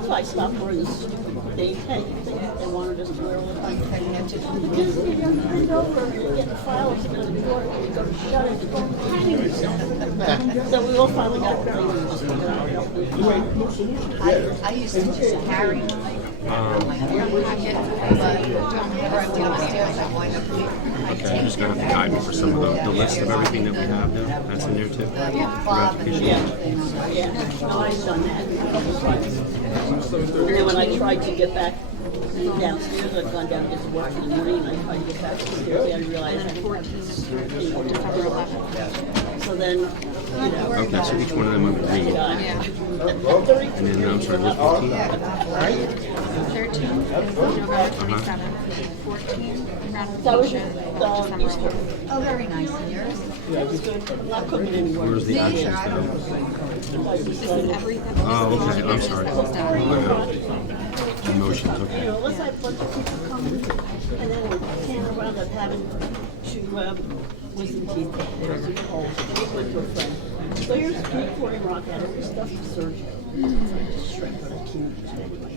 That's why I stopped wearing this day tag thing they wanted us to wear all the time. Because you know, you bend over, you get the files in the door, and you go to shut it, you go hang yourself. So we all finally got very used to it. I used to just carry mine in my ear pocket, but whenever I went upstairs, I wind up Okay, you're just going to have to guide me for some of the list of everything that we have now. That's in there too. Ratification. Yeah, no, I've done that a couple times. And then when I tried to get back downstairs, I'd gone down to get to work in the morning, and I tried to get back upstairs, I realized I didn't have so then, you know. Okay, so each one of them I'm going to read. And then I'm sorry, what's 15? 13, November 27th, 14, That was December Easter. Oh, very nice in yours. That was good. I'm not cooking anymore. Where's the actions though? This is everything. Oh, okay, I'm sorry. Emotions, You okay. know, unless I have a bunch of people coming, and then we're can't around up having to wisdom teeth. There's a hole. Went to a friend. So here's me pouring rock out every stuff for surgery. It's like just shreds. I can't anyway.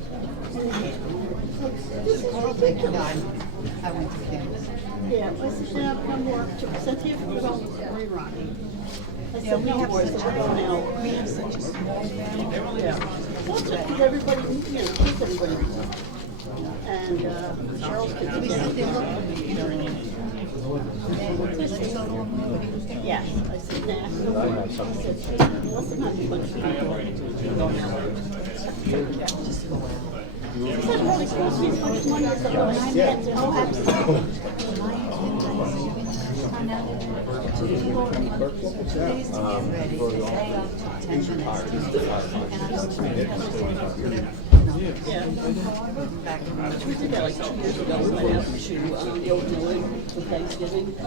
I went to campus. Yeah, I said, yeah, one more. I said, here, you're going very rocky. I said, no more. I said, we're going out. We have such a small family. Yeah. Well, just because everybody, you know, keeps everybody. And Cheryl's kids. We sit there looking, you know. Yes, I said, nah. I said, hey, listen, not too much people. Just go out. He said, really cost me as much money as I spent. Oh, absolutely. Today's to get ready, stay up to 10 minutes. Yeah. We did that like 2 years ago. We went out to the old Dillon for Thanksgiving. It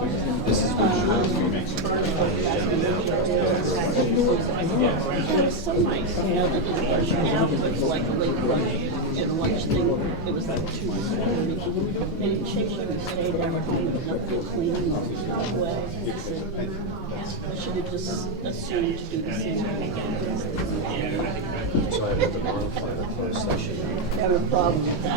was so nice, you know, they didn't rush out. It was like a late lunch, you know, lunch thing. It was like 2 months ago. They didn't change it. We stayed there. Nothing clean. No way. I said, I should have just assumed to do the same thing. So I have to modify the closed session. I have a problem with that.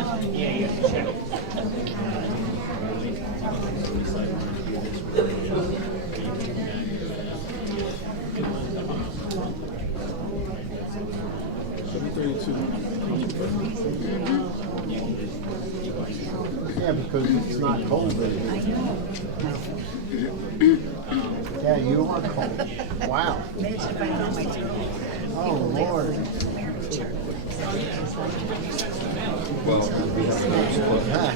Yeah, because it's not cold anymore. Yeah, you are cold. Wow. Oh, Lord. Well, we have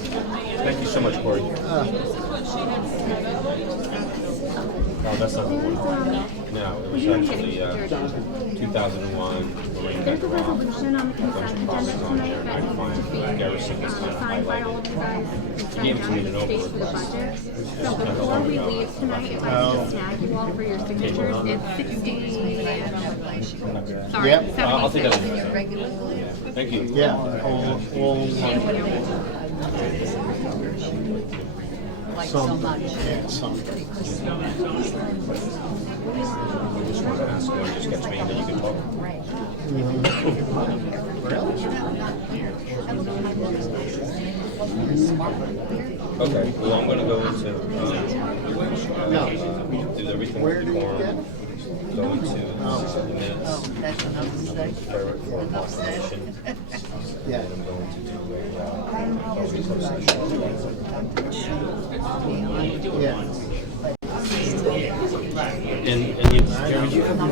thank you so much, Corey. No, that's not the one. No, it was actually 2001. There's a resolution on the consent agenda tonight that needs to be Garrison was kind of signed by all of you guys. It's Gave it to me done to in space for the budget. So before we leave tonight, if I can just snag you all for your signatures, it's 60. Sorry, Yep. 76. I'll take that. Thank you. Yeah. Like so much. Yeah, some. I just want to ask one, just gets me, then you can talk. Okay, well, I'm going to go into do everything Where with did the you form. get? Go into the minutes. Oh, that's enough to say. For Enough said. proclamation. Yeah. And I'm going to do a Yeah. And you, Jeremy, do you have the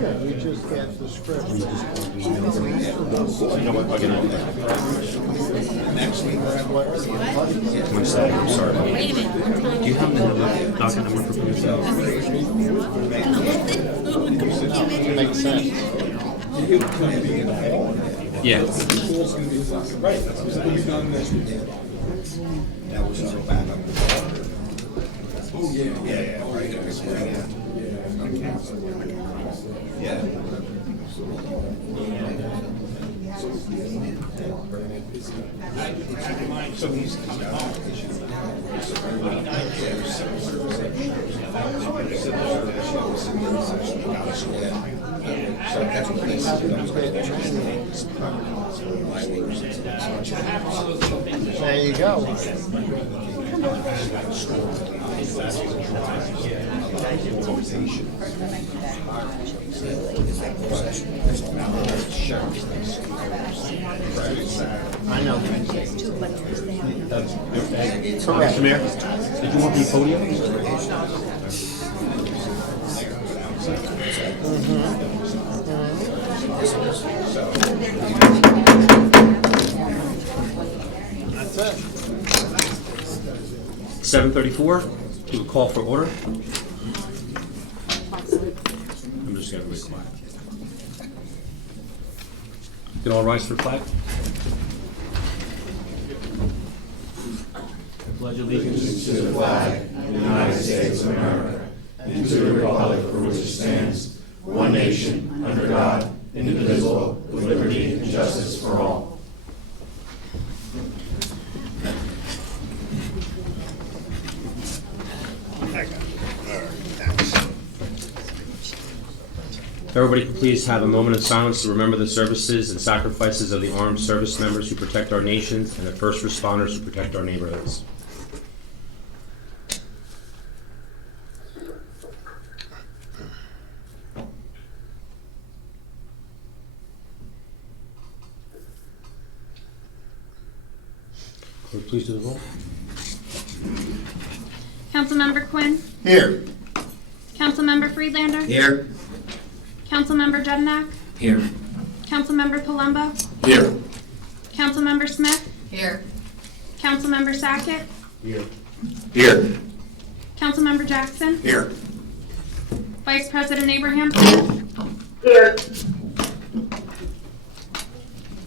Yeah, you just get the script. you know what, again, one second, I'm sorry. Do you happen to have a docket number for yourself? Makes sense. Yeah. That was so bad. Oh yeah, right. Yeah. So he's coming out. That's what they said. There you go. I know. Mr. Mayor, did you want the podium? That's it. 7:34, to a call for order. I'm just getting really quiet. Can all rise for the flag? Pledge allegiance to the flag of the United States of America and to the republic for which it stands, one nation, under God, indivisible, with liberty and justice for all. Everybody can please have a moment of silence to remember the services and sacrifices of the armed service members who protect our nations and the first responders who protect our neighborhoods. Clerk, please do the roll. Councilmember Quinn, Here. Councilmember Friedlander, Here. Councilmember Jednak, Here. Councilmember Palumbo, Here. Councilmember Smith, Here. Councilmember Sackett, Here. Here. Councilmember Jackson, Here. Vice President Abraham, Here.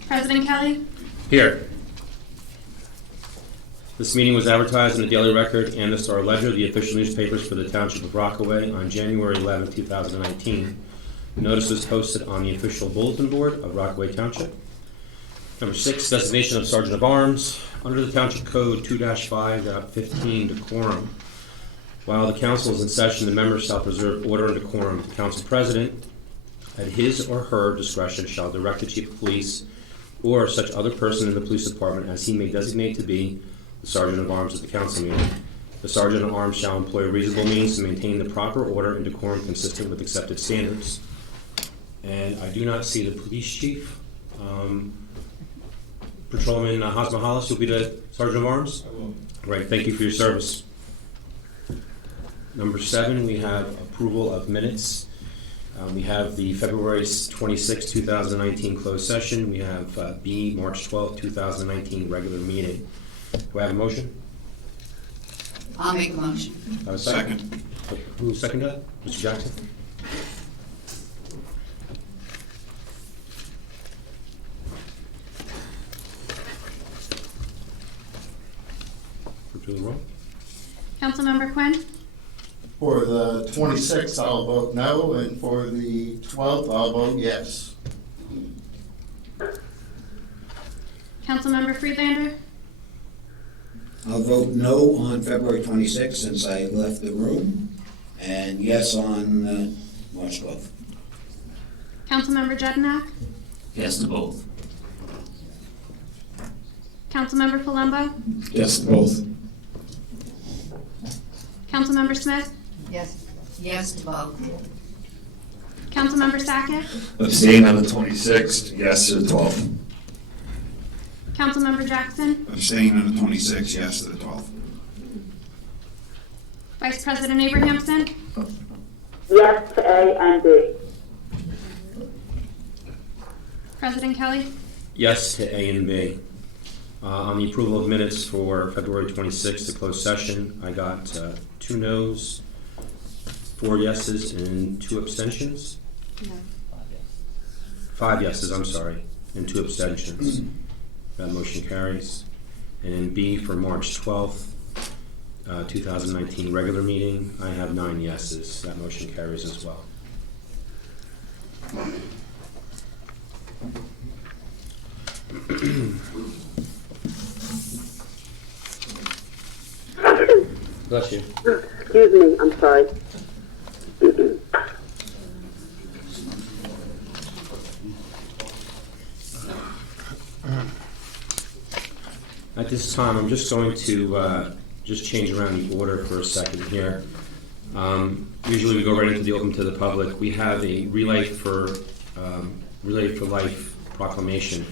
President Kelly. Here. This meeting was advertised in the Daily Record and the Star Ledger, the official newspapers for the Township of Rockaway, on January 11, 2019. Notice was posted on the official bulletin board of Rockaway Township. Number 6, designation of Sergeant of Arms. Under the Township Code 2-5.15, decorum. While the council is in session, the members shall preserve order and decorum. The council president, at his or her discretion, shall direct the chief of police or such other person in the police department as he may designate to be the sergeant of arms at the council meeting. The sergeant of arms shall employ reasonable means to maintain the proper order and decorum consistent with accepted standards. And I do not see the police chief. Patrolman Hosma Hollis, you'll be the sergeant of arms? I will. Right, thank you for your service. Number 7, we have approval of minutes. We have the February 26, 2019 closed session. We have B, March 12, 2019 regular meeting. Do I have a motion? I'll make a motion. A second. Who seconded that? Mr. Jackson? To the roll. Councilmember Quinn, For the 26th, I'll vote no, and for the 12th, I'll vote yes. Councilmember Friedlander, I'll vote no on February 26th since I left the room, and yes on March 12th. Councilmember Jednak, Yes to both. Councilmember Palumbo, Yes to both. Councilmember Smith, Yes. Yes to both. Councilmember Sackett, Abstain on the 26th, yes to the 12th. Councilmember Jackson, Abstain on the 26th, yes to the 12th. Vice President Abrahamson, Yes to A and B. President Kelly. Yes to A and B. On the approval of minutes for February 26th, the closed session, I got 2 noes, 4 yeses, and 2 abstentions. 5 yeses, I'm sorry, and 2 abstentions. That motion carries. And in B for March 12th, 2019 regular meeting, I have 9 yeses. That motion carries as well. Bless you. Excuse me, I'm sorry. At this time, I'm just going to just change around the order for a second here. Usually we go right into the open to the public. We have a Relay for Life proclamation,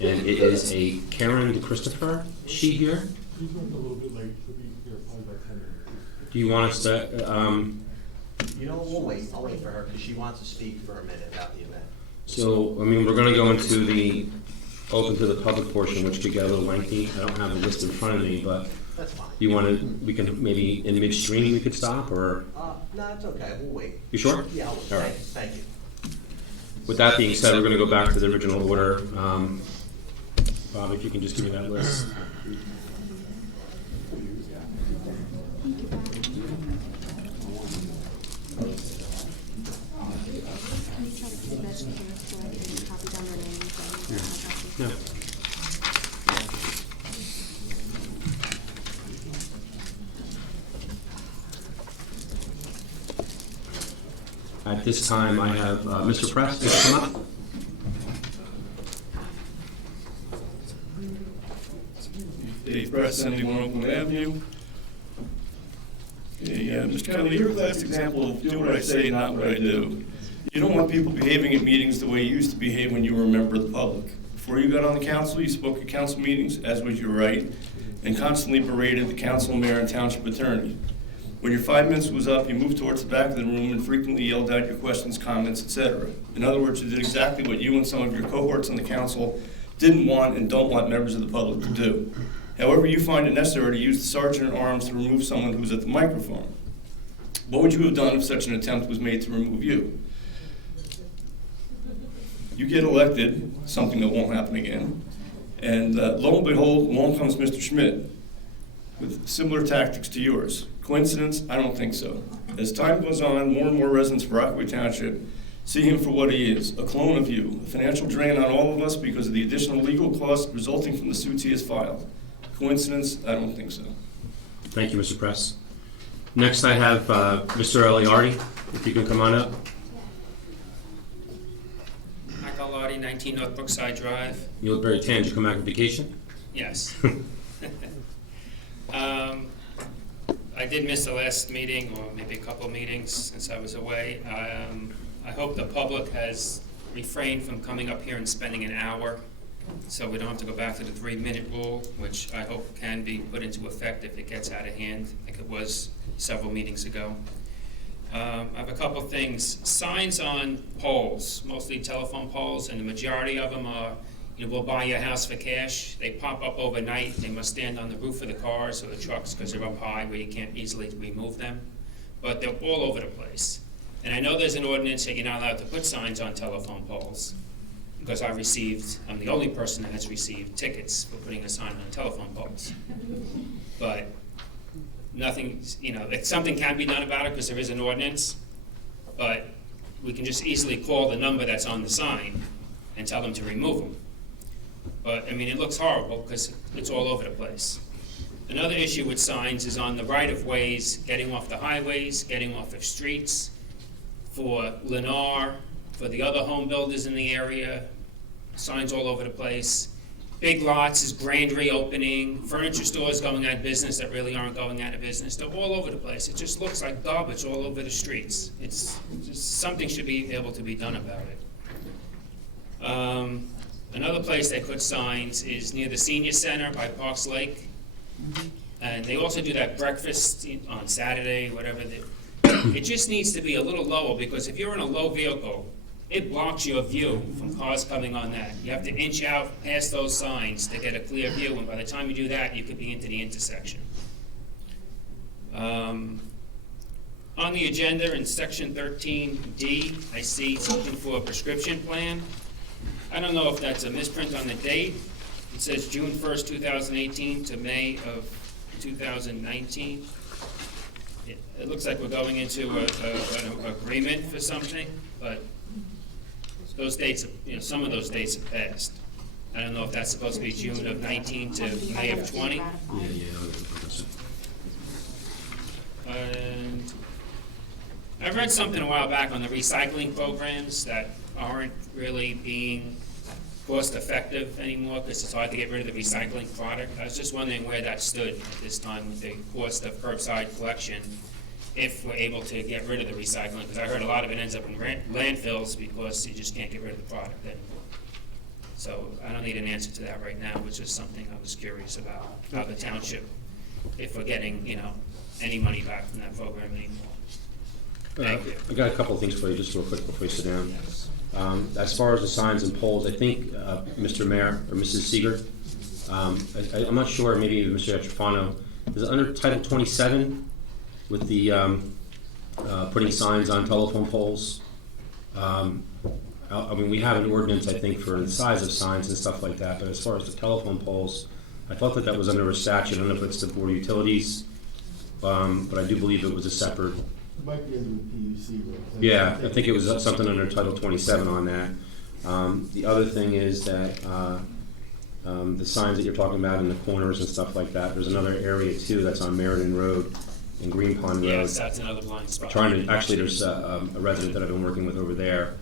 and it is a Karen DeChristopher. Is she here? She's running a little bit late, she'll be here probably by 10 minutes. Do you want us to, You know, we'll wait, I'll wait for her, because she wants to speak for a minute about the event. so, I mean, we're gonna go into the open to the public portion, which could get a little lengthy. I don't have a list in front of me, but That's fine. you wanna, we can, maybe in midstream we could stop, or, No, it's okay, we'll wait. you sure? Yeah, I'll wait, All right. thank you. With that being said, we're gonna go back to the original order. Bob, if you can just give me that list. Can you try to keep that here so I can copy down their names and addresses? Yeah. At this time, I have Mr. Press, please come up. Dave Press, 71 Oakland Avenue. Mr. Kennedy, you're the last example of do what I say, not what I do. You don't want people behaving at meetings the way you used to behave when you were a member of the public. Before you got on the council, you spoke at council meetings, as was your right, and constantly berated the council, mayor, and township attorney. When your 5 minutes was up, you moved towards the back of the room and frequently yelled out your questions, comments, etc. In other words, you did exactly what you and some of your cohorts on the council didn't want and don't want members of the public to do. However, you find it necessary to use the sergeant at arms to remove someone who's at the microphone. What would you have done if such an attempt was made to remove you? You get elected, something that won't happen again, and lo and behold, along comes Mr. Schmidt with similar tactics to yours. Coincidence? I don't think so. As time goes on, more and more residents of Rockaway Township see him for what he is, a clone of you, a financial drain on all of us because of the additional legal costs resulting from the suits he has filed. Coincidence? I don't think so. Thank you, Mr. Press. Next, I have Mr. Eliardi, if you can come on up. Michael Lottie, 19 North Brookside Drive. You look very tan. Did you come back on vacation? Yes. I did miss the last meeting, or maybe a couple of meetings since I was away. I hope the public has refrained from coming up here and spending an hour, so we don't have to go back to the 3-minute rule, which I hope can be put into effect if it gets out of hand, like it was several meetings ago. I have a couple things. Signs on poles, mostly telephone poles, and the majority of them are, we'll buy your house for cash. They pop up overnight. They must stand on the roof of the cars or the trucks because they're up high where you can't easily remove them. But they're all over the place. And I know there's an ordinance that you're not allowed to put signs on telephone poles because I'm the only person that has received tickets for putting a sign on telephone poles. But nothing, something can be done about it because there is an ordinance, but we can just easily call the number that's on the sign and tell them to remove them. But, it looks horrible because it's all over the place. Another issue with signs is on the right-of-ways, getting off the highways, getting off of streets, for Lennar, for the other home builders in the area, signs all over the place. Big lots is grand reopening, furniture stores going out of business that really aren't going out of business. They're all over the place. It just looks like garbage all over the streets. It's just, something should be able to be done about it. Another place they put signs is near the senior center by Parks Lake. And they also do that breakfast on Saturday, whatever. It just needs to be a little lower because if you're in a low vehicle, it blocks your view from cars coming on that. You have to inch out past those signs to get a clear view, and by the time you do that, you could be into the intersection. On the agenda in section 13D, I see something for a prescription plan. I don't know if that's a misprint on the date. It says June 1st, 2018 to May of 2019. It looks like we're going into an agreement for something, but those dates, some of those dates have passed. I don't know if that's supposed to be June of 19 to May of 20. Yeah. And I read something a while back on the recycling programs that aren't really being cost effective anymore, because it's hard to get rid of the recycling product. I was just wondering where that stood at this time with the cost of curbside collection, if we're able to get rid of the recycling, because I heard a lot of it ends up in landfills because you just can't get rid of the product anymore. So I don't need an answer to that right now, which is something I was curious about, how the township, if we're getting, any money back from that program anymore. Thank you. I got a couple of things for you, just real quick before you sit down. As far as the signs and poles, I think Mr. Mayor or Mrs. Seeger, I'm not sure, maybe Mr. Etrofano, is it under Title 27 with the putting signs on telephone poles? I mean, we have an ordinance, I think, for the size of signs and stuff like that, but as far as the telephone poles, I thought that was under a statute. I don't know if it's the Board of Utilities, but I do believe it was a separate. It might be under the PUC. Yeah, I think it was something under Title 27 on that. The other thing is that the signs that you're talking about in the corners and stuff like that, there's another area too that's on Meriden Road and Green Pond Road. Yes, that's another blind spot. Actually, there's a resident that I've been working with over there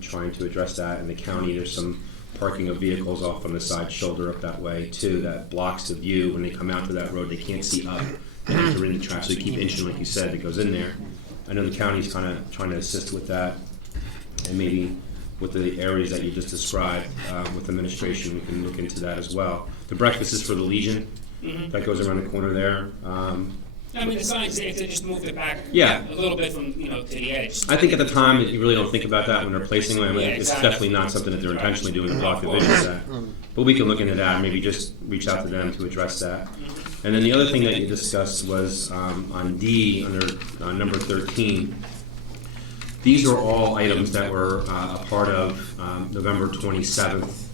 trying to address that. In the county, there's some parking of vehicles off on the side shoulder up that way too that blocks the view. When they come out to that road, they can't see up and enter in the traffic. So you keep inching, like you said, that goes in there. I know the county's kind of trying to assist with that, and maybe with the areas that you just described with administration, we can look into that as well. The breakfast is for the Legion. That goes around the corner there. I mean, the signs, if they just moved it back Yeah. a little bit from, to the edge. I think at the time, you really don't think about that when they're placing them. Yeah, It's exactly. definitely not something that they're intentionally doing to block the vision of that. But we can look into that and maybe just reach out to them to address that. And then the other thing that you discussed was on D, under number 13. These are all items that were a part of November 27th,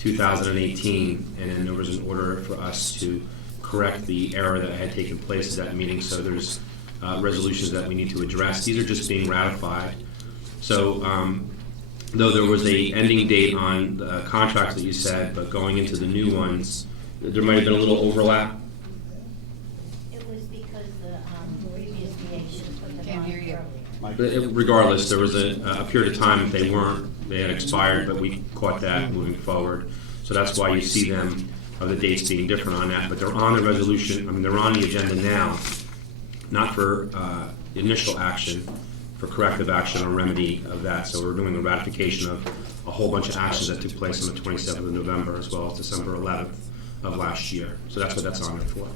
2018, and then there was an order for us to correct the error that had taken place at that meeting. So there's resolutions that we need to address. These are just being ratified. So though there was a ending date on the contracts that you said, but going into the new ones, there might have been a little overlap. It was because the previous DA put them Can't on hear you. early. But regardless, there was a period of time that they had expired, but we caught that moving forward. So that's why you see them, the dates being different on that, but they're on the resolution, they're on the agenda now, not for initial action, for corrective action or remedy of that. So we're doing a ratification of a whole bunch of actions that took place on the 27th of November as well as December 11th of last year. So that's what that's on there for.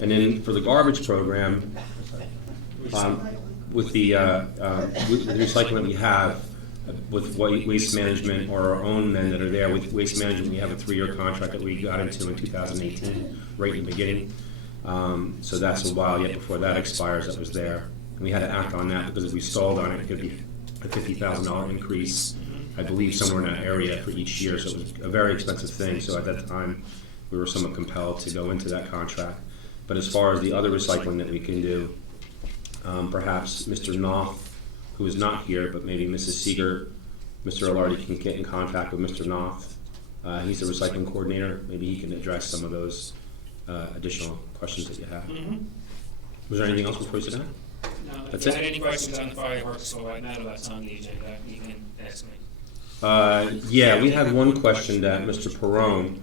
And then for the garbage program, with the recycling that we have, with waste management or our own men that are there, with waste management, we have a 3-year contract that we got into in 2018, right in the beginning. So that's a while yet before that expires that was there. And we had to act on that because if we stalled on it, it could be a $50,000 increase, I believe, somewhere in that area for each year. So it was a very expensive thing. So at that time, we were somewhat compelled to go into that contract. But as far as the other recycling that we can do, perhaps Mr. Knopf, who is not here, but maybe Mrs. Seeger, Mr. Alardi can get in contact with Mr. Knopf. He's the recycling coordinator. Maybe he can address some of those additional questions that you have. Was there anything else before you sit down? No, if That's you it? had any questions on the fireworks or whatnot that's on the agenda, you can ask me. Yeah, we had one question that Mr. Perrone,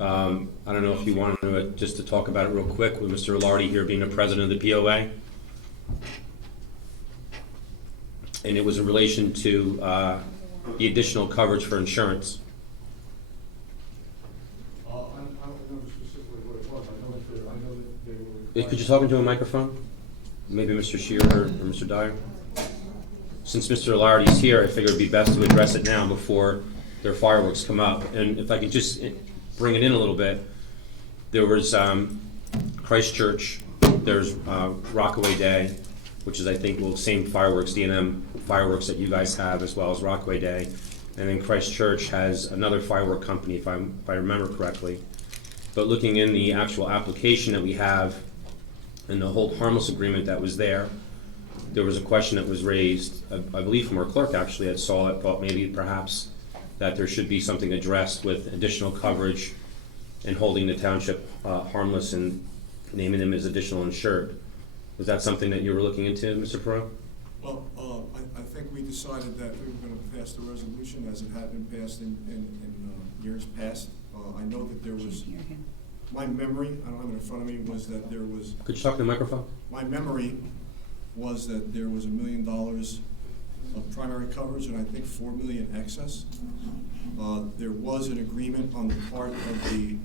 I don't know if you wanted to just to talk about it real quick with Mr. Alardi here being the president of the POA. And it was in relation to the additional coverage for insurance. I don't remember specifically what it was. I know that they were. Could you talk into a microphone? Maybe Mr. Shearer or Mr. Dyer? Since Mr. Alardi's here, I figured it'd be best to address it now before their fireworks come up. And if I could just bring it in a little bit, there was Christchurch, there's Rockaway Day, which is, I think, well, same fireworks, D&M fireworks that you guys have, as well as Rockaway Day. And then Christchurch has another firework company, if I remember correctly. But looking in the actual application that we have and the whole harmless agreement that was there was a question that was raised, I believe from our clerk actually, that saw it, thought maybe perhaps that there should be something addressed with additional coverage and holding the township harmless and naming them as additional insured. Was that something that you were looking into, Mr. Perot? Well, I think we decided that we were gonna pass the resolution as it had been passed in years past. I know that there was, my memory, I don't have it in front of me, was that there was, Could you talk to the microphone? my memory was that there was $1 million of primary coverage and I think 4 million excess. There was an agreement on the part of the,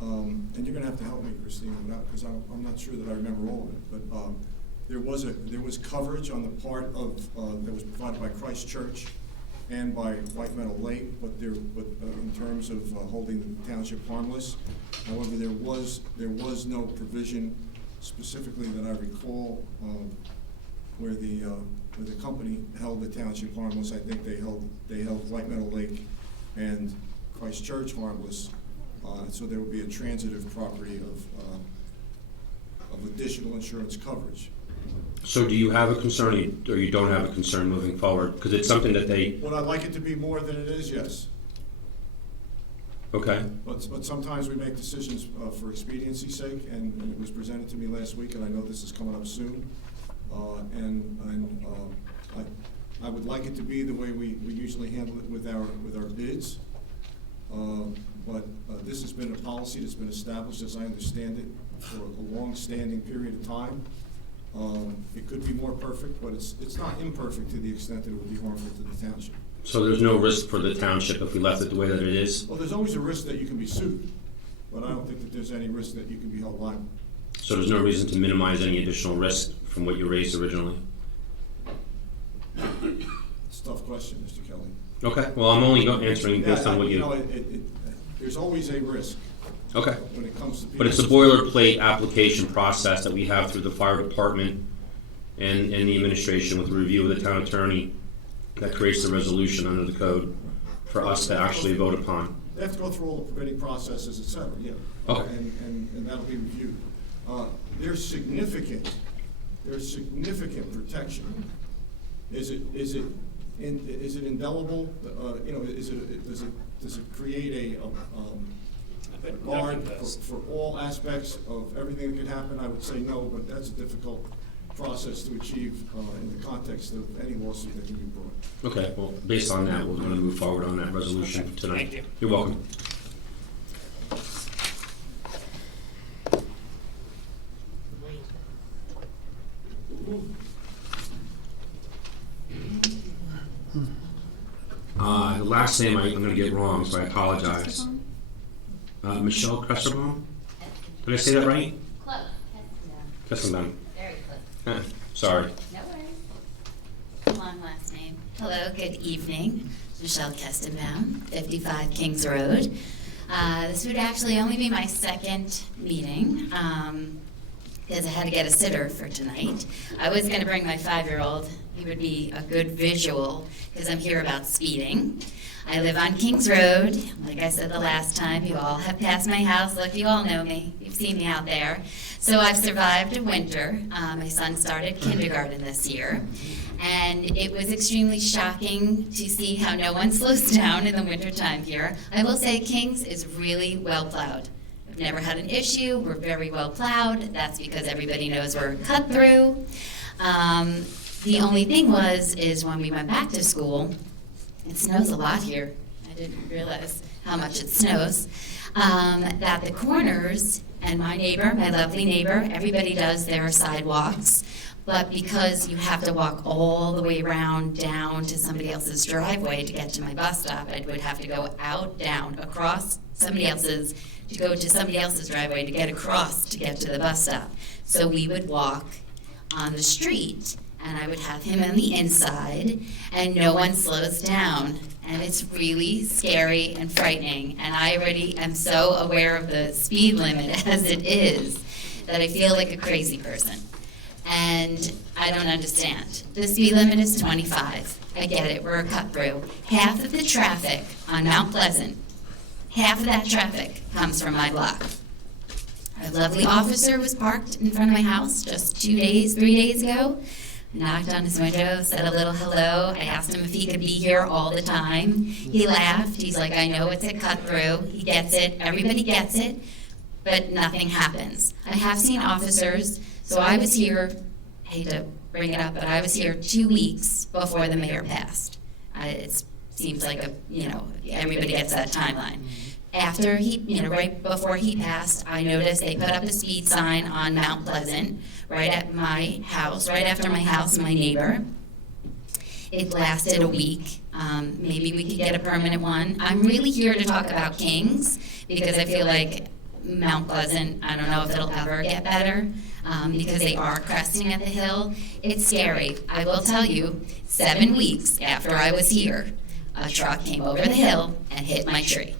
and you're gonna have to help me, Christine, because I'm not sure that I remember all of it, but there was coverage on the part of, that was provided by Christ Church and by White Meadow Lake, but in terms of holding the township harmless. However, there was no provision specifically that I recall where the company held the township harmless. I think they held White Meadow Lake and Christ Church harmless. So there would be a transitive property of additional insurance coverage. So do you have a concern, or you don't have a concern moving forward? Because it's something that they, Would I like it to be more than it is? Yes. okay, But sometimes we make decisions for expediency's sake, and it was presented to me last week, and I know this is coming up soon. I would like it to be the way we usually handle it with our bids. But this has been a policy that's been established, as I understand it, for a long-standing period of time. It could be more perfect, but it's not imperfect to the extent that it would be harmful to the township. so there's no risk for the township if we left it the way that it is? Well, there's always a risk that you can be sued, but I don't think that there's any risk that you can be held liable. So there's no reason to minimize any additional risk from what you raised originally? It's a tough question, Mr. Kelly. Okay, well, I'm only answering based on what You know, you, there's always a risk okay. when it comes to people. But it's a boilerplate application process that we have through the fire department and the administration with review of the town attorney that creates the resolution under the code for us to actually vote upon. They have to go through all the permitting processes, et cetera, yeah. Okay. And that'll be reviewed. There's significant protection. Is it indelible? You know, does it create a guard for all aspects of everything that could happen? I would say no, but that's a difficult process to achieve in the context of any lawsuit that can be brought. Okay, well, based on that, we're going to move forward on that resolution tonight. Thank you. You're welcome. The last name I'm going to get wrong, so I apologize. Michelle Cresserbaum? Did I say that right? Close. Cresserbaum. Very close. Sorry. No worries. Long last name. Hello, good evening. Michelle Kestenbaum, 55 Kings Road. This would actually only be my second meeting because I had to get a sitter for tonight. I was going to bring my 5-year-old. He would be a good visual because I'm here about speeding. I live on Kings Road. Like I said the last time, you all have passed my house. Look, you all know me. You've seen me out there. So I've survived a winter. My son started kindergarten this year. And it was extremely shocking to see how no one slows down in the wintertime here. I will say Kings is really well plowed. I've never had an issue. We're very well plowed. That's because everybody knows we're cut through. The only thing is when we went back to school, it snows a lot here. I didn't realize how much it snows. That the corners, and my neighbor, my lovely neighbor, everybody does their sidewalks, but because you have to walk all the way around down to somebody else's driveway to get to my bus stop, I would have to go out, down, across somebody else's, to go to somebody else's driveway to get across to get to the bus stop. So we would walk on the street, and I would have him on the inside, and no one slows down. And it's really scary and frightening. And I already am so aware of the speed limit as it is that I feel like a crazy person. And I don't understand. The speed limit is 25. I get it, we're a cut through. Half of the traffic on Mount Pleasant, half of that traffic comes from my block. A lovely officer was parked in front of my house just 3 days ago. Knocked on his window, said a little hello. I asked him if he could be here all the time. He laughed. He's like, I know it's a cut through. He gets it. Everybody gets it. But nothing happens. I have seen officers. So I was here, I hate to bring it up, but I was here 2 weeks before the mayor passed. It seems like everybody gets that timeline. After right before he passed, I noticed they put up a speed sign on Mount Pleasant, right at my house, right after my house, my neighbor. It lasted a week. Maybe we could get a permanent one. I'm really here to talk about Kings, because I feel like Mount Pleasant, I don't know if it'll ever get better, because they are cresting at the hill. It's scary. I will tell you, 7 weeks after I was here, a truck came over the hill and hit my tree.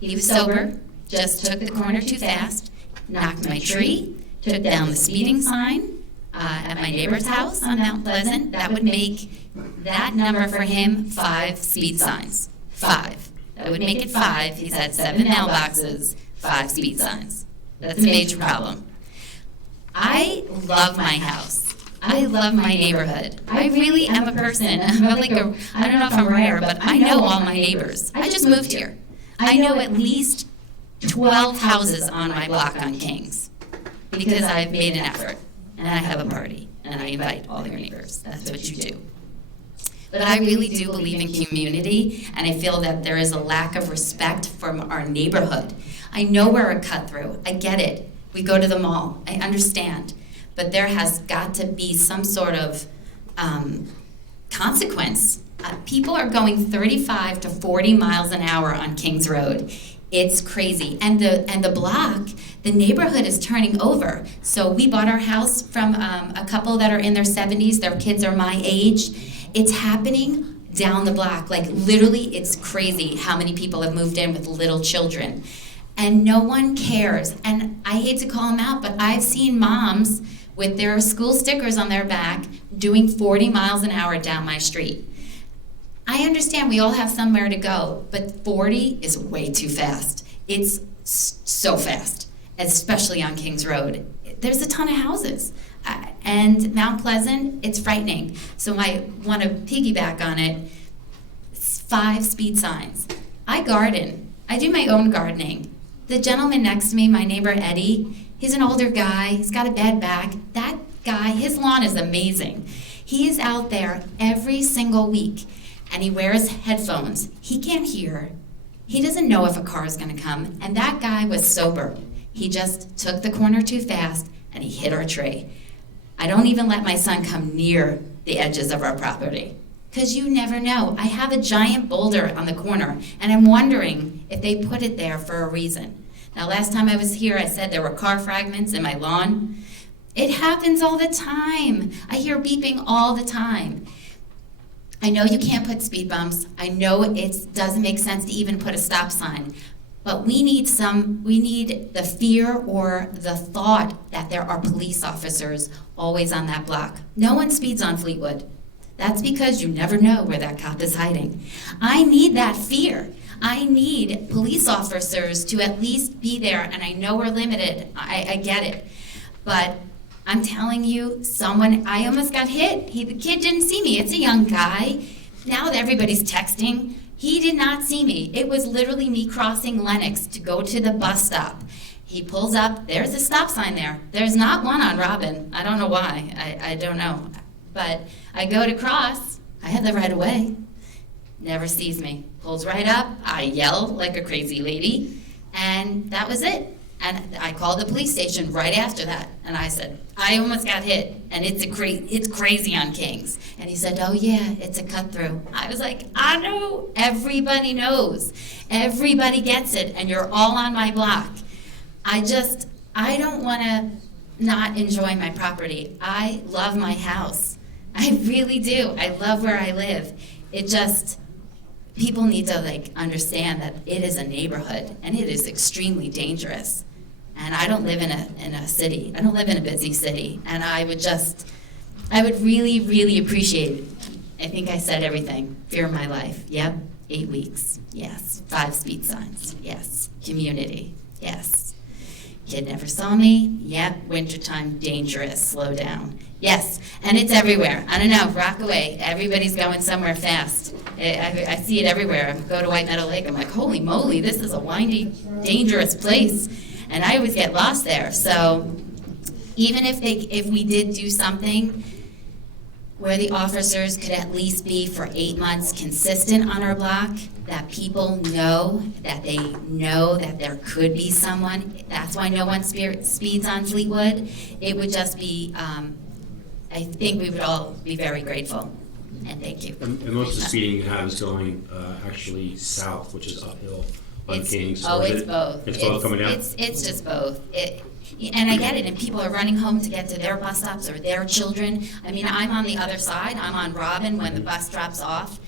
He was sober, just took the corner too fast, knocked my tree, took down the speeding sign at my neighbor's house on Mount Pleasant. That would make that number for him 5 speed signs. 5. That would make it 5. He's had 7 mailboxes, 5 speed signs. That's a major problem. I love my house. I love my neighborhood. I really am a person. I don't know if I'm rare, but I know all my neighbors. I just moved here. I know at least 12 houses on my block on Kings, because I've made an effort, and I have a party, and I invite all your neighbors. That's what you do. But I really do believe in community, and I feel that there is a lack of respect from our neighborhood. I know we're a cut-through. I get it. We go to the mall. I understand. But there has got to be some sort of consequence. People are going 35 to 40 miles an hour on Kings Road. It's crazy. And the block, the neighborhood is turning over. So we bought our house from a couple that are in their 70s. Their kids are my age. It's happening down the block. Like, literally, it's crazy how many people have moved in with little children. And no one cares. And I hate to call them out, but I've seen moms with their school stickers on their back doing 40 miles an hour down my street. I understand we all have somewhere to go, but 40 is way too fast. It's so fast, especially on Kings Road. There's a ton of houses. And Mount Pleasant, it's frightening. So I want to piggyback on it. 5 speed signs. I garden. I do my own gardening. The gentleman next to me, my neighbor Eddie, he's an older guy. He's got a bad back. That guy, his lawn is amazing. He is out there every single week, and he wears headphones. He can't hear. He doesn't know if a car is going to come. And that guy was sober. He just took the corner too fast, and he hit our tree. I don't even let my son come near the edges of our property, because you never know. I have a giant boulder on the corner, and I'm wondering if they put it there for a reason. Now, last time I was here, I said there were car fragments in my lawn. It happens all the time. I hear beeping all the time. I know you can't put speed bumps. I know it doesn't make sense to even put a stop sign. But we need the fear or the thought that there are police officers always on that block. No one speeds on Fleetwood. That's because you never know where that cop is hiding. I need that fear. I need police officers to at least be there, and I know we're limited. I get it. But I'm telling you, I almost got hit. The kid didn't see me. It's a young guy. Now that everybody's texting, he did not see me. It was literally me crossing Lenox to go to the bus stop. He pulls up. There's a stop sign there. There's not one on Robin. I don't know why. I don't know. But I go to cross. I have the right of way. Never sees me. Pulls right up. I yell like a crazy lady. And that was it. And I called the police station right after that. And I said, I almost got hit. And it's crazy on Kings. And he said, oh yeah, it's a cut through. I was like, I know. Everybody knows. Everybody gets it. And you're all on my block. I don't want to not enjoy my property. I love my house. I really do. I love where I live. People need to understand that it is a neighborhood and it is extremely dangerous. And I don't live in a city. I don't live in a busy city. And I would really, really appreciate it. I think I said everything. Fear of my life. Yep. 8 weeks. Yes. 5 speed signs. Yes. Community. Yes. Kid never saw me. Yep. Wintertime, dangerous. Slow down. Yes. And it's everywhere. I don't know. Rockaway. Everybody's going somewhere fast. I see it everywhere. I go to White Meadow Lake. I'm like, holy moly, this is a windy, dangerous place. And I always get lost there. So even if we did do something, where the officers could at least be for 8 months consistent on our block, that people know that there could be someone. That's why no one speeds on Fleetwood. It would just be, I think we would all be very grateful. And thank you. And most of the speeding you have is going actually south, which is uphill on Kings. Oh, Or is it's it- both. It's both coming down? It's just both. And I get it, and people are running home to get to their bus stops or their children. I mean, I'm on the other side. I'm on Robin when the bus drops off.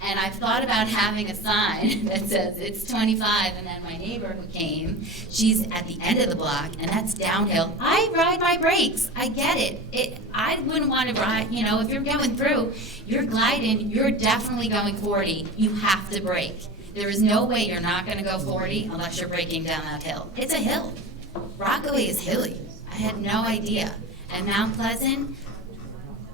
And I've thought about having a sign that says it's 25, and then my neighbor who came, she's at the end of the block, and that's downhill. I ride my brakes. I get it. I wouldn't want to ride, if you're going through, you're gliding, you're definitely going 40. You have to brake. There is no way you're not going to go 40 unless you're braking down that hill. It's a hill. Rockaway is hilly. I had no idea. And Mount Pleasant,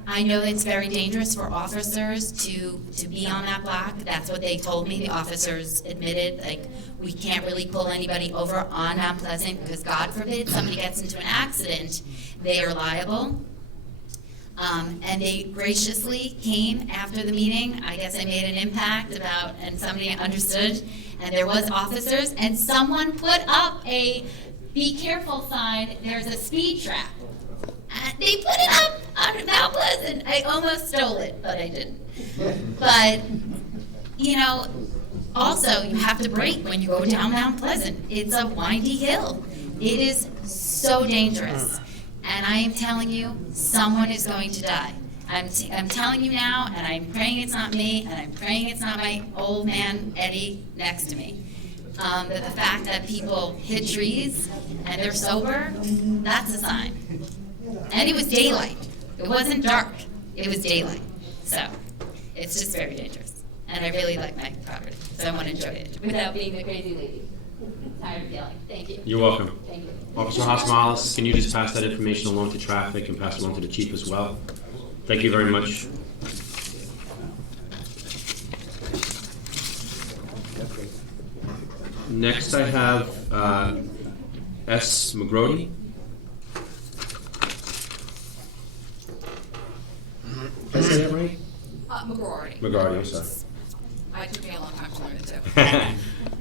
I know it's very dangerous for officers to be on that block. That's what they told me. The officers admitted, we can't really pull anybody over on Mount Pleasant because God forbid somebody gets into an accident, they are liable. And they graciously came after the meeting. I guess I made an impact and somebody understood. And there was officers, and someone put up a "Be careful" sign. There's a speed trap. They put it up on Mount Pleasant. I almost stole it, but I didn't. But, also you have to brake when you go down Mount Pleasant. It's a windy hill. It is so dangerous. And I am telling you, someone is going to die. I'm telling you now, and I'm praying it's not me, and I'm praying it's not my old man, Eddie, next to me. That the fact that people hit trees and they're sober, that's a sign. And it was daylight. It wasn't dark. It was daylight. So it's just very dangerous. And I really like my property, so I want to enjoy it without being the crazy lady. Tired of yelling. Thank you. You're welcome. Thank you. Officer Hasmalis, can you just pass that information along to traffic and pass it along to the chief as well? Thank you very much. Next I have S. McGrody. Did I say that right? McGrory. McGrady, I'm sorry. It took me a long time to learn it too.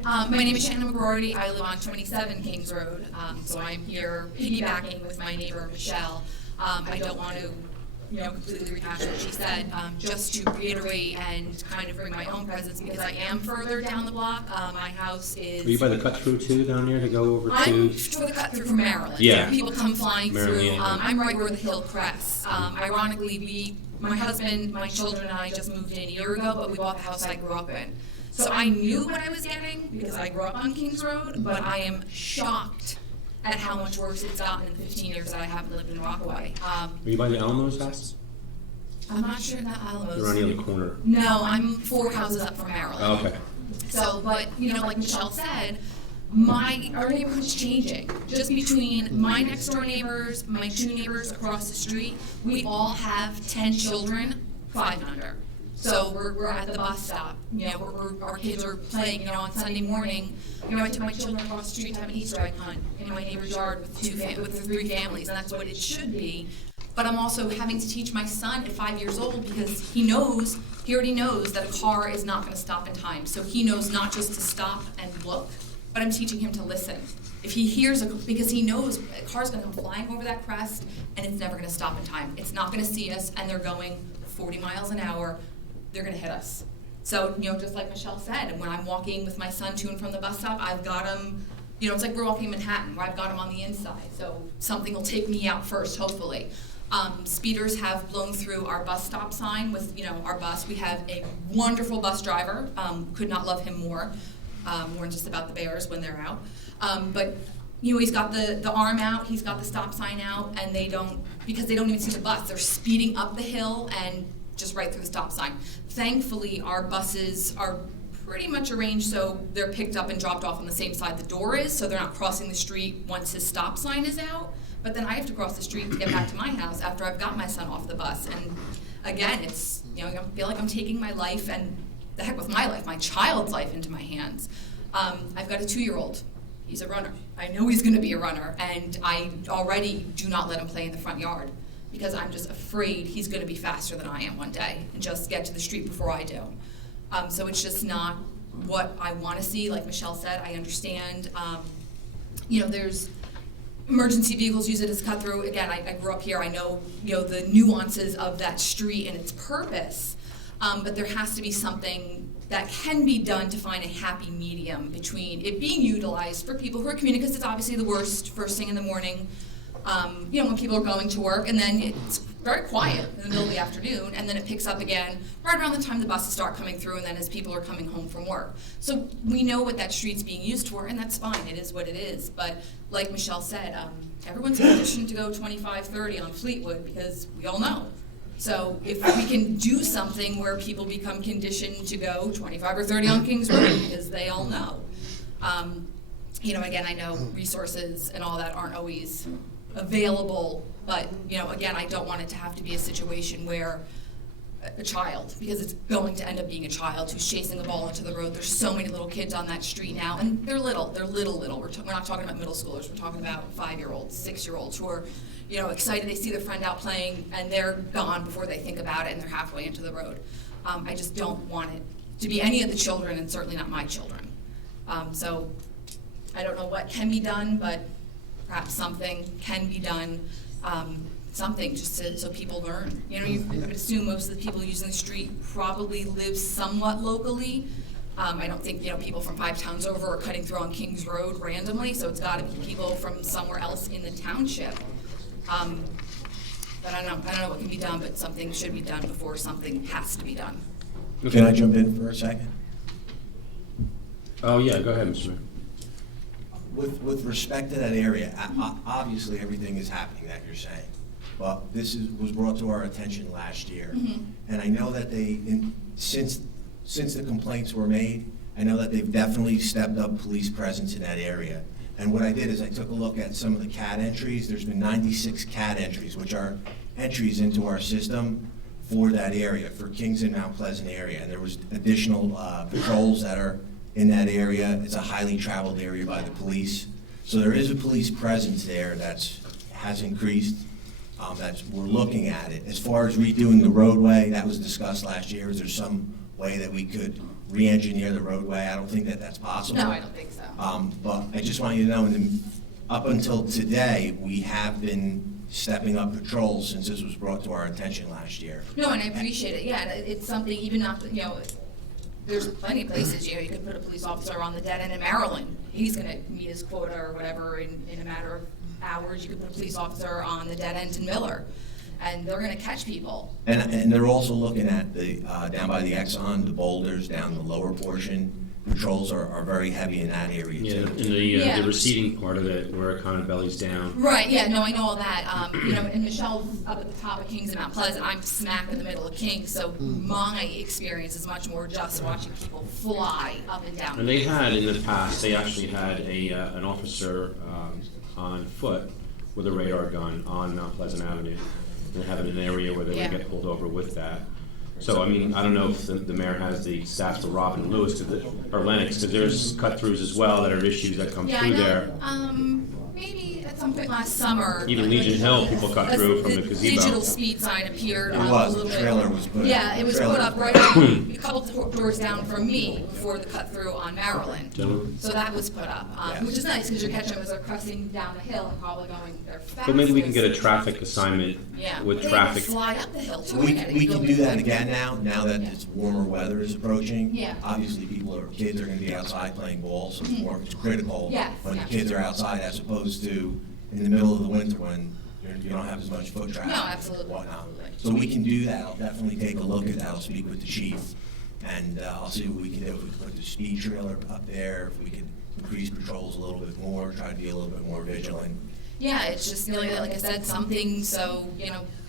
My name is Shannon McGrory. I live on 27 Kings Road, so I'm here piggybacking with my neighbor Michelle. I don't want to, completely rehash what she said. Just to reiterate and kind of bring my own presence because I am further down the block. My house is. Are you by the cut through too down there to go over to? I'm for the cut through from Maryland. Yeah. People come flying Maryland, through. yeah. I'm right where the hill crests. Ironically, my husband, my children, and I just moved in a year ago, but we bought the house I grew up in. So I knew what I was getting because I grew up on Kings Road, but I am shocked at how much worse it's gotten in the 15 years that I haven't lived in Rockaway. Are you by the Alamos house? I'm not sure that Alamos. You're on the other corner. No, I'm 4 houses up from Maryland. Oh, okay. So, but, like Michelle said, our neighborhood's changing. Just between my next door neighbors, my 2 neighbors across the street, we all have 10 children, 5 under. So we're at the bus stop. Our kids are playing. On Sunday morning, I took my children across the street to have an Easter egg hunt in my neighbor's yard with 3 families, and that's what it should be. But I'm also having to teach my son at 5 years old because he already knows that a car is not going to stop in time. So he knows not just to stop and look, but I'm teaching him to listen. If he hears because he knows a car's going to come flying over that crest and it's never going to stop in time. It's not going to see us and they're going 40 miles an hour. They're going to hit us. So, just like Michelle said, when I'm walking with my son to and from the bus stop, I've got him, it's like we're walking in Manhattan where I've got him on the inside. So something will take me out first, hopefully. Speeders have blown through our bus stop sign with, our bus. We have a wonderful bus driver. Could not love him more. More just about the Bears when they're out. But he's got the arm out, he's got the stop sign out, and because they don't even see the bus. They're speeding up the hill and just right through the stop sign. Thankfully, our buses are pretty much arranged so they're picked up and dropped off on the same side the door is, so they're not crossing the street once his stop sign is out. But then I have to cross the street to get back to my house after I've got my son off the bus. And again, it's, I feel like I'm taking my life and the heck with my life, my child's life into my hands. I've got a 2-year-old. He's a runner. I know he's going to be a runner, and I already do not let him play in the front yard. because I'm just afraid he's gonna be faster than I am one day and just get to the street before I do. So it's just not what I wanna see. Like Michelle said, I understand, there's emergency vehicles use it as cut through. Again, I grew up here, I know, the nuances of that street and its purpose. But there has to be something that can be done to find a happy medium between it being utilized for people who are commuting, because it's obviously the worst first thing in the morning, when people are going to work, and then it's very quiet in the middle of the afternoon, and then it picks up again right around the time the buses start coming through, and then as people are coming home from work. So we know what that street's being used for, and that's fine, it is what it is. But like Michelle said, everyone's conditioned to go 25, 30 on Fleetwood, because we all know. So if we can do something where people become conditioned to go 25 or 30 on Kings Road, because they all know. Again, I know resources and all that aren't always available, but, again, I don't want it to have to be a situation where a child, because it's going to end up being a child who's chasing the ball into the road. There's so many little kids on that street now, and they're little. We're not talking about middle schoolers. We're talking about 5-year-olds, 6-year-olds who are, excited. They see their friend out playing, and they're gone before they think about it, and they're halfway into the road. I just don't want it to be any of the children, and certainly not my children. So I don't know what can be done, but perhaps something can be done. Something just so people learn. You would assume most of the people using the street probably live somewhat locally. I don't think people from 5 towns over are cutting through on Kings Road randomly, so it's got to be people from somewhere else in the township. But I don't know what can be done, but something should be done before something has to be done. Can I jump in for a second? Oh, yeah, go ahead, Mr. Mayor. With respect to that area, obviously everything is happening that you're saying, but this was brought to our attention last year. Mm-hmm. And I know that since the complaints were made, I know that they've definitely stepped up police presence in that area. And what I did is I took a look at some of the CAT entries. There's been 96 CAT entries, which are entries into our system for that area, for Kings and Mount Pleasant area. And there was additional patrols that are in that area. It's a highly traveled area by the police. So there is a police presence there has increased. We're looking at it. As far as redoing the roadway, that was discussed last year. Is there some way that we could re-engineer the roadway? I don't think that's possible. No, I don't think so. But I just want you to know, up until today, we have been stepping up patrols since this was brought to our attention last year. No, and I appreciate it. Yeah, and it's something, even not, there's plenty of places, you could put a police officer on the dead end in Maryland. He's gonna meet his quota or whatever in a matter of hours. You could put a police officer on the dead end in Miller, and they're gonna catch people. And they're also looking at the, down by the Exxon, the boulders, down the lower portion. Patrols are very heavy in that area Yeah, too. in the receding part of it, where it kind of bellies down. Right, yeah, no, I know all that. And Michelle's up at the top of Kings and Mount Pleasant. I'm smack in the middle of Kings, so my experience is much more just watching people fly up and down. And they had, in the past, they actually had an officer on foot with a radar gun on Mount Pleasant Avenue, and have it in an area where they would get pulled over with that. So, I mean, I don't know if the mayor has the stats for Robin and Lewis, or Lennox, because there's cut-throughs as well that are issues that come through there. Maybe at some point last summer. Even Legion Hill, people cut through from the gazebo. Digital speed sign appeared It a was, little the bit. trailer was put up. Yeah, it was Trailer. put up right a couple doors down from me before the cut through on Maryland. So that was put up, which is nice because you're catching them as they're crossing down the hill and probably going their fastest. But maybe we can get a traffic assignment with traffic. They fly up the hill too. We can do that again now that it's warmer weather is approaching. Yeah. Obviously, kids are gonna be outside playing ball, so it's more critical Yes, when the yeah. kids are outside as opposed to in the middle of the winter when you don't have as much foot traffic. No, absolutely. And whatnot. So we can do that. I'll definitely take a look at that. I'll speak with the chief, and I'll see what we can do. If we can put the speed trailer up there, if we can increase patrols a little bit more, try to be a little bit more vigilant. Yeah, it's just like I said, something so,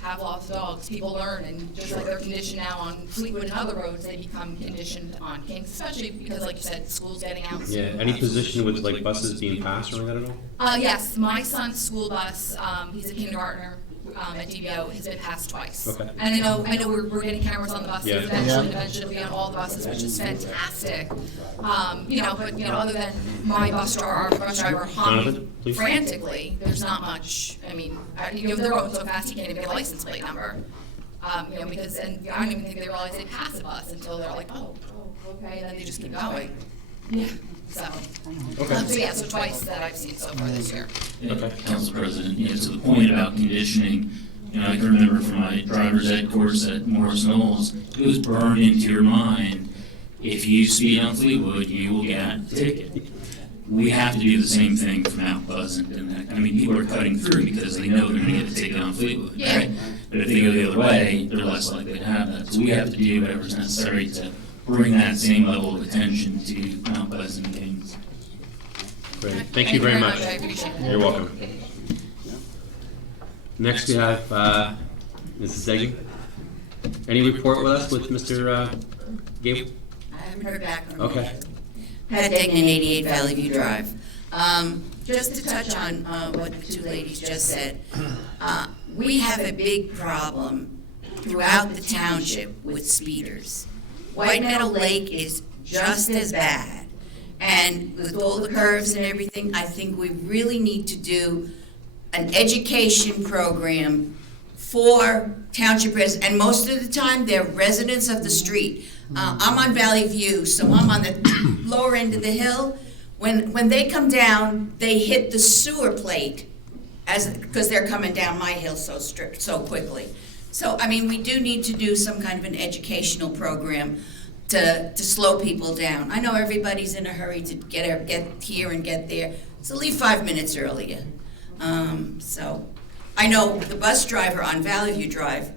have lost dogs, people learn, and just like they're conditioned now on Fleetwood and other roads, they become conditioned on Kings, especially because, like you said, school's getting out. Yeah, any position with like buses being passed or that at all? Yes, my son's school bus, he's a kindergartner, at DBO has been passed twice. Okay. And I know we're getting cameras on the buses Yeah. eventually it'll be on all the buses, which is fantastic. But other than my bus driver, our bus driver Jonathan, humming please. frantically, there's not much. I mean, they're going so fast you can't even get a license plate number. Because and I don't even think they realize they pass a bus until they're like, oh, okay, and then they just keep going. Yeah. So twice that I've seen so far this year. Okay. Council President, to the point about conditioning, I can remember from my driver's ed course at Morris Knowles, it was burned into your mind, if you speed on Fleetwood, you will get a ticket. We have to do the same thing for Mount Pleasant, and people are cutting through because they know they're gonna get a ticket on Fleetwood, Yeah. right? But if they go the other way, they're less likely to have that, so we have to do whatever's necessary to bring that same level of attention to Mount Pleasant and Kings. Great. Thank you very much. I appreciate it. You're welcome. Next we have Mrs. Deggy. Any report with us with Mr. Gable? I haven't heard back from Okay. him. Pat Degnan, 88 Valley View Drive. Just to touch on what the two ladies just said, we have a big problem throughout the township with speeders. White Meadow Lake is just as bad. And with all the curves and everything, I think we really need to do an education program for township residents. And most of the time, they're residents of the street. I'm on Valley View, so I'm on the lower end of the hill. When they come down, they hit the sewer plate because they're coming down my hill so quickly. So, I mean, we do need to do some kind of an educational program to slow people down. I know everybody's in a hurry to get here and get there, so leave 5 minutes earlier. So, I know the bus driver on Valley View Drive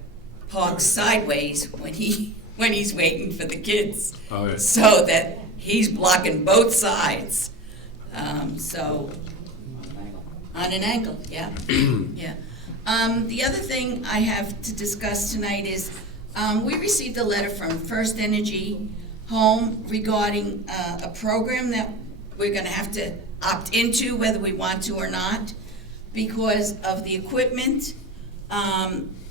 parks sideways when he's waiting for the kids. Oh, yeah. So that he's blocking both sides. So, on an angle, yeah. Yeah. The other thing I have to discuss tonight is, we received a letter from First Energy Home regarding a program that we're gonna have to opt into whether we want to or not because of the equipment.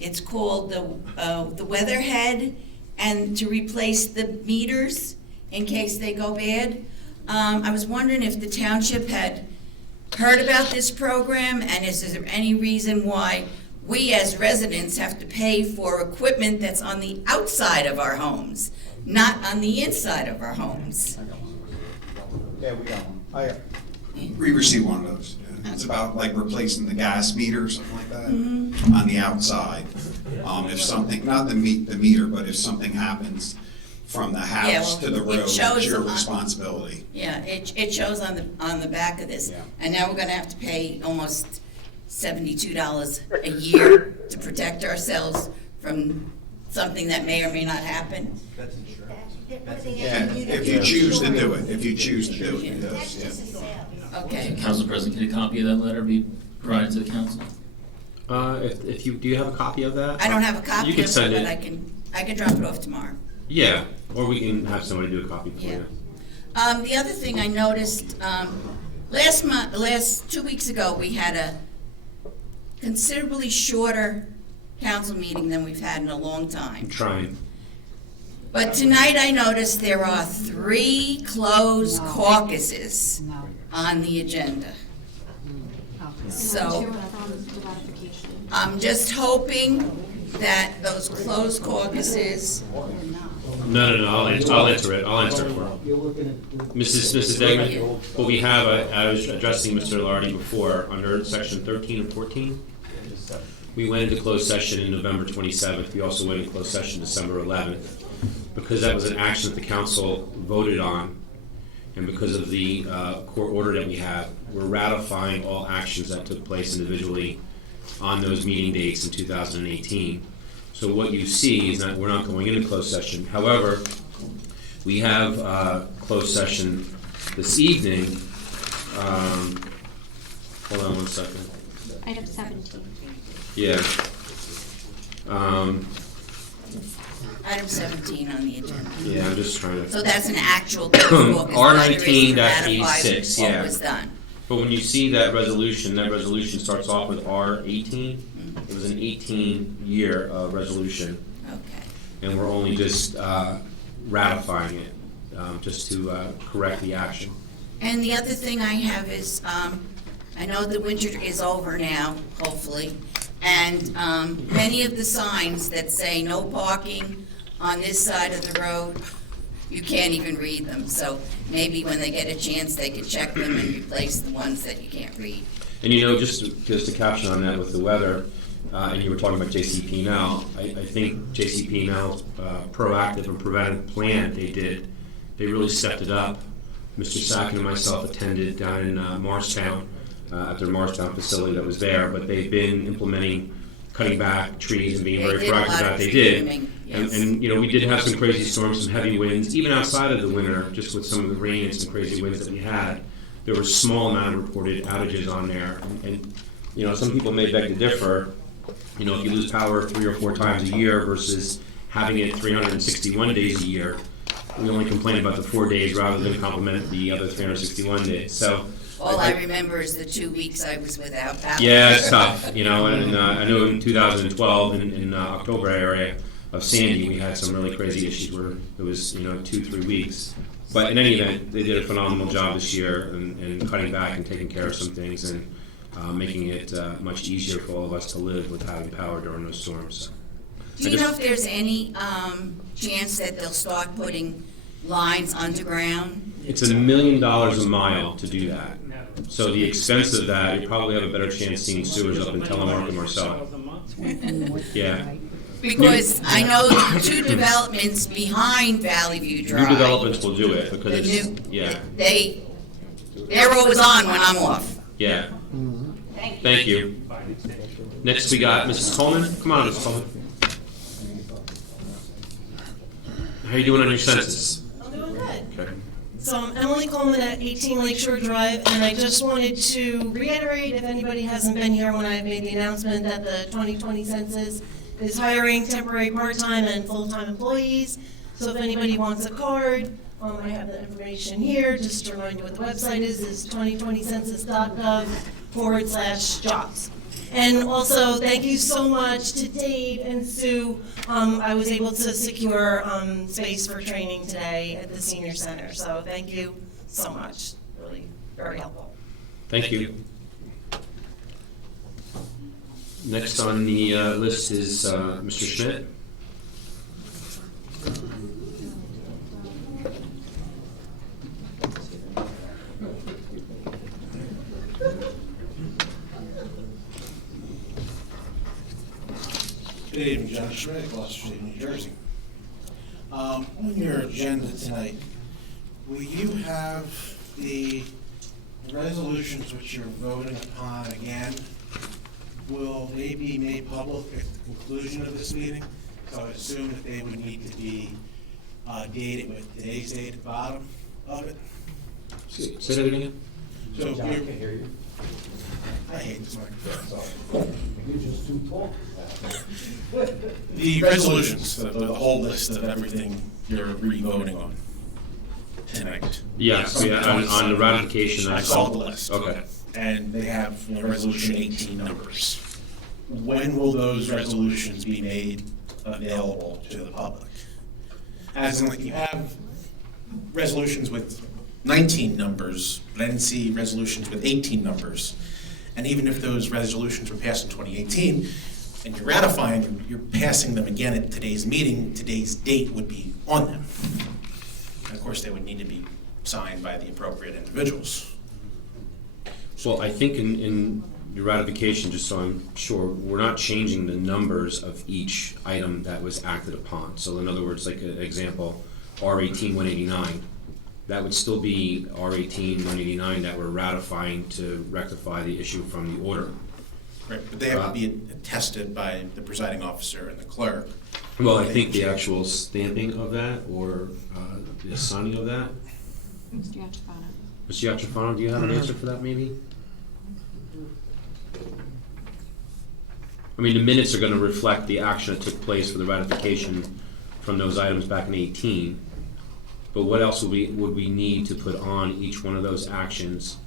It's called the Weatherhead, and to replace the meters in case they go bad. I was wondering if the township had heard about this program, and is there any reason why we as residents have to pay for equipment that's on the outside of our homes, not on the inside of our homes? Yeah, we got one. We received one of those. It's about like replacing the gas meter or something like that on the outside. If something, not the meter, but if something happens from the house to the road, it's your responsibility. Yeah, it shows on the back of this. And now we're gonna have to pay almost $72 a year to protect ourselves from something that may or may not happen. That's insurance. Yeah, if you choose to do it, it does, yeah. Okay. Council President, can a copy of that letter be provided to the council? If you do you have a copy of that? I don't have a copy You can of it, send but it. I can drop it off tomorrow. Yeah, or we can have somebody do a copy for you. The other thing I noticed, last 2 weeks ago, we had a considerably shorter council meeting than we've had in a long time. I'm trying. But tonight I noticed there are 3 closed caucuses on the agenda. So I'm just hoping that those closed caucuses. No, I'll answer it. I'll answer it for Mrs. Degnan. What we have, I was addressing Mr. Lardy before, under section 13 and 14. We went into closed session in November 27th. We also went into closed session December 11th. Because that was an action that the council voted on, and because of the court order that we have, we're ratifying all actions that took place individually on those meeting dates in 2018. So what you see is that we're not going into closed session. However, we have closed session this evening. Hold on one second. Item 17. Yeah. Item 17 on the agenda. Yeah, I'm just trying to. So that's an actual closed caucus. R19-86, What yeah. was done. But when you see that resolution starts off with R18. It was an 18-year resolution, Okay. and we're only just ratifying it, just to correct the action. And the other thing I have is, I know the winter is over now, hopefully, and many of the signs that say no parking on this side of the road, you can't even read them. So maybe when they get a chance, they could check them and replace the ones that you can't read. And you know, just to caption on that with the weather, and you were talking about JCP now, I think JCP now's proactive and preventive plan they did. They really stepped it up. Mr. Sacken and myself attended down in Marshtown, at their Marshtown facility that was there, but they've been implementing cutting back trees and being They very did a proactive lot that of they tree did. trimming, yes. And you know, we did have some crazy storms, some heavy winds, even outside of the winter, just with some of the rain and some crazy winds that we had. There were small amount of reported outages on there, and you know, some people may beg to differ. You know, if you lose power 3 or 4 times a year versus having it 361 days a year, we only complain about the 4 days rather than compliment the other 361 days. So All I remember is the 2 weeks I was without power. yeah, it's tough, you know, and I know in 2012 in October area of Sandy, we had some really crazy issues where it was, you know, 2-3 weeks. But in any event, they did a phenomenal job this year in cutting back and taking care of some things and making it much easier for all of us to live with having power during those storms. Do you know if there's any chance that they'll start putting lines underground? It's $1 million a mile to do that. So the expense of that, you probably have a better chance seeing sewers up in Telemark and Marcel. Yeah. Because I know 2 developments behind Valley View Drive. New developments will do it because The it's, new- yeah, They're always on when I'm off. yeah. Thank you. Next we got Mrs. Coleman. Come on, Mrs. Coleman. How are you doing on your census? I'm doing good. Okay. So I'm Emily Coleman at 18 Lakeshore Drive, and I just wanted to reiterate, if anybody hasn't been here when I made the announcement that the 2020 census is hiring temporary part-time and full-time employees. So if anybody wants a card, I have the information here. Just to remind you what the website is 2020census.gov/jobs. And also, thank you so much to Dave and Sue. I was able to secure space for training today at the senior center. So thank you so much. Really very helpful. Thank you. Next on the list is Mr. Schmidt. Good evening, John Schmidt, Gloucester Street, New Jersey. On your agenda tonight, will you have the resolutions which you're voting upon again? Will they be made public at the conclusion of this meeting? So I would assume that they would need to be dated with today's date at the bottom of it. Say that again. So you're, I hate this microphone. The resolutions, the whole list of everything you're re-voting on tonight. Yes, yeah, on the ratification. I saw the list. Okay. And they have resolution 18 numbers. When will those resolutions be made available to the public? As in, like, you have resolutions with 19 numbers, but I didn't see resolutions with 18 numbers. And even if those resolutions were passed in 2018, and you're ratifying them, you're passing them again at today's meeting, today's date would be on them. And of course, they would need to be signed by the appropriate individuals. Well, I think in your ratification, just so I'm sure, we're not changing the numbers of each item that was acted upon. So in other words, like an example, R18-189, that would still be R18-189 that we're ratifying to rectify the issue from the order. Right, but they have to be attested by the presiding officer and the clerk. Well, I think the actual stamping of that or the signing of that. Mr. Yachafano. Mr. Yachafano, do you have an answer for that maybe? I mean, the minutes are going to reflect the action that took place for the ratification from those items back in 18. But what else would we need to put on each one of those actions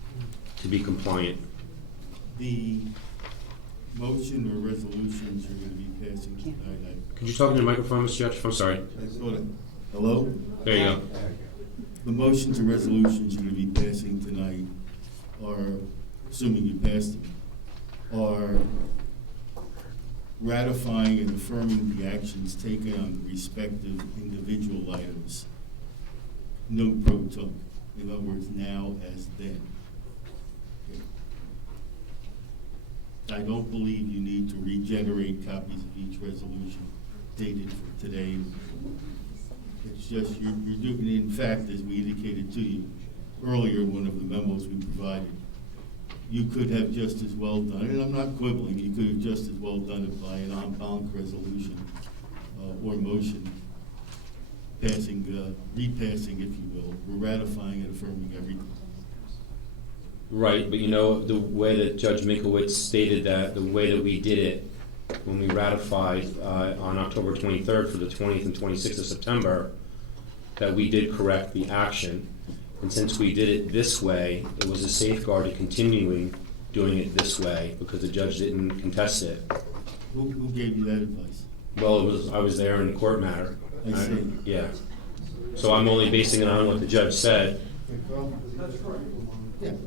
to be compliant? The motion or resolutions you're gonna be passing tonight? Could you talk into the microphone, Mr. Judge? I'm sorry. Hello? There you go. The motions and resolutions you're gonna be passing tonight are, assuming you pass them, are ratifying and affirming the actions taken on the respective individual items. No pro tunc. In other words, now as then. I don't believe you need to regenerate copies of each resolution dated for today. It's just, you're doing, in fact, as we indicated to you earlier in one of the memos we provided, you could have just as well done, and I'm not quibbling, you could have just as well done it by an en banc resolution or motion, passing, repassing, if you will. We're ratifying and affirming everything. Right, but you know, the way that Judge Minkowitz stated that, the way that we did it when we ratified on October 23rd for the 20th and 26th of September, that we did correct the action. And since we did it this way, it was a safeguard to continuing doing it this way because the judge didn't contest it. Who gave you that advice? Well, I was there in the court matter. I see. Yeah. So I'm only basing it on what the judge said. That's correct. Yeah. And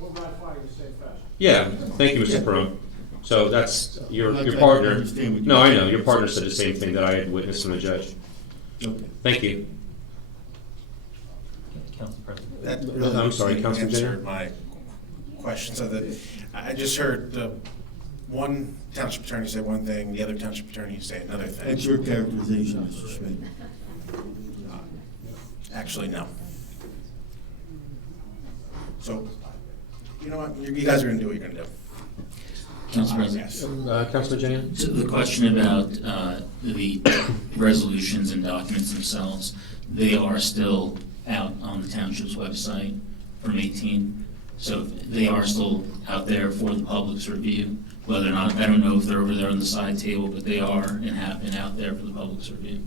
we'll ratify in the same fashion. Yeah, thank you, Mr. Perone. So that's your partner. No, I know, your partner said the same thing that I had witnessed from the judge. Okay. Thank you. Council President. That really I'm sorry, Councilman Jenner? answered my question. So that I just heard one township attorney say one thing, the other township attorney say another thing. That's your characterization, Mr. Schmidt. Actually, no. So, you know what? You guys are going to do what you're going to do. Council President. Yes. Councilman Jenner? So the question about the resolutions and documents themselves, they are still out on the township's website from 18. So they are still out there for the public's review. Whether or not, I don't know if they're over there on the side table, but they are and have been out there for the public's review.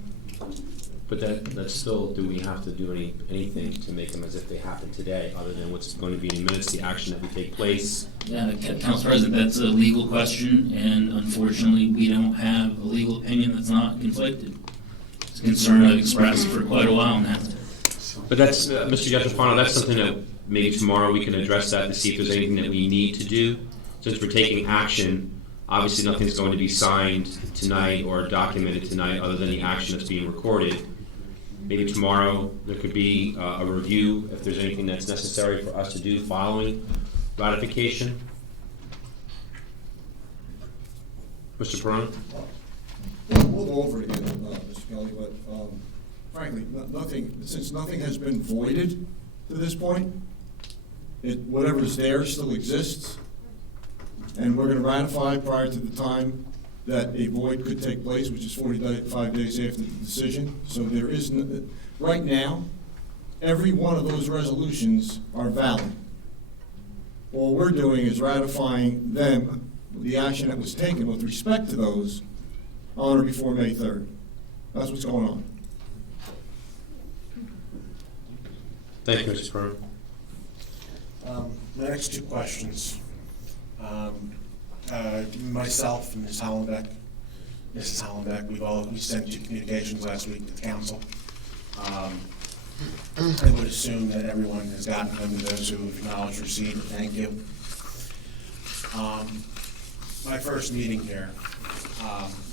But that's still, do we have to do anything to make them as if they happen today, other than what's going to be in minutes, the action that would take place? Yeah, Council President, that's a legal question, and unfortunately, we don't have a legal opinion that's not conflicted. It's a concern I've expressed for quite a while now. But that's, Mr. Giacomo, that's something that maybe tomorrow we can address that to see if there's anything that we need to do. Since we're taking action, obviously nothing's going to be signed tonight or documented tonight other than the action that's being recorded. Maybe tomorrow there could be a review if there's anything that's necessary for us to do following ratification. Mr. Perone? We'll go over it again, Mr. Kelly, but frankly, since nothing has been voided to this point, whatever's there still exists, and we're going to ratify prior to the time that a void could take place, which is 45 days after the decision. So there is, right now, every one of those resolutions are valid. All we're doing is ratifying them, the action that was taken with respect to those on or before May 3rd. That's what's going on. Thank you, Mr. Perone. The next two questions. Myself and Mrs. Hollenbeck, we sent two communications last week to the council. I would assume that everyone has gotten them, to those who have acknowledged receipt. Thank you. My first meeting here,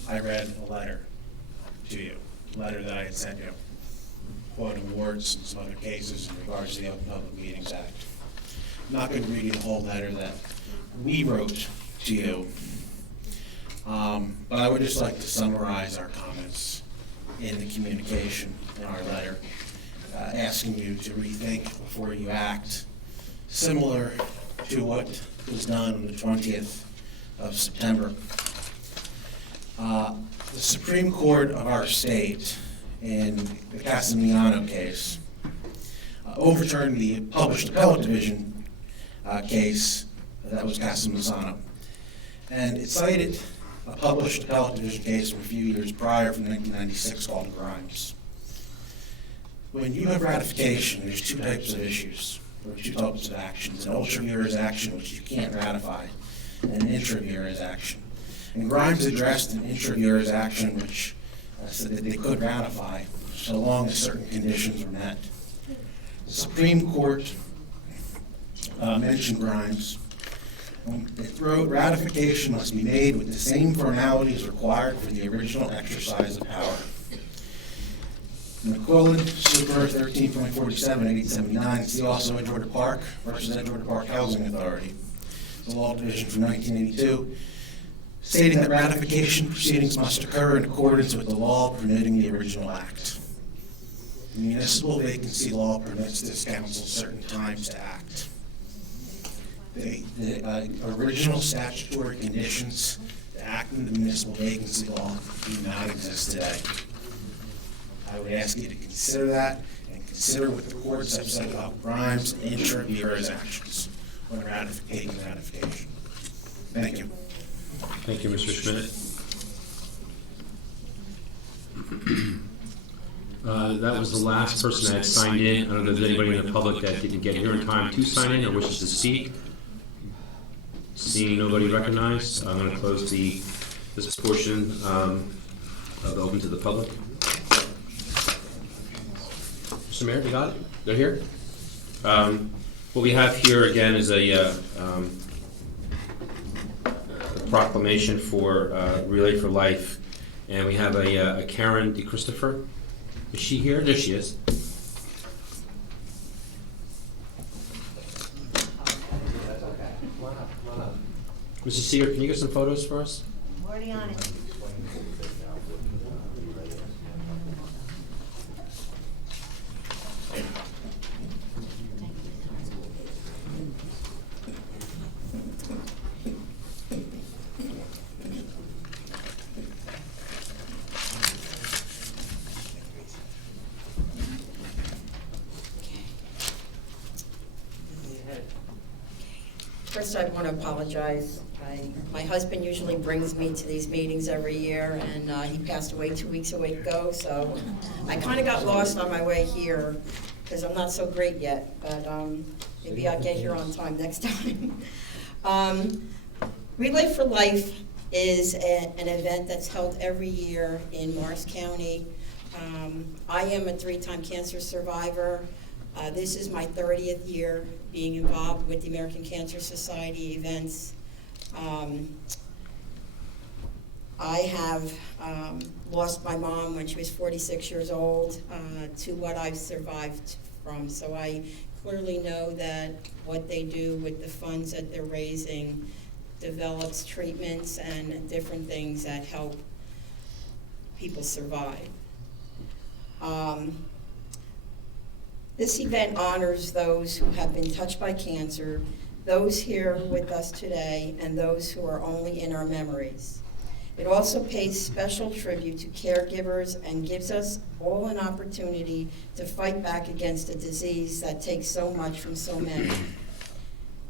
I read a letter to you, a letter that I had sent you, quoting awards and some other cases in regards to the Open Public Meetings Act. I'm not going to read you the whole letter that we wrote to you, but I would just like to summarize our comments in the communication in our letter, asking you to rethink before you act, similar to what was done on the 20th of September. The Supreme Court of our state, in the Castellano case, overturned the published appellate division case that was Castellano. And it cited a published appellate division case from a few years prior from 1996 called Grimes. When you have ratification, there's two types of issues, or two types of actions. An ultra vires action, which you can't ratify, and an intra-vires action. And Grimes addressed an intra-vires action which said that they could ratify so long as certain conditions were met. The Supreme Court mentioned Grimes. It wrote, ratification must be made with the same formalities required for the original exercise of power. McQuillan, Super 13.47, 879, see also Edgewater Park versus Edgewater Park Housing Authority, the law division from 1982, stating that ratification proceedings must occur in accordance with the law permitting the original act. The municipal vacancy law permits this council certain times to act. The original statutory conditions to act in the municipal vacancy law do not exist today. I would ask you to consider that and consider what the courts have said about Grimes and intra-vires actions when ratification. Thank you. Thank you, Mr. Schmidt. That was the last person that had signed in. I don't know if there's anybody in the public that didn't get here in time to sign in or wishes to speak. Seeing nobody recognized, I'm going to close this portion of open to the public. Mr. Mayor, you got it? They're here? What we have here again is a proclamation for Relay for Life, and we have a Karen DeChristopher. Is she here? There she is. Mrs. Seeger, can you get some photos for us? I'm already on it. First, I want to apologize. My husband usually brings me to these meetings every year, and he passed away 2 weeks ago, so I kind of got lost on my way here because I'm not so great yet, but maybe I'll get here on time next time. Relay for Life is an event that's held every year in Morris County. I am a 3-time cancer survivor. This is my 30th year being involved with the American Cancer Society events. I have lost my mom when she was 46 years old to what I've survived from. So I clearly know that what they do with the funds that they're raising develops treatments and different things that help people survive. This event honors those who have been touched by cancer, those here with us today, and those who are only in our memories. It also pays special tribute to caregivers and gives us all an opportunity to fight back against a disease that takes so much from so many.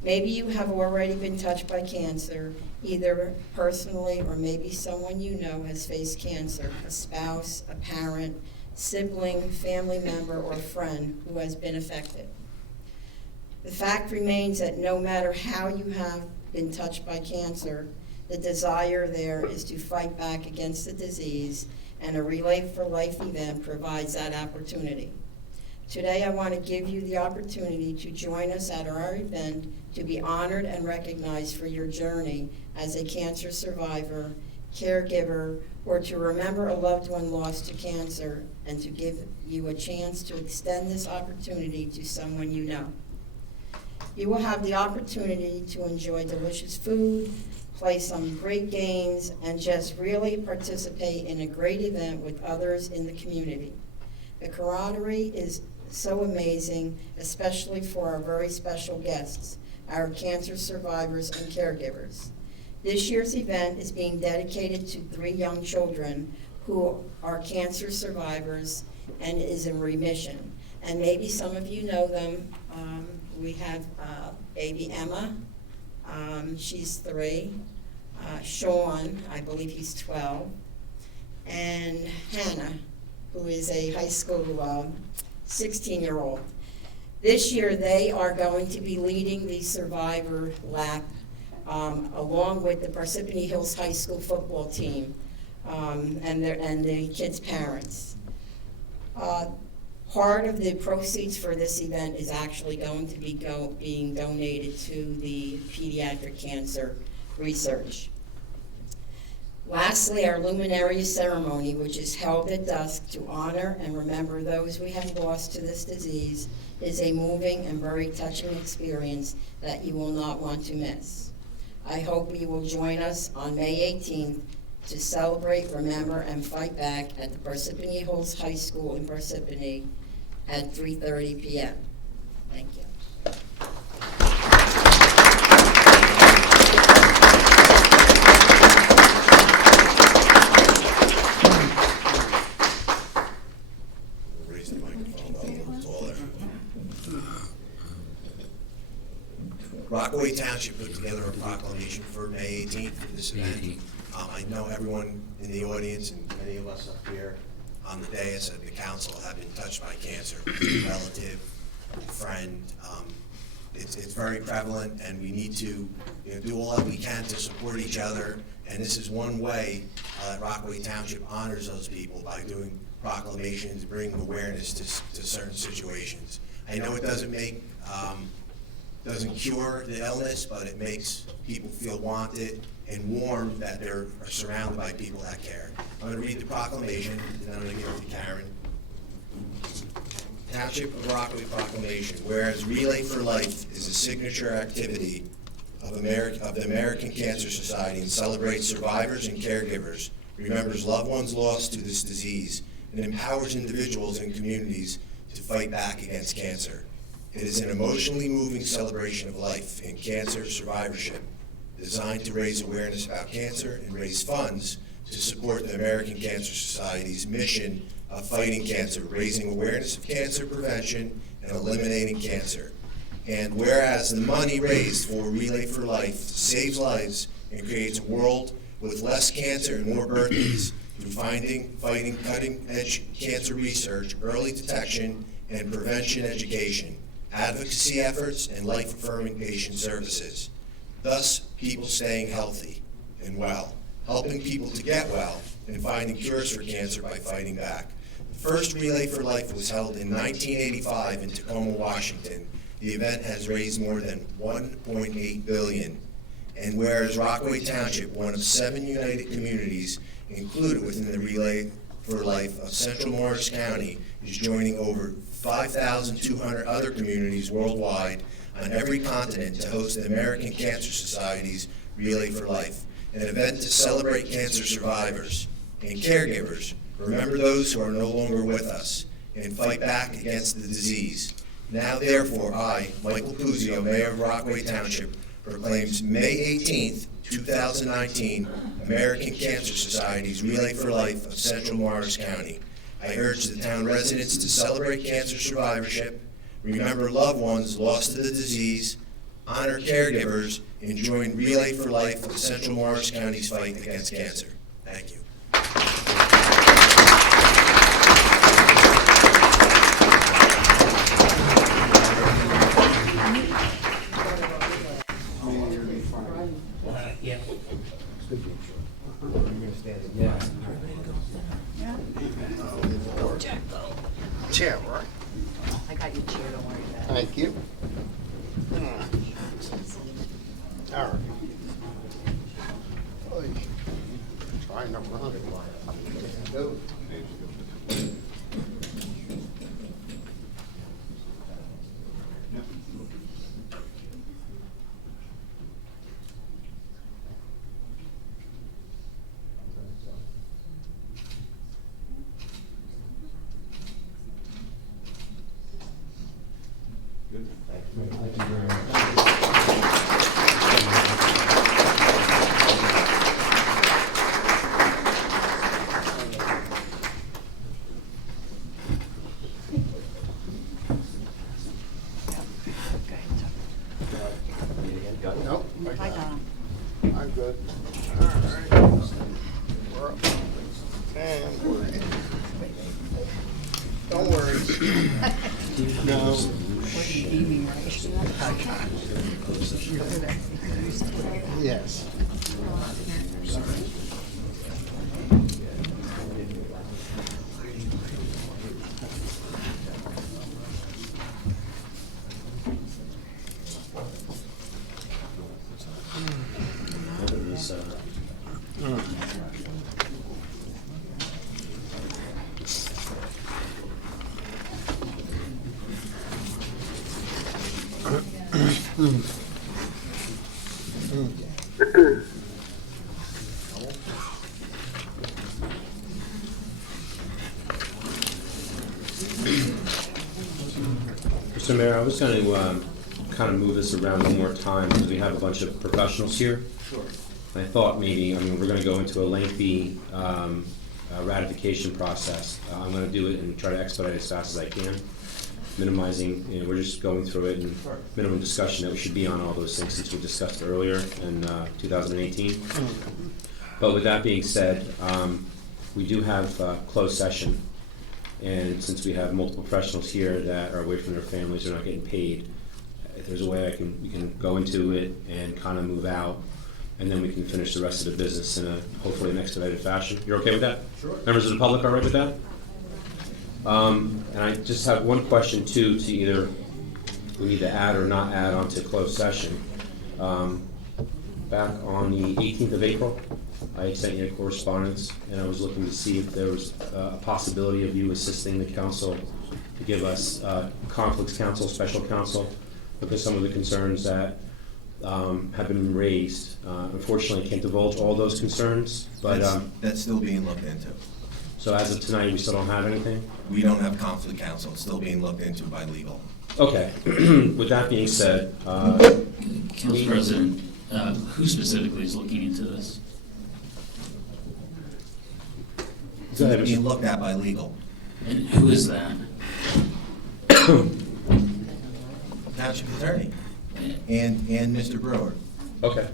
Maybe you have already been touched by cancer, either personally or maybe someone you know has faced cancer, a spouse, a parent, sibling, family member, or friend who has been affected. The fact remains that no matter how you have been touched by cancer, the desire there is to fight back against the disease, and a Relay for Life event provides that opportunity. Today I want to give you the opportunity to join us at our event to be honored and recognized for your journey as a cancer survivor, caregiver, or to remember a loved one lost to cancer, and to give you a chance to extend this opportunity to someone you know. You will have the opportunity to enjoy delicious food, play some great games, and just really participate in a great event with others in the community. The camaraderie is so amazing, especially for our very special guests, our cancer survivors and caregivers. This year's event is being dedicated to 3 young children who are cancer survivors and is in remission. And maybe some of you know them. We have baby Emma, she's 3. Sean, I believe he's 12. And Hannah, who is a high school 16-year-old. This year they are going to be leading the survivor lap along with the Parsippany Hills High School football team and the kids' parents. Part of the proceeds for this event is actually going to be being donated to the pediatric cancer research. Lastly, our luminary ceremony, which is held at dusk to honor and remember those we have lost to this disease, is a moving and very touching experience that you will not want to miss. I hope you will join us on May 18th to celebrate, remember, and fight back at the Parsippany Hills High School in Parsippany at 3:30 p.m. Thank you. Raise the microphone a little taller. Rockaway Township put together a proclamation for May 18th for this event. I know everyone in the audience and many of us up here on the dais at the council have been touched by cancer, relative, friend. It's very prevalent, and we need to do all that we can to support each other. And this is one way that Rockaway Township honors those people, by doing proclamations, bringing awareness to certain situations. I know it doesn't doesn't cure the illness, but it makes people feel wanted and warm that they're surrounded by people that care. I'm going to read the proclamation, and then I'm going to give it to Karen. Township of Rockaway Proclamation. Whereas Relay for Life is a signature activity of the American Cancer Society and celebrates survivors and caregivers, remembers loved ones lost to this disease, and empowers individuals and communities to fight back against cancer. It is an emotionally moving celebration of life and cancer survivorship, designed to raise awareness about cancer and raise funds to support the American Cancer Society's mission of fighting cancer, raising awareness of cancer prevention and eliminating cancer. And whereas the money raised for Relay for Life saves lives and creates a world with less cancer and more birthdays through fighting cutting-edge cancer research, early detection, and prevention education, advocacy efforts, and life-affirming patient services. Thus, people staying healthy and well, helping people to get well, and finding cures for cancer by fighting back. The first Relay for Life was held in 1985 in Tacoma, Washington. The event has raised more than $1.8 billion. And whereas Rockaway Township, one of 7 United Communities included within the Relay for Life of Central Morris County, is joining over 5,200 other communities worldwide on every continent to host the American Cancer Society's Relay for Life, an event to celebrate cancer survivors and caregivers, remember those who are no longer with us, and fight back against the disease. Now, therefore, I, Michael Puzio, Mayor of Rockaway Township, proclaims May 18th, 2019, American Cancer Society's Relay for Life of Central Morris County. I urge the town residents to celebrate cancer survivorship, remember loved ones lost to the disease, honor caregivers, and join Relay for Life of Central Morris County's fight against cancer. Thank you. Chair, right? I got your chair, don't worry about it. Thank you. All right. Oy. Trying to run it. Go. Nope. Hi, Donna. I'm good. All right. We're up. And we're in. Don't worry. No. Yes. Mr. Mayor, I was going to kind of move this around one more time because we have a bunch of professionals here. Sure. I thought maybe, we're going to go into a lengthy ratification process. I'm going to do it and try to expedite it as fast as I can, minimizing, we're just going through it and minimum discussion that we should be on all those things since we discussed earlier in 2018. But with that being said, we do have closed session. And since we have multiple professionals here that are away from their families, they're not getting paid, if there's a way we can go into it and kind of move out, and then we can finish the rest of the business in a hopefully an expedited fashion. You're okay with that? Sure. Members of the public are all right with that? And I just have one question too, to either we need to add or not add onto closed session. Back on the 18th of April, I sent you a correspondence, and I was looking to see if there was a possibility of you assisting the council to give us conflicts counsel, special counsel, because some of the concerns that have been raised. Unfortunately, I can't divulge all those concerns, but That's still being looked into. so as of tonight, we still don't have anything? We don't have conflict counsel, it's still being looked into by legal. Okay. With that being said, Council President, who specifically is looking into this? It's being looked at by legal. And who is that? Township attorney and Mr. Brewer. Okay.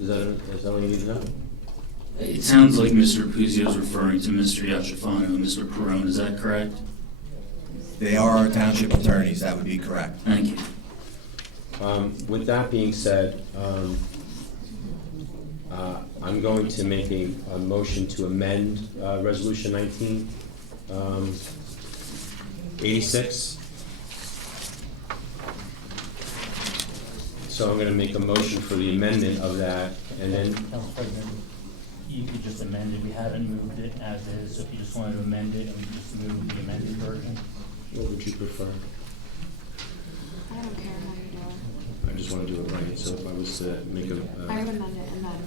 Is that all you need to know? It sounds like Mr. Puzio is referring to Mr. Yachafano and Mr. Perone, is that correct? They are our township attorneys, that would be correct. Thank you. With that being said, I'm going to make a motion to amend Resolution 1986. So I'm going to make a motion for the amendment of that, and then Council President, you could just amend it. We haven't moved it as is, so if you just wanted to amend it, and just move the amended version. what would you prefer? I don't care how you do it. I just want to do it right, so if I was to make a... I would amend it and then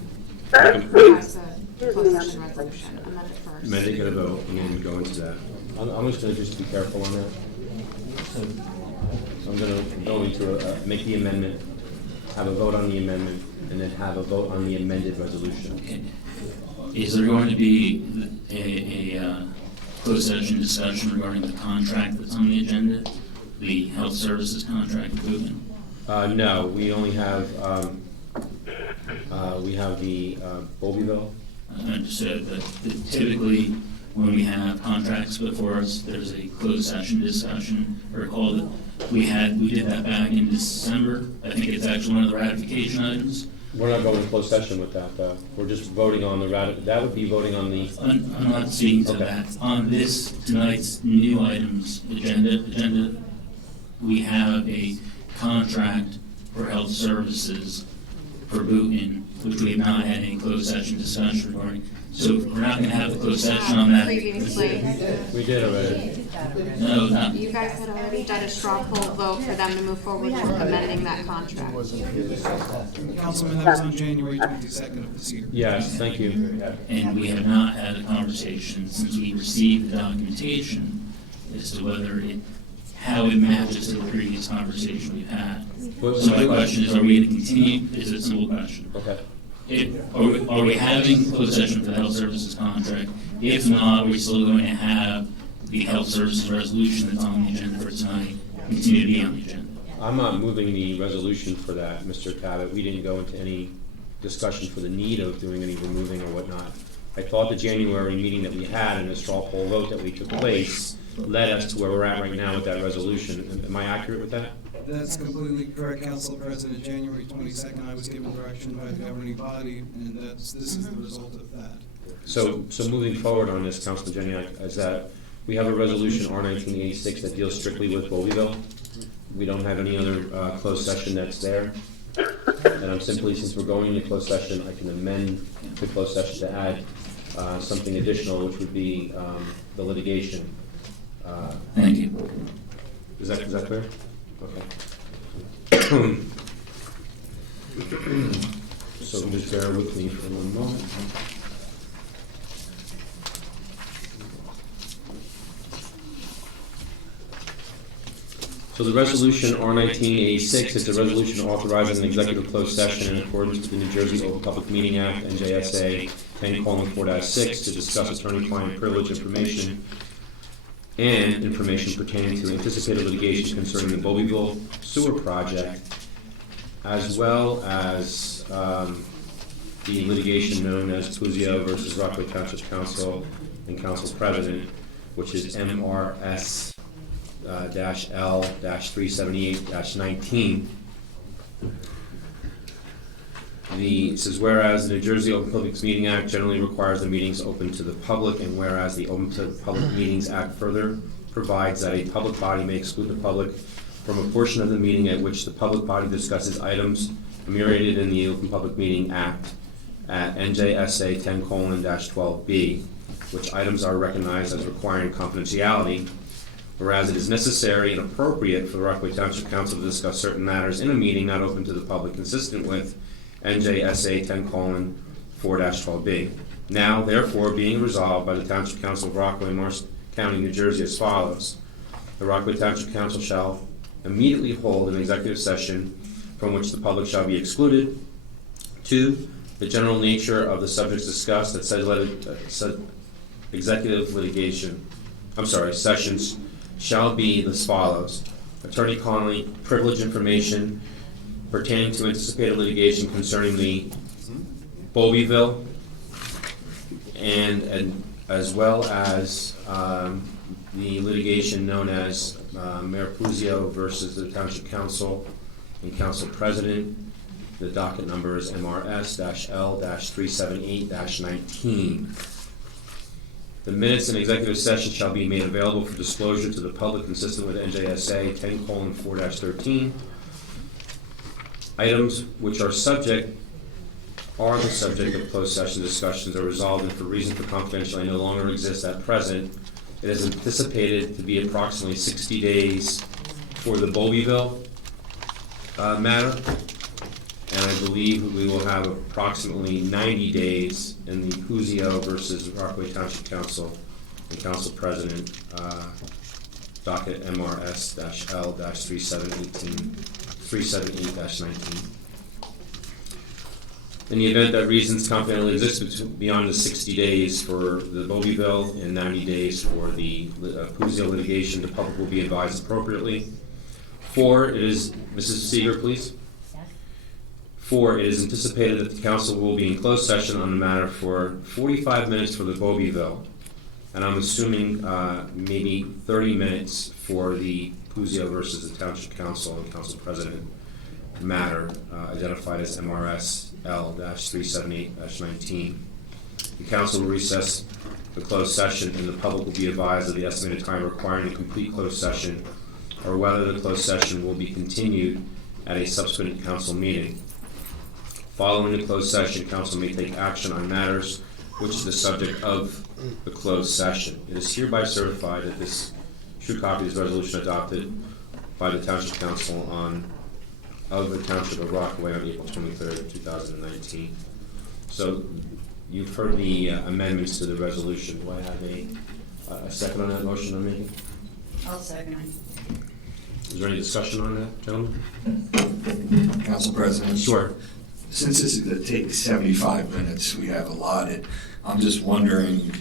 Amend pass a closed session resolution, amend it first. Amend it, get a vote, and then go into that. I'm just going to just be careful on that. So I'm going to go into, make the amendment, have a vote on the amendment, and then have a vote on the amended resolution. Is there going to be a closed session discussion regarding the contract that's on the agenda? The health services contract movement? No, we only have, the Bowlbyville. Understood, but typically, when we have contracts before us, there's a closed session discussion, or call it, we did that back in December. I think it's actually one of the ratification items. We're not going to closed session with that, though. We're just voting on the that would be voting on the... I'm not speaking to that. On this, tonight's new items agenda, we have a contract for health services for Booton, which we have not had any closed session discussion regarding. So we're not going to have a closed session on that. Previously. We did already. No, not. You guys had already done a straw poll vote for them to move forward with amending that contract. Councilman, that was on January 22nd of this year. Yes, thank you. And we have not had a conversation since we received the documentation as to how it matches to the previous conversation we've had. So my question is, are we going to continue? Is it a simple question? Okay. Are we having closed session for the health services contract? If not, are we still going to have the health services resolution that's on the agenda for tonight continue to be on the agenda? I'm not moving the resolution for that, Mr. Cabot. We didn't go into any discussion for the need of doing any removing or whatnot. I thought the January meeting that we had and the straw poll vote that we took place led us to where we're at right now with that resolution. Am I accurate with that? That's completely correct, Council President. January 22nd, I was given direction by the governing body, and this is the result of that. So moving forward on this, Councilman Jeniak, is that we have a resolution, R-1986, that deals strictly with Bowlbyville. We don't have any other closed session that's there. And I'm simply, since we're going into closed session, I can amend the closed session to add something additional, which would be the litigation. Thank you. Is that clear? Okay. So just bear with me for one moment. So the resolution R-1986 is a resolution authorizing an executive closed session in accordance with the New Jersey Open Public Meeting Act, NJSA 10:4-6, to discuss attorney-client privilege information and information pertaining to anticipated litigation concerning the Bowlbyville Sewer Project, as well as the litigation known as Puzio versus Rockaway Township Council and Council President, which is MRS L-378-19. It says, whereas the New Jersey Open Public Meeting Act generally requires the meetings open to the public, and whereas the Open to Public Meetings Act further provides that a public body may exclude the public from a portion of the meeting at which the public body discusses items enumerated in the Open Public Meeting Act at NJSA 10:12B, which items are recognized as requiring confidentiality. Whereas it is necessary and appropriate for the Rockaway Township Council to discuss certain matters in a meeting not open to the public, consistent with NJSA 10:4-12B. Now, therefore, being resolved by the Township Council of Rockaway, Morris County, New Jersey as follows. The Rockaway Township Council shall immediately hold an executive session from which the public shall be excluded. 2, the general nature of the subjects discussed at said executive sessions shall be as follows. Attorney-client privilege information pertaining to anticipated litigation concerning the Bowlbyville and as well as the litigation known as Mayor Puzio versus the Township Council and Council President. The docket number is MRS-L-378-19. The minutes in executive session shall be made available for disclosure to the public consistent with NJSA 10:4-13. Items which are the subject of closed session discussions are resolved and for reason for confidentiality no longer exists at present. It is anticipated to be approximately 60 days for the Bowlbyville matter, and I believe we will have approximately 90 days in the Puzio versus Rockaway Township Council and Council President docket MRS-L-378-19. In the event that reasons confidentially exist beyond the 60 days for the Bowlbyville and 90 days for the Puzio litigation, the public will be advised appropriately. 4, it is, Mrs. Seeger, please. 4, it is anticipated that the council will be in closed session on the matter for 45 minutes for the Bowlbyville, and I'm assuming maybe 30 minutes for the Puzio versus the Township Council and Council President matter identified as MRS-L-378-19. The council will recess the closed session, and the public will be advised of the estimated time requiring a complete closed session, or whether the closed session will be continued at a subsequent council meeting. Following the closed session, council may take action on matters which is the subject of the closed session. It is hereby certified that this true copy of this resolution adopted by the Township Council of the Township of Rockaway on April 23rd, 2019. So you've heard the amendments to the resolution. Do I have a second on that motion I'm making? I'll second it. Is there any discussion on that, gentlemen? Council President? Sure. Since this is going to take 75 minutes we have allotted, I'm just wondering,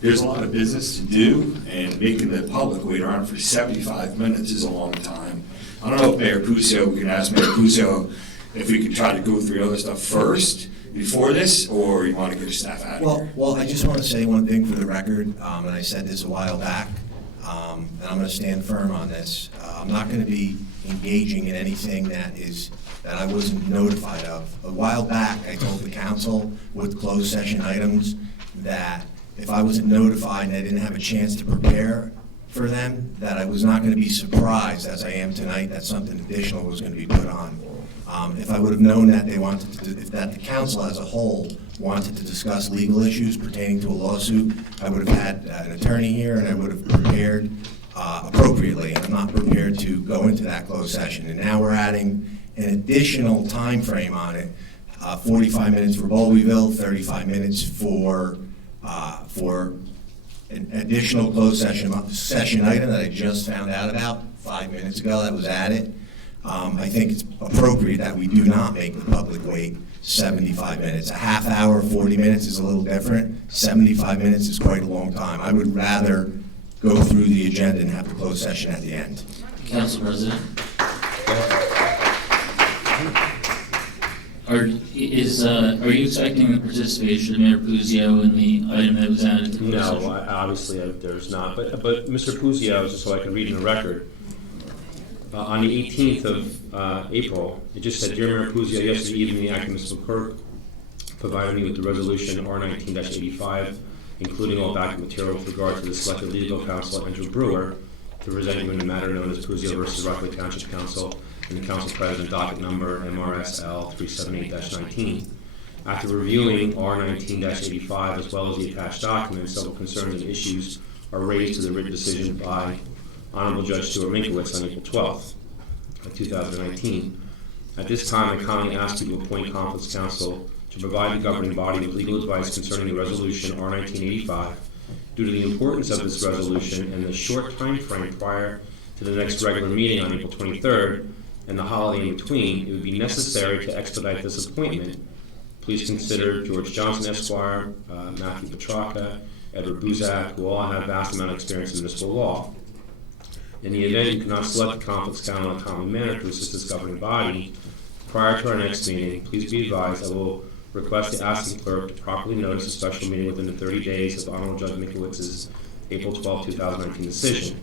there's a lot of business to do, and making the public wait around for 75 minutes is a long time. I don't know if Mayor Puzio, we can ask Mayor Puzio if we could try to go through other stuff first before this, or you want to get your staff out of here? Well, I just want to say one thing for the record, and I said this a while back. and I'm going to stand firm on this. I'm not going to be engaging in anything that I wasn't notified of. A while back, I told the council with closed session items that if I wasn't notified and I didn't have a chance to prepare for them, that I was not going to be surprised, as I am tonight, that something additional was going to be put on. If I would have known that that the council as a whole wanted to discuss legal issues pertaining to a lawsuit, I would have had an attorney here and I would have prepared appropriately. And I'm not prepared to go into that closed session. And now we're adding an additional time frame on it, 45 minutes for Bowlbyville, 35 minutes for an additional closed session item that I just found out about 5 minutes ago that was added. I think it's appropriate that we do not make the public wait 75 minutes. A half hour, 40 minutes is a little different. 75 minutes is quite a long time. I would rather go through the agenda and have the closed session at the end. Council President. Are you expecting the participation of Mayor Puzio in the item that was added to the No, session? obviously there's not. But Mr. Puzio, just so I can read in the record, on the 18th of April, it just said, "Dear Mayor Puzio, yesterday evening the acting municipal clerk provided me with the resolution R-19-85, including all backup material with regard to the selected legal counsel Andrew Brewer, to present you in the matter known as Puzio versus Rockaway Township Council and the Council President docket number MRSL 378-19. After reviewing R-19-85 as well as the attached documents, several concerns and issues are raised to the written decision by Honorable Judge Stuart Minkowitz on April 12th, 2019. At this time, I kindly ask you to appoint conflicts counsel to provide the governing body with legal advice concerning the resolution R-1985. Due to the importance of this resolution and the short time frame prior to the next regular meeting on April 23rd and the holiday in between, it would be necessary to expedite this appointment. Please consider George Johnson Esquire, Matthew Petrarca, Edward Buzak, who all have vast amount of experience in municipal law. In the event you cannot select the conflicts counsel in a timely manner to assist this governing body, prior to our next meeting, please be advised I will request the acting clerk to properly notice a special meeting within the 30 days of Honorable Judge Minkowitz's April 12, 2019 decision.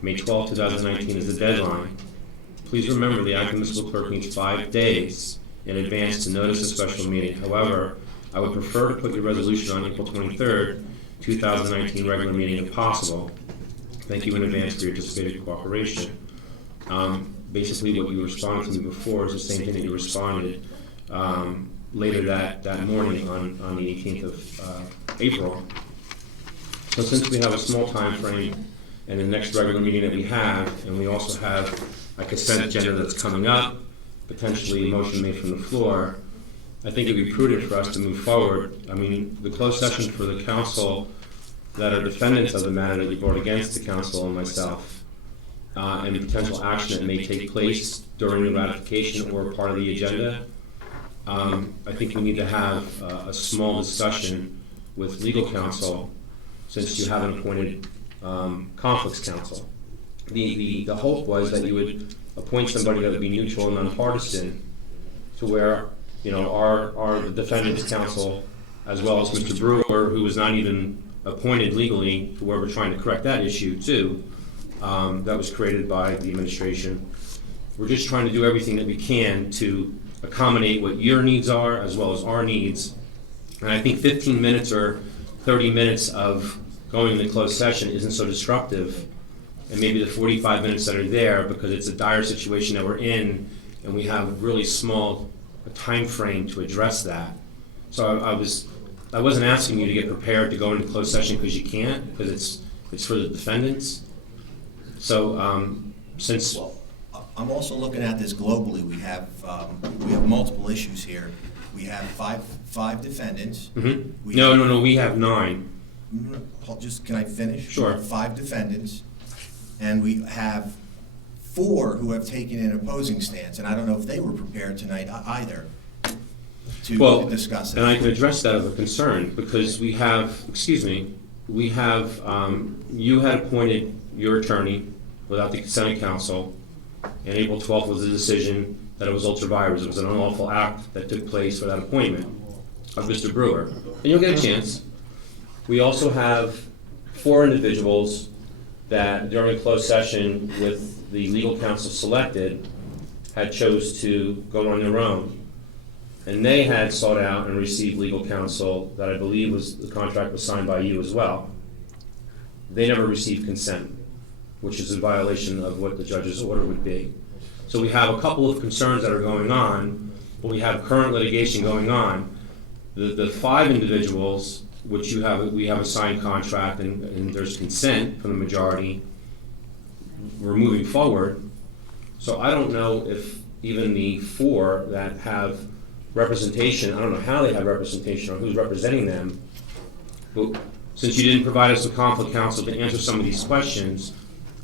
May 12, 2019 is the deadline. Please remember the acting municipal clerk needs 5 days in advance to notice a special meeting. However, I would prefer to put your resolution on April 23rd, 2019 regular meeting if possible. Thank you in advance for your anticipated cooperation. Basically, what you responded to me before is the same thing that you responded later that morning on the 18th of April. So since we have a small time frame and the next regular meeting that we have, and we also have a consent agenda that's coming up, potentially a motion made from the floor, I think it would be prudent for us to move forward. I mean, the closed session for the council that are defendants of the matter that you brought against the council and myself, and the potential action that may take place during the ratification or part of the agenda, I think we need to have a small discussion with legal counsel, since you have an appointed conflicts counsel. The hope was that you would appoint somebody that would be neutral and nonpartisan, to where our defendants counsel, as well as Mr. Brewer, who was not even appointed legally, to where we're trying to correct that issue too, that was created by the administration. We're just trying to do everything that we can to accommodate what your needs are as well as our needs. And I think 15 minutes or 30 minutes of going into closed session isn't so disruptive, and maybe the 45 minutes that are there, because it's a dire situation that we're in and we have a really small time frame to address that. So I wasn't asking you to get prepared to go into closed session because you can't, because it's for the defendants. So since I'm also looking at this globally. We have multiple issues here. We have five defendants. Mm-hmm. No, we have 9. Can I finish? Sure. We have 5 defendants, and we have 4 who have taken an opposing stance, and I don't know if they were prepared tonight either to discuss it. And I can address that as a concern, because you had appointed your attorney without the consent of council, and April 12th was the decision that it was ultra vires. It was an unlawful act that took place for that appointment of Mr. Brewer. And you'll get a chance. We also have 4 individuals that during closed session with the legal counsel selected had chose to go on their own. And they had sought out and received legal counsel that I believe was, the contract was signed by you as well. They never received consent, which is in violation of what the judge's order would be. So we have a couple of concerns that are going on, but we have current litigation going on. The 5 individuals, which we have a signed contract and there's consent from the majority, we're moving forward. So I don't know if even the 4 that have representation, I don't know how they have representation or who's representing them, but since you didn't provide us with conflict counsel to answer some of these questions,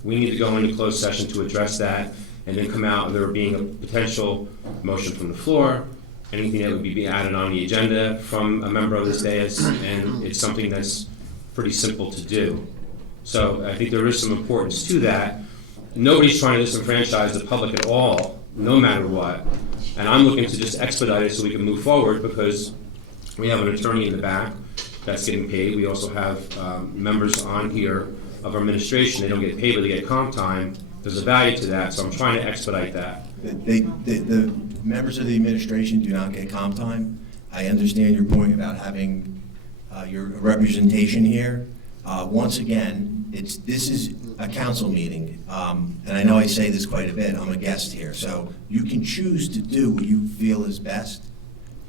we need to go into closed session to address that and then come out, there being a potential motion from the floor, anything that would be added on the agenda from a member of this dais, and it's something that's pretty simple to do. So I think there is some importance to that. Nobody's trying to disenfranchise the public at all, no matter what. And I'm looking to just expedite it so we can move forward because we have an attorney in the back that's getting paid. We also have members on here of our administration. They don't get paid, but they get comp time. There's a value to that, so I'm trying to expedite that. The members of the administration do not get comp time. I understand your point about having your representation here. Once again, this is a council meeting, and I know I say this quite a bit. I'm a guest here, so you can choose to do what you feel is best.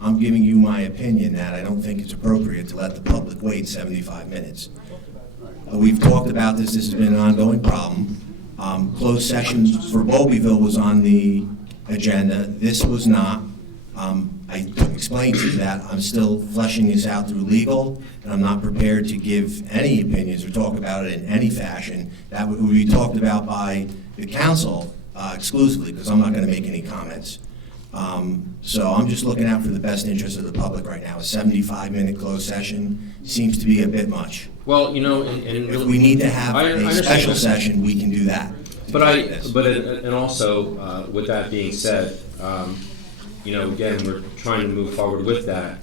I'm giving you my opinion that I don't think it's appropriate to let the public wait 75 minutes. We've talked about this. This has been an ongoing problem. Closed sessions for Bowlbyville was on the agenda. This was not. I explained to you that I'm still fleshing this out through legal, and I'm not prepared to give any opinions or talk about it in any fashion. That would be talked about by the council exclusively, because I'm not going to make any comments. So I'm just looking out for the best interest of the public right now. A 75-minute closed session seems to be a bit much. Well, you know, if we need to have a special session, we can do that. And also, with that being said, you know, again, we're trying to move forward with that.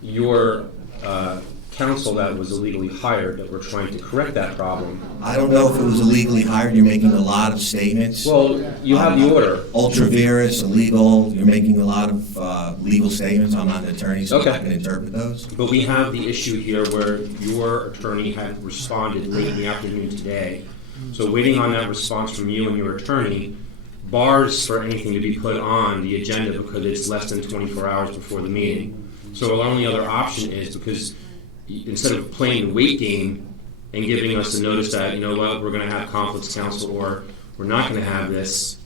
Your counsel that was illegally hired, that we're trying to correct that problem. I don't know if it was illegally hired. You're making a lot of statements. Well, you have the order. Ultra vires, illegal. You're making a lot of legal statements. I'm not an attorney, so I can interpret those. But we have the issue here where your attorney had responded late in the afternoon today. So waiting on that response from you and your attorney bars for anything to be put on the agenda because it's less than 24 hours before the meeting. So our only other option is, because instead of playing the wait game and giving us a notice that, you know what, we're going to have conflicts counsel, or we're not going to have this,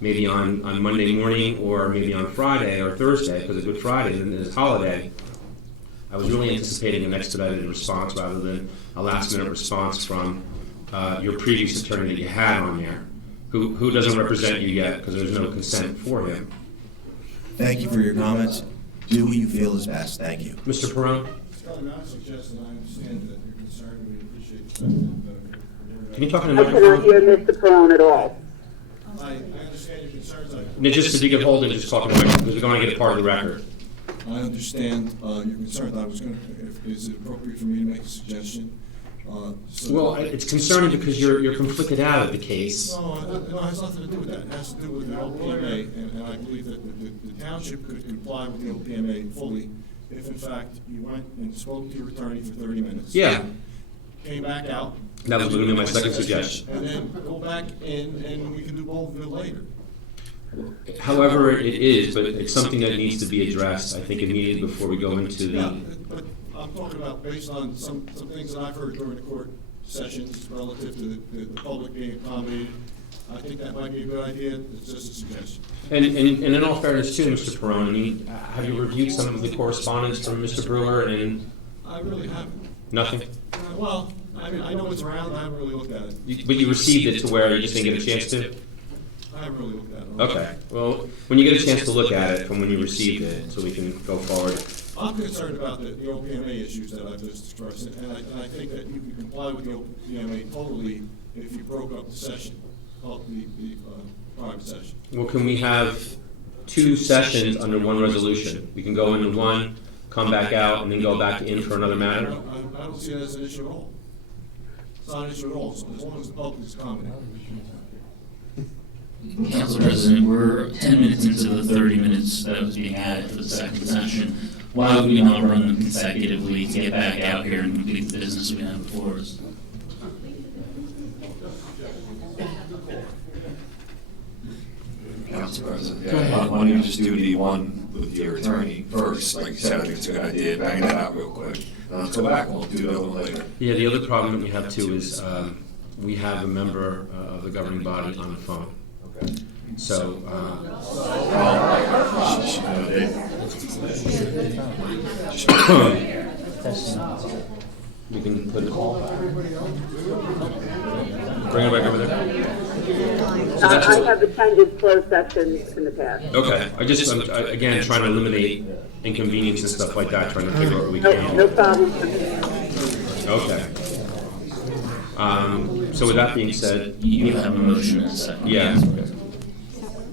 maybe on Monday morning or maybe on Friday or Thursday, because it's Good Friday and it's holiday. I was really anticipating an expedited response rather than a last-minute response from your previous attorney that you had on there, who doesn't represent you yet because there's no consent for him. Thank you for your comments. Do what you feel is best. Thank you. Mr. Perone? Scott, I'm not suggesting I understand that you're concerned. We appreciate the fact that Can you talk in the I microphone? cannot hear Mr. Perone at all. I understand your concerns. Just if you could hold it, just talk in the microphone, because we're going to get it part of the record. I understand your concerns. I was going to, is it appropriate for me to make a suggestion? Well, it's concerning because you're conflicted out of the case. No, it has nothing to do with that. It has to do with the OPMA, and I believe that the township could comply with the OPMA fully if, in fact, you went and spoke to your attorney for 30 minutes. Yeah. Came back out. That was going to be my second suggestion. And then go back in, and we can do both of it later. However it is, but it's something that needs to be addressed, I think, immediately before we go into the... Yeah, but I'm talking about based on some things that I've heard during the court sessions relative to the public being accommodated. I think that might be a good idea. It's just a suggestion. And in all fairness too, Mr. Perone, I mean, have you reviewed some of the correspondence from Mr. Brewer and... I really haven't. Nothing? Well, I mean, I know it's around. I haven't really looked at it. But you received it to where you just didn't get a chance to? I haven't really looked at it. Okay. Well, when you get a chance to look at it from when you received it, so we can go forward. I'm concerned about the OPMA issues that I've just expressed, and I think that you can comply with the OPMA totally if you broke up the session, called the private session. Well, can we have 2 sessions under one resolution? We can go into one, come back out, and then go back in for another matter? I don't see that as an issue at all. It's not an issue at all, so as long as the public is commenting. Council President, we're 10 minutes into the 30 minutes that was being added for the second session. Why would we not run them consecutively to get back out here and complete the business we have before us? Council President, why don't you just do the one with your attorney first? Like you said, I think it's a good idea, bang that out real quick. And let's go back, and we'll do the other one later. Yeah, the other problem that we have too is we have a member of the governing body on the phone. Okay. So, you can put it, bring it back over there. I have attended closed sessions in the past. Okay, I'm again trying to eliminate inconvenience and stuff like that, trying to figure out what we can. No problem. Okay. So with that being said, You have a motion in a second. yeah,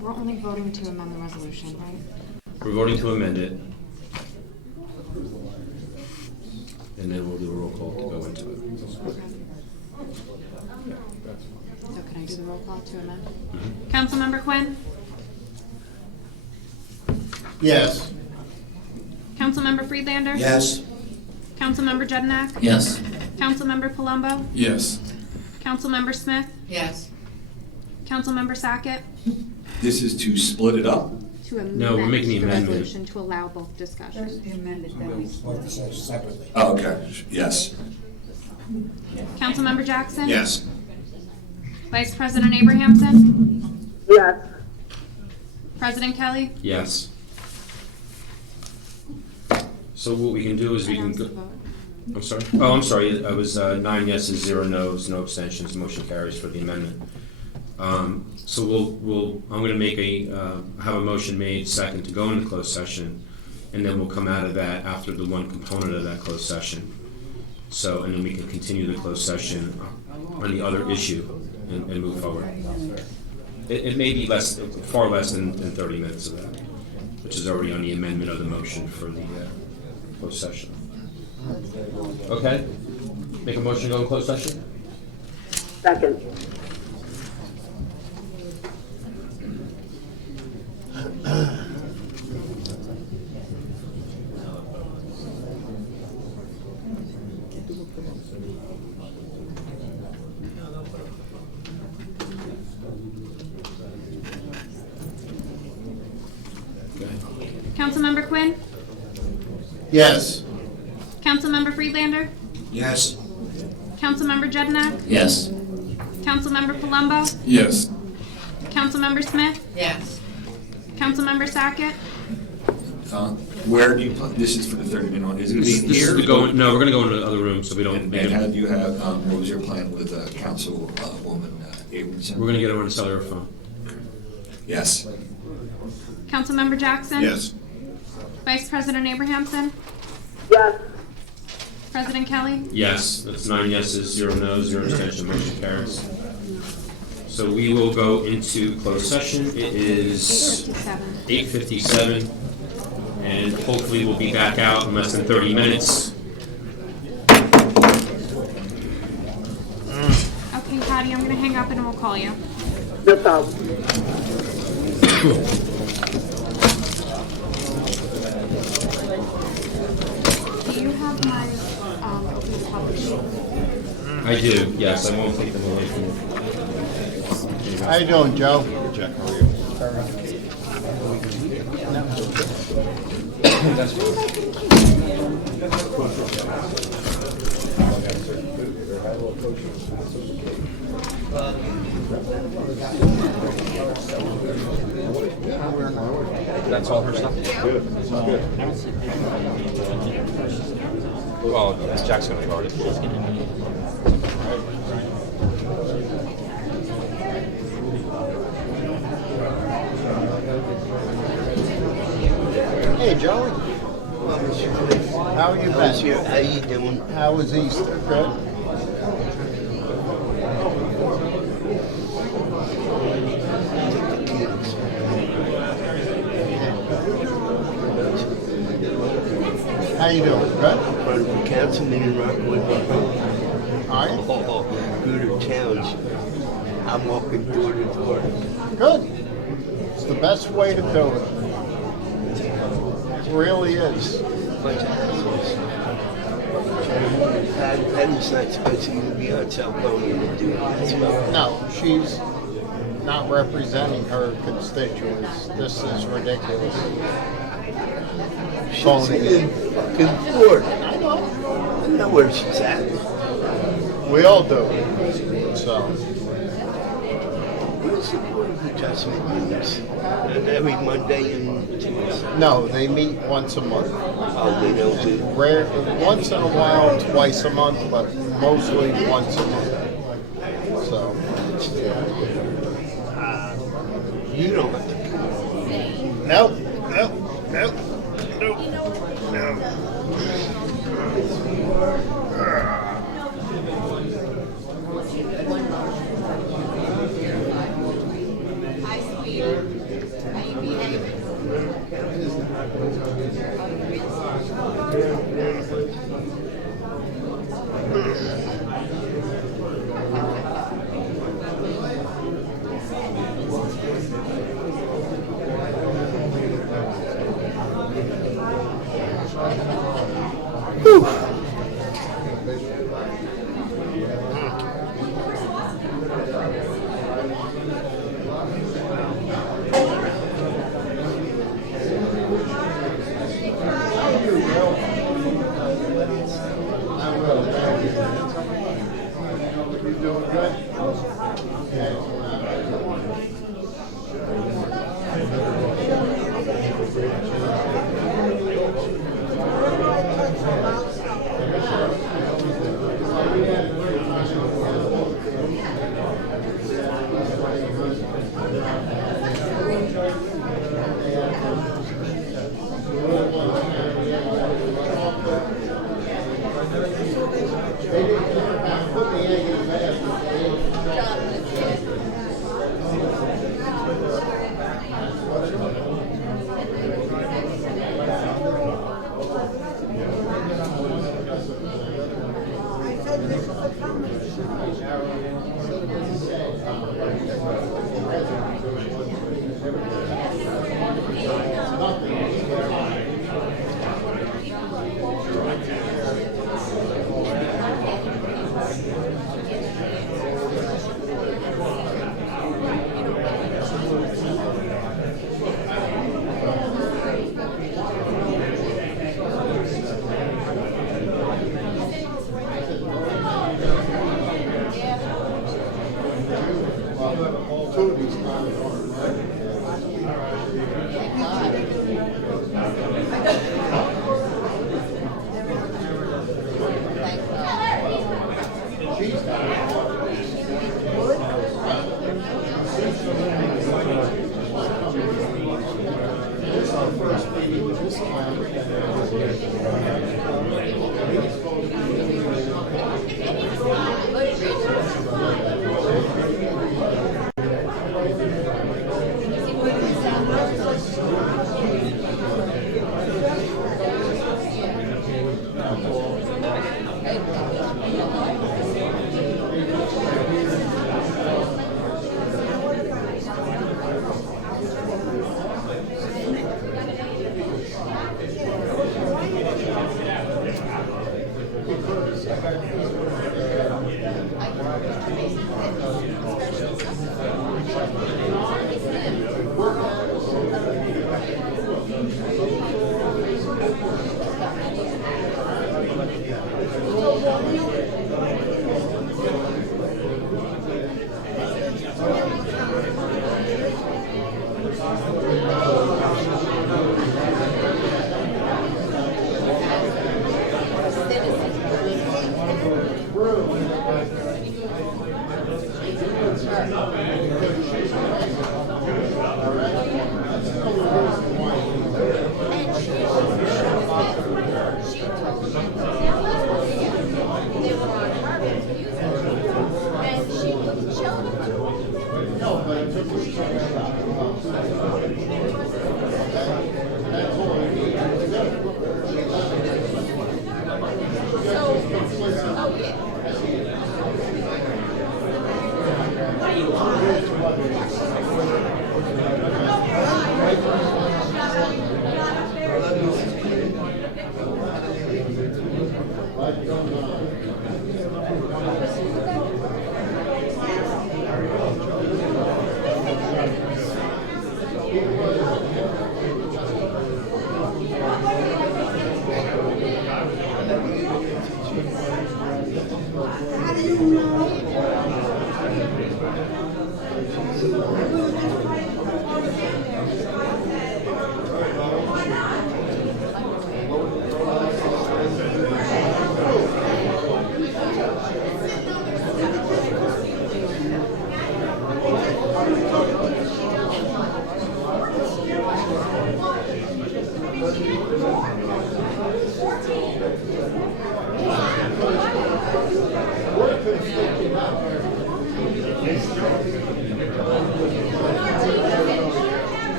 We're only voting to amend the resolution, right? we're voting to amend it. And then we'll do a roll call to go into it. So can I do the roll call to amend? Councilmember Quinn? Yes. Councilmember Friedlander? Yes. Councilmember Jednak? Yes. Councilmember Palumbo? Yes. Councilmember Smith? Yes. Councilmember Sackett? This is to split it up? To amend No, we're making the amendment. resolution to allow both discussions. Oh, okay, yes. Councilmember Jackson? Yes. Vice President Abrahamson? Yes. President Kelly? Yes. So what we can do is we can go, I'm sorry? Oh, I'm sorry, I was 9 yeses, 0 noes, no abstentions, motion carries for the amendment. So I'm gonna make have a motion made second to go into closed session, and then we'll come out of that after the one component of that closed session. So, and then we can continue the closed session on the other issue and move forward. It may be far less than 30 minutes of that, which is already on the amendment of the motion for the closed session. Okay? Make a motion to go in closed session? Second. Councilmember Quinn? Yes. Councilmember Friedlander? Yes. Councilmember Jednak? Yes. Councilmember Palumbo? Yes. Councilmember Smith? Yes. Councilmember Sackett? Where do you, this is for the 30-minute one, is it gonna be This here? is no, we're gonna go into the other room, so we don't. And how do you have, what was your plan with Councilwoman Abramson? We're gonna get her on a cellular phone. Yes. Councilmember Jackson? Yes. Vice President Abrahamson? Yes. President Kelly? Yes, that's 9 yeses, 0 noes, 0 abstention, motion carries. So we will go into closed session. It is 8:57, and hopefully we'll be back out in less than 30 minutes. Okay, Patty, I'm gonna hang up and we'll call you. No problem. Do you have my public sheet? I do, yes, I won't take them away from you. How you doing, Joe? Jack, how are you? That's all her stuff? Good. Well, Jack's gonna guard it. Hey, Joey. How are you been? How you doing? How was Easter? Good? How you doing? Good? Running for councilman in Rockaway. Are you? Good Township. I'm walking door to door. Good. It's the best way to do it. It really is. Bunch of assholes. Patty's not supposed to even be on cell phone to do it. No, she's not representing her constituents. This is ridiculous. She's in fucking Florida. I know where she's at. We all do. So. Where's the Board of Adjustment meetings? Every Monday and Tuesday? No, they meet once a month. Oh, they don't do? Rare, once in a while, twice a month, but mostly once a month. So. You don't have to. Nope, nope, nope, nope, nope.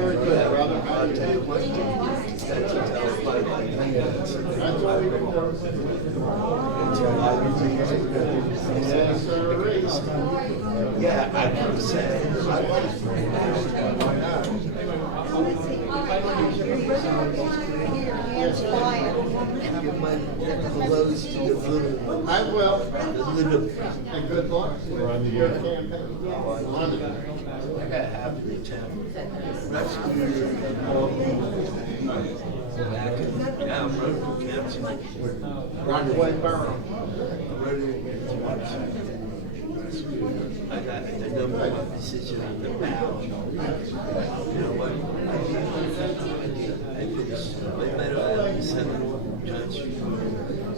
Very good, brother. I'll tell you what. That's all we can. Yeah, I would say. I will. And good luck with your campaign. I got half the town. Rockaway Borough. I got the number of decisions on the ballot. You know what? I finished my medal at 7 John Street,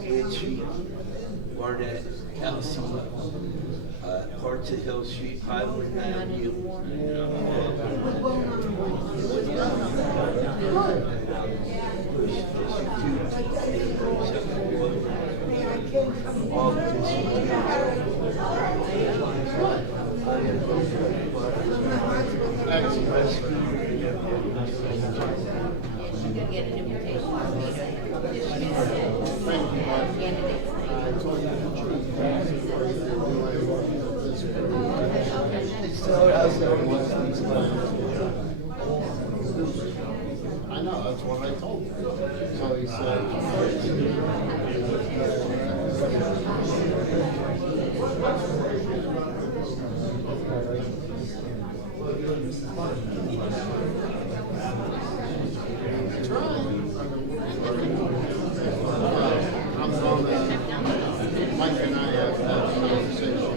Ann Street, Barnett, Kelsey, parts of Hill Street, Highland Avenue. All I know, that's what I told him. So he said. Mike and I have had a conversation.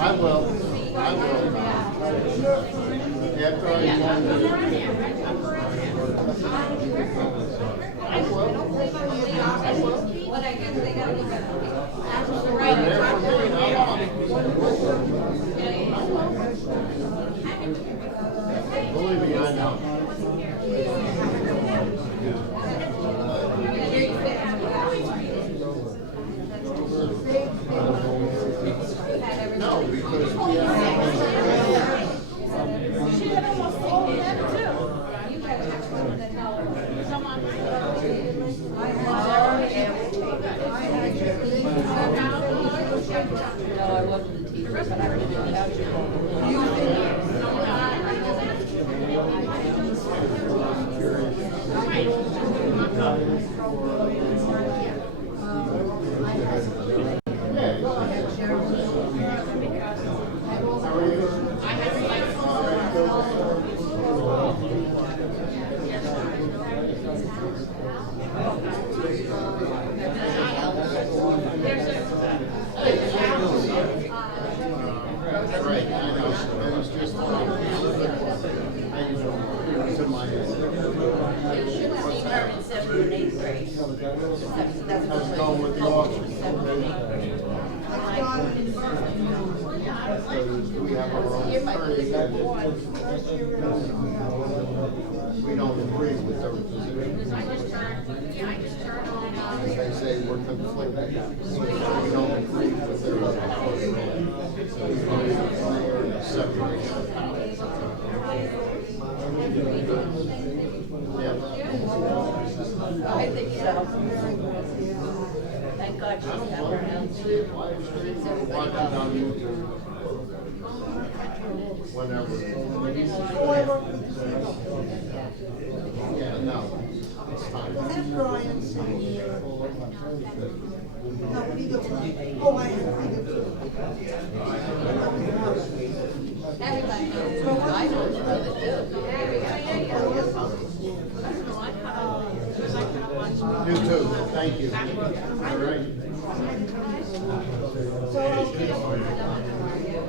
I will. I will. After I believe me, I know. No, because we have. Right, I know. It was just. How's it going with the auction? We have our own attorney. We don't agree with their position. They say we're conflicted. We don't agree with their separation of powers. I think so. Thank God she's got her hands. Whenever. Yeah, no. It's fine. That's Brian saying. No, we do. Oh, I do. Everybody knows. I know it's really You too, thank you. All right.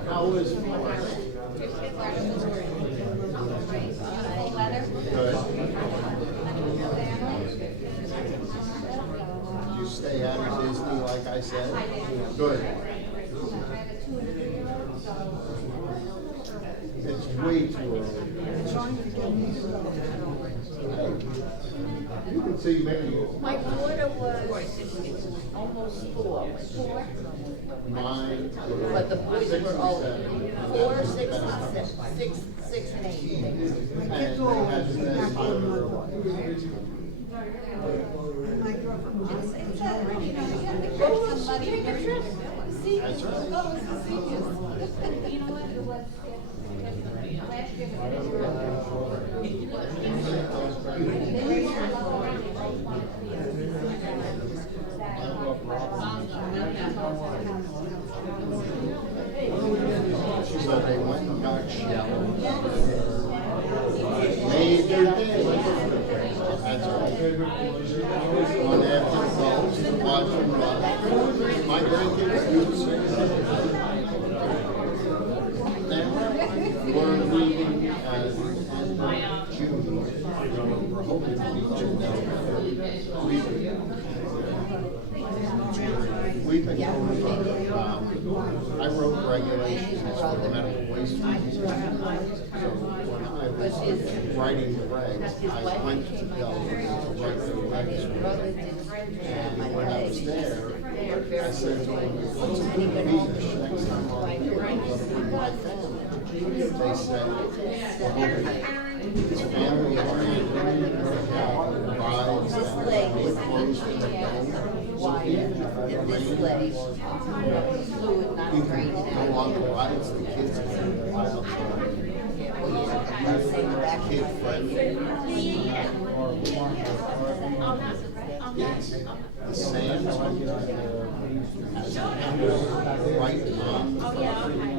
How is good? Did you stay out of Disney like I said? Good. It's way too early. You can see maybe. My daughter was almost 4. Mine. But the boys were old. 4, 6, 6, and 8. And they had the best time of their life. That's So they went and got shelled. Made their day. That's right. One after goes to watch them run. My grandkids do the same. Then we're leaving at end of June. We're hoping to be June. We've been going, I wrote regulations for the medical waste treatment. So when I was writing the regs, I went to Delaware to write the regs. And when I was there, I said to them, let's go to the beach next time I'll be with my family. They said, it's family oriented, rides, with clothes in the dome. You can go on the rides, the kids can go wild. Kid friendly. The sand has right on the property.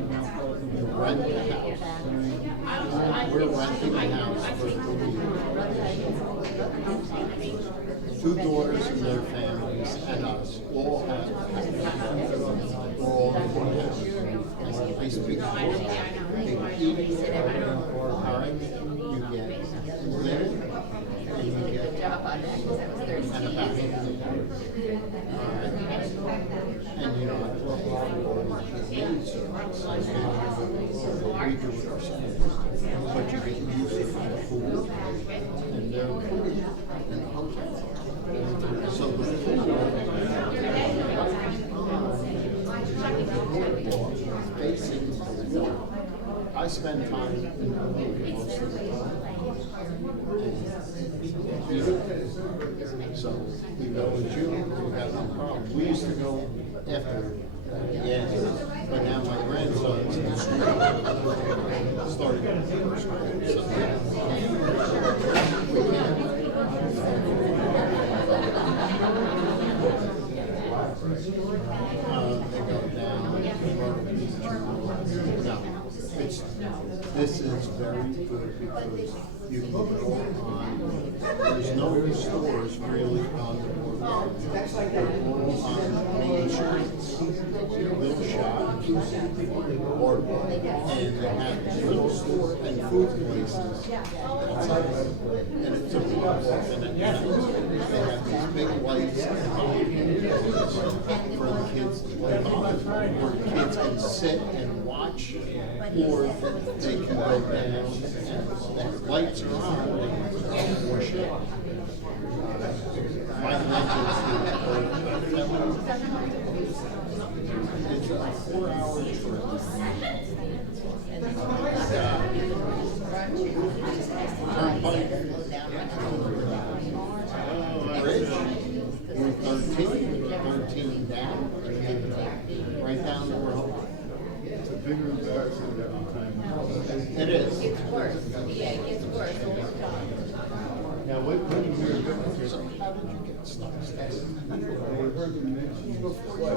You rent the house. We're renting a house for 2 years. 2 daughters and their families and us all have we're all in one house. I speak Polish. They eat you get linen and you get and a bathroom. And you know, I love the needs we do it ourselves. But you get used to the food. spend time in the movie most of the time. So we go in June, we have no problem. We used to go after, but now my grandson's in school, started in first grade, so we can't. They go down, no, this is very good because you can go on, there's no stores really on the boardwalk. They're all on main streets, little shops, boardwalk, and they have little stores and food places. And it's a boardwalk, and they have these big lights for the kids to play volleyball, where kids can sit and watch, or they can go down and the lights are on and wash it. My mentions it's a 4-hour trip. Turnpike, bridge, 13 down, right down the road. It's a bigger embarrassment every time. It is. It's worse. Yeah, it gets worse all the time. Now, when you hear so how did you get stuck? We heard the mention before.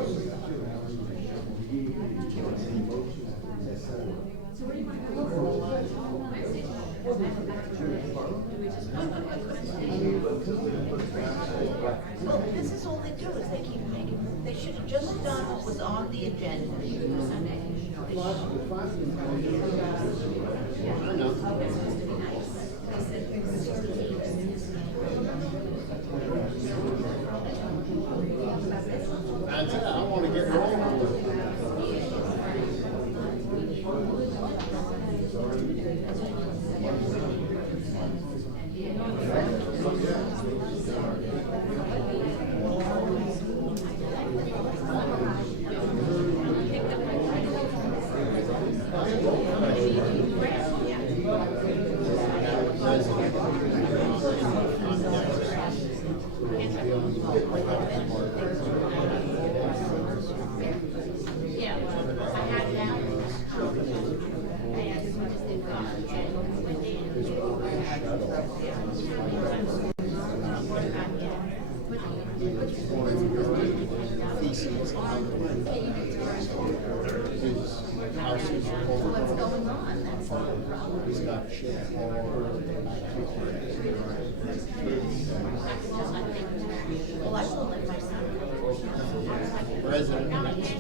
Well, this is all they do, is they keep making, they should have just done what was on the agenda. I know. That's it, I want to get rolling with it. What's going on? That's the problem. He's got shit all over. Well, I will let my son. Resident next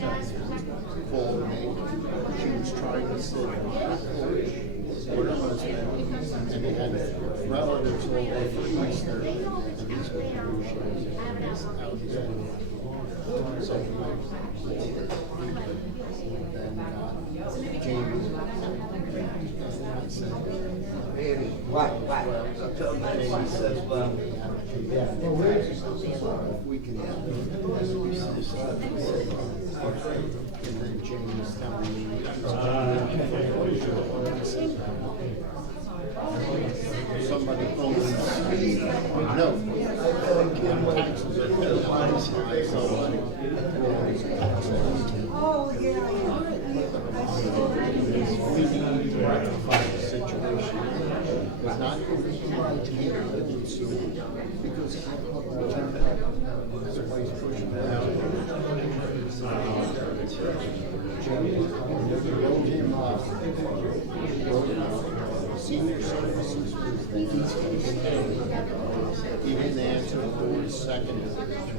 called me. She was trying to sit on the porch with her husband, and they had relatives over for Easter, and these people out there. So then Jamie I said, Jamie says, well, if we can help you. And then Jamie's telling me, somebody owns me. No. Taxes are paid on somebody. Oh, yeah, We need to rectify the situation. It's not here to sue because everybody's pushing it out. Senior services was there. He didn't answer the door second.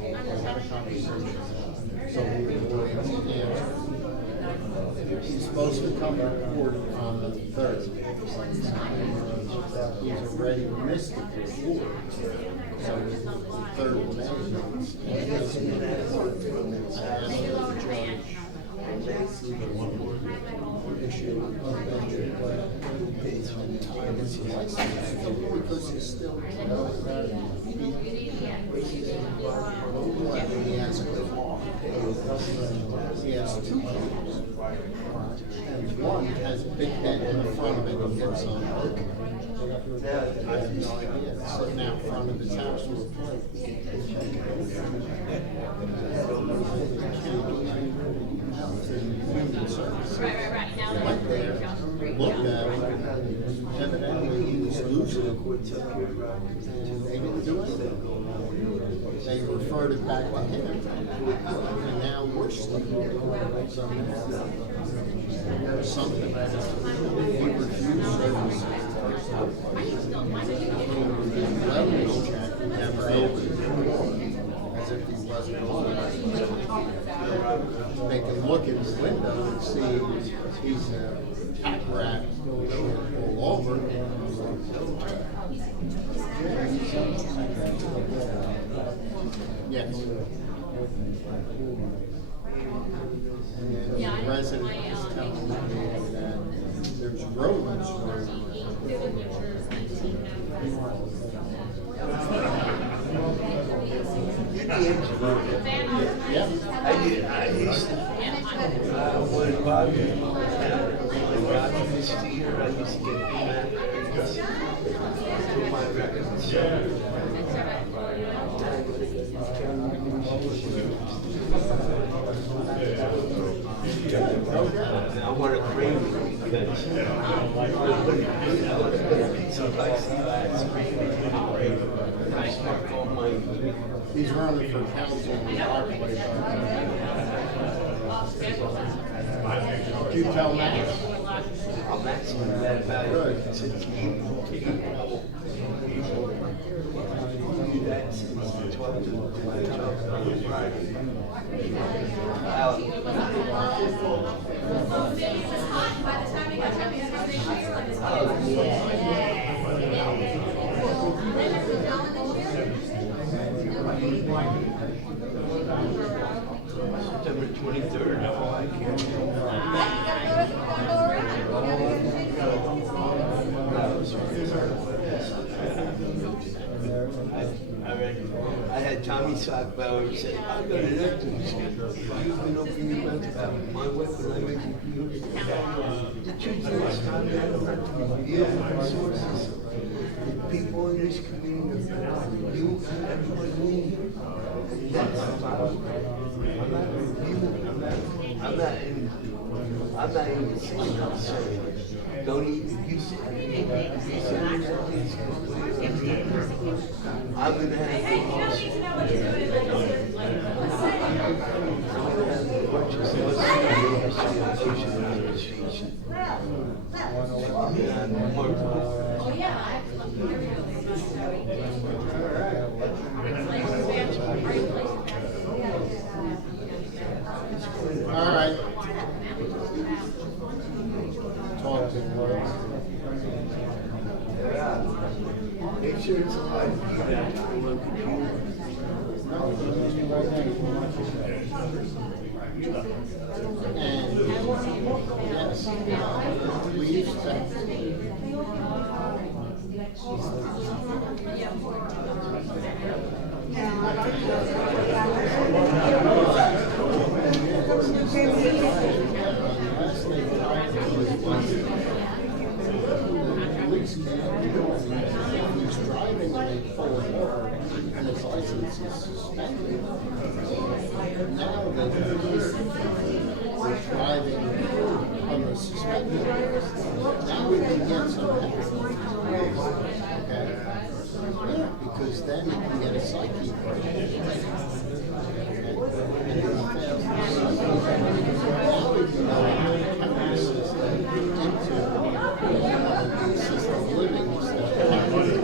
We had a conversation. So we were going to answer. He's supposed to come to court on the 3rd. He's already missed it before. So the 3rd of May. I asked the judge. Issue his license because he's still he has a car. He has 2 cars. And one has a big dent in the front of it and gets on. I have no idea. It's sitting out front of his house with a plate. Went there, looked at it, evidently he was losing it. And they didn't do anything. They referred it back to him, and now we're stuck. So there's something that he refused service. Revenue check never opened, as if he wasn't on. They can look in the window and see he's a cat rat all over. Yes. And the resident is telling me that there's rodents running around. Yeah. I used to, when Robbie was here, I used to get him to my records. I want to bring you because he's running for council in Rockaway. Did you tell Max? I'm asking that about it. September 23rd. I had Tommy Sockbauer say, I've got an acting schedule. You've been opening your mouth about my wife and I make computers. The truth is, Tommy, I don't have to reveal my resources. The people in this community, you and everybody in here. That's about it. I'm not reviewing, I'm not even saying I'm saying. Don't even, you say I'm gonna have All right. Talk to him. Make sure it's alive. And yes, please check. Police can't do anything. He's driving in full order and his license is suspended. Now that he's driving under suspended, now we can get some help. Okay? Yeah, because then he can get a psyche break. And if he fails the psyche, now we can go into the county system, into the assisted living instead of county.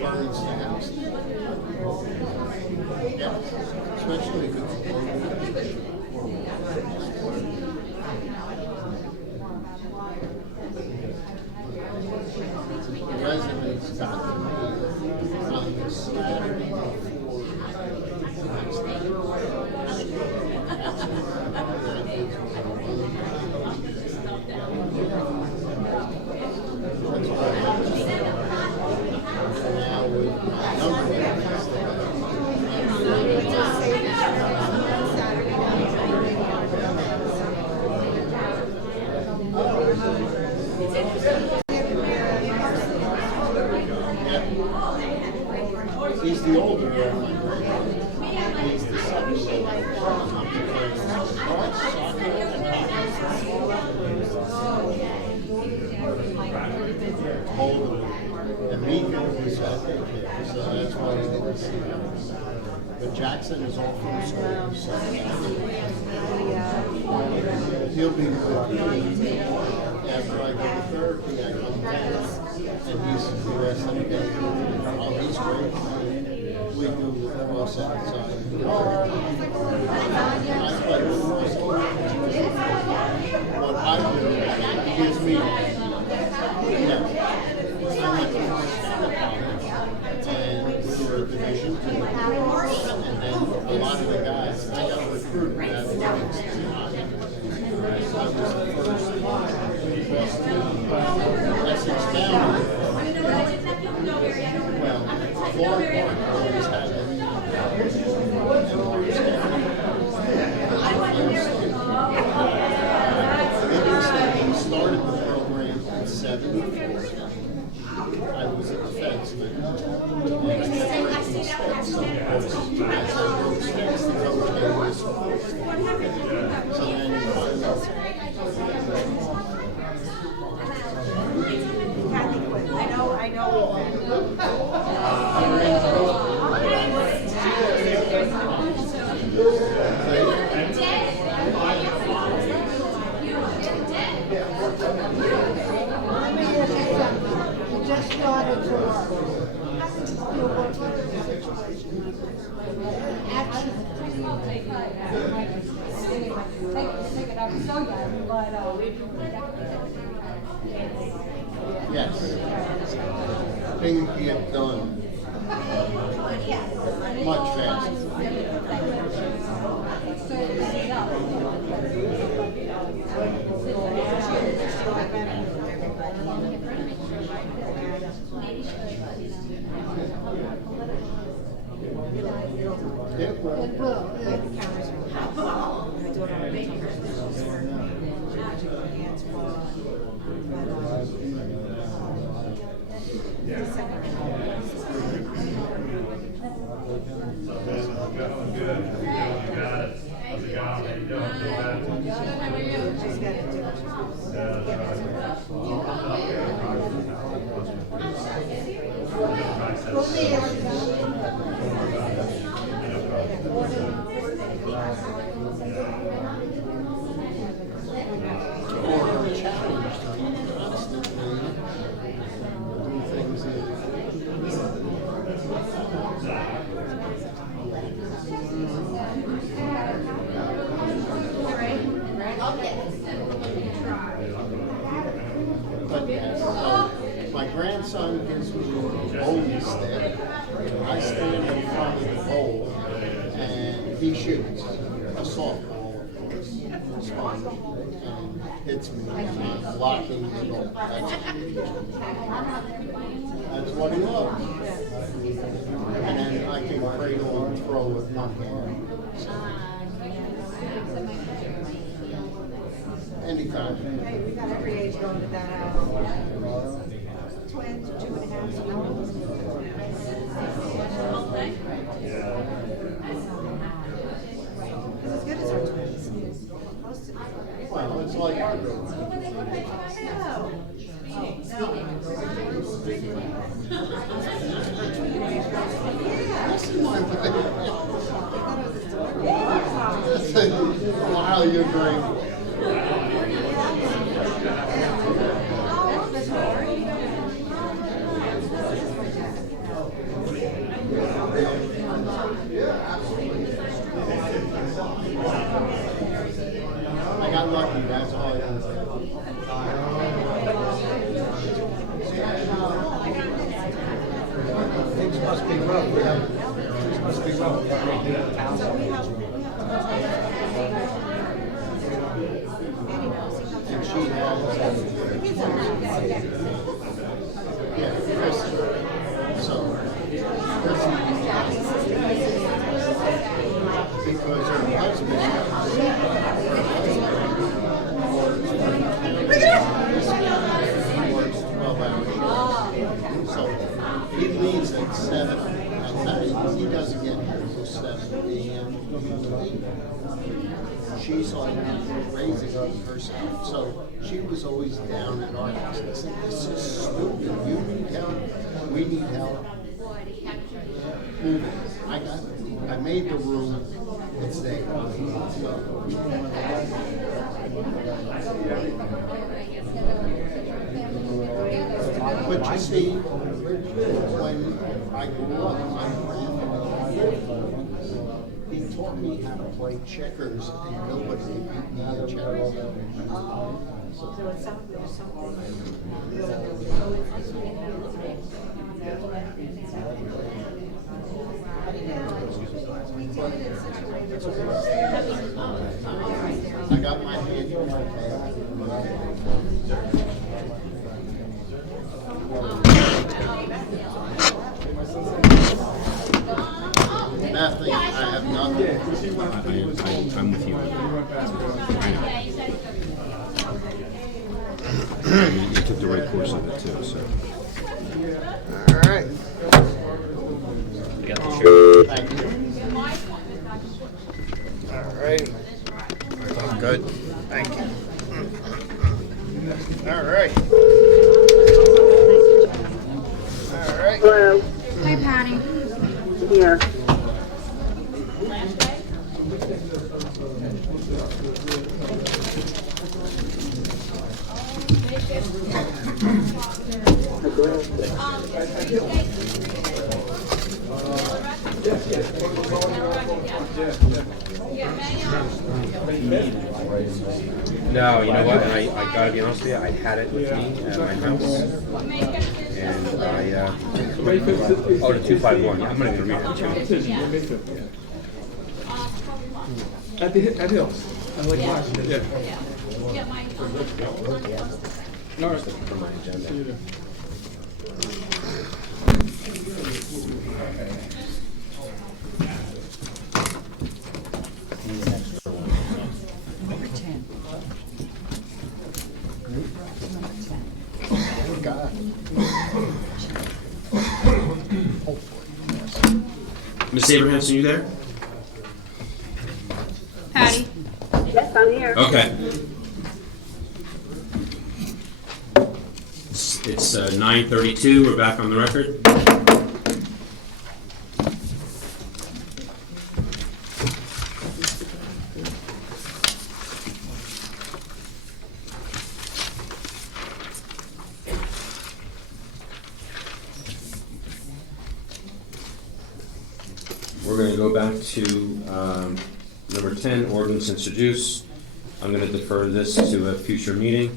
Burns the house. Yeah, especially if it's the residents got to me on the Saturday before. He's the older one. He's the second. Older. And Mika was at daycare, so that's why he didn't see him. But Jackson is all from school, so he'll be good. After I go to therapy, I come down, and he's the rest of the day. Oh, he's great. We do cross outside. I play with cross. What I do gives me, and we were at Division 2, and then a lot of the guys, I got recruited out of Livingston. I was the first across the Essex County. Well, Florida Park always had it. And always had it. Livingston started the program in 74. I was a defenseman, and I kept breaking sticks. As I broke sticks, the coach gave me a sport. So then I know. Just started to work. Take it up so young, but yes, things get done much faster. It will. But my grandson gives me a bowling stick. I stand in front of the bowl and he shoots a softball, of course, sponge, and hits me and I'm blocking the goal. That's what he loves. And then I can cradle and throw with one hand. Anytime. Hey, we got every age going to that house. Twins, 2.5 as good as our twins. Well, it's like our girl. Wow, you're great. I got lucky, that's all I got. Things must be rough. Things must be rough. And she has, yeah, Chris. So, because her husband works 12 hours. So he leaves at 7 and He doesn't get here until 7 a.m. She's like raising herself, so she was always down at our house. I said, this is stupid. You need help. We need help. I made the room. It's there. But you see, when I grew up, my grandfather, he taught me how to play checkers, and nobody beat me at checkers. I got my hand in my bag. Nothing. I have nothing. I'm with you. You took the right course on it too, so. All right. I got the shirt. Thank you. All right. Good. Thank you. All right. All right. Hello. Hi, Patty. Here. No, you know what? And I gotta be honest with you, I had it with me at my house, and the 251. I'm gonna read it too. At Hills. I like Washington. Yeah. No, it's for my agenda. Miss Abrahamson, you there? Patty. Yes, I'm here. Okay. It's 9:32. We're back on the record. We're going to go back to number 10, ordinance introduced. I'm going to defer this to a future meeting.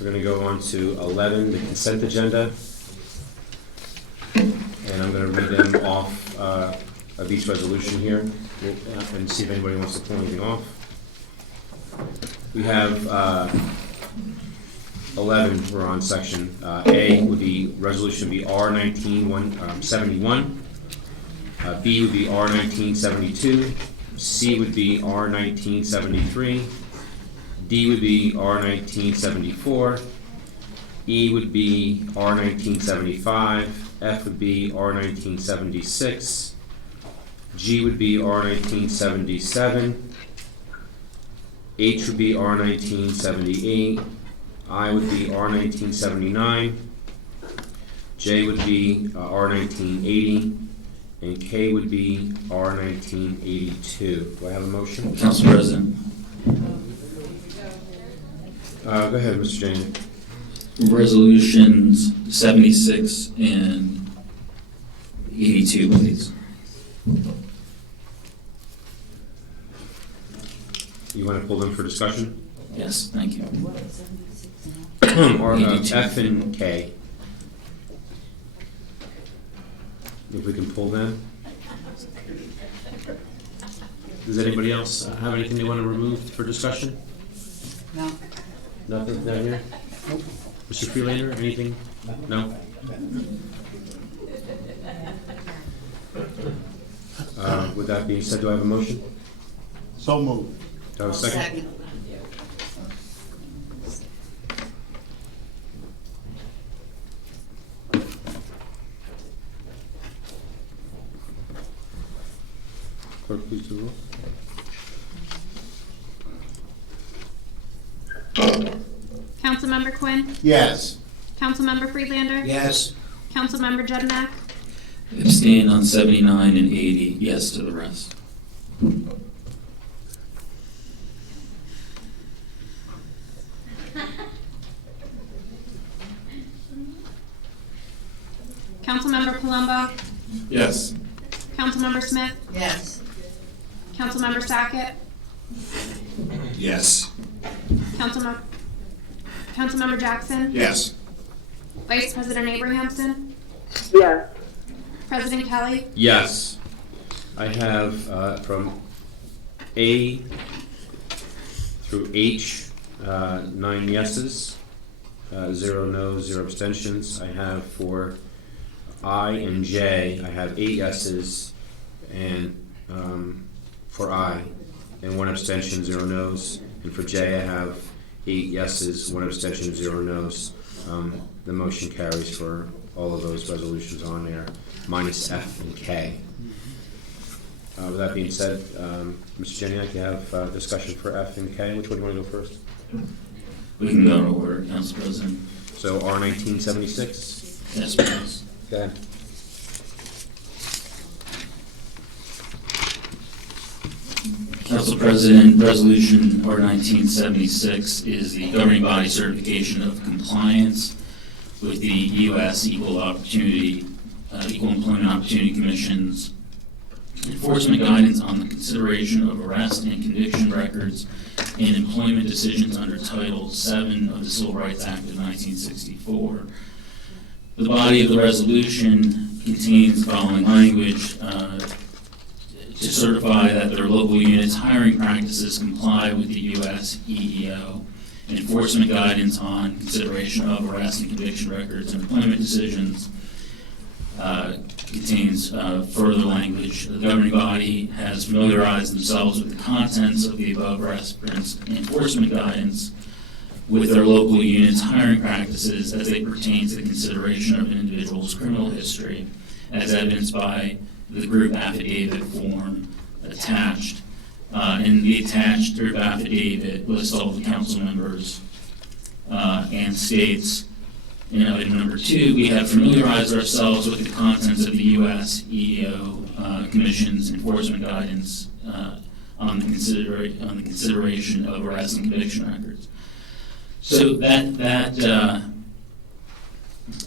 We're going to go on to 11, the consent agenda. And I'm going to read them off of each resolution here and see if anybody wants to pull anything off. We have 11, we're on section A, would be, resolution would be R19-171. B would be R1972. C would be R1973. D would be R1974. E would be R1975. F would be R1976. G would be R1977. H would be R1978. I would be R1979. J would be R1980. And K would be R1982. Do I have a motion? Council President. Go ahead, Mr. Jane. Resolutions 76 and 82, please. You want to pull them for discussion? Yes, thank you. Or 82. F and K. If we can pull them. Does anybody else have anything they want to remove for discussion? No. Nothing down here? Nope. Mr. Freelander, anything? No? With that being said, do I have a motion? So moved. Do I have a second? Clerk, please do the roll. Councilmember Quinn? Yes. Councilmember Friedlander? Yes. Councilmember Jednak? Abstain on 79 and 80, yes to the rest. Councilmember Palumbo? Yes. Councilmember Smith? Yes. Councilmember Sackett? Yes. Councilmember Jackson? Yes. Vice President Abrahamson? Yes. President Kelly? Yes. I have from A through H, 9 yeses, 0 no's, 0 abstentions. I have for I and J, I have 8 yeses, and for I, and 1 abstention, 0 no's. And for J, I have 8 yeses, 1 abstention, 0 no's. The motion carries for all of those resolutions on there, minus F and K. With that being said, Mr. Jeniak, you have discussion for F and K. Which one do you want to go first? We can go in order, Council President. So R 1976? Yes, please. Go ahead. Council President, Resolution R 1976 is the governing body certification of compliance with the U.S. Equal Employment Opportunity Commission's enforcement guidance on the consideration of arrest and conviction records and employment decisions under Title VII of the Civil Rights Act of 1964. The body of the resolution contains the following language to certify that their local units' hiring practices comply with the U.S. EEO enforcement guidance on consideration of arrest and conviction records and employment decisions. Contains further language. The governing body has familiarized themselves with the contents of the above referenced enforcement guidance with their local units' hiring practices as they pertain to the consideration of an individual's criminal history, as evidenced by the group affidavit form attached. And the attached group affidavit lists all the council members and states, in item number 2, we have familiarized ourselves with the contents of the U.S. EEO Commission's enforcement guidance on the consideration of arrest and conviction records. So that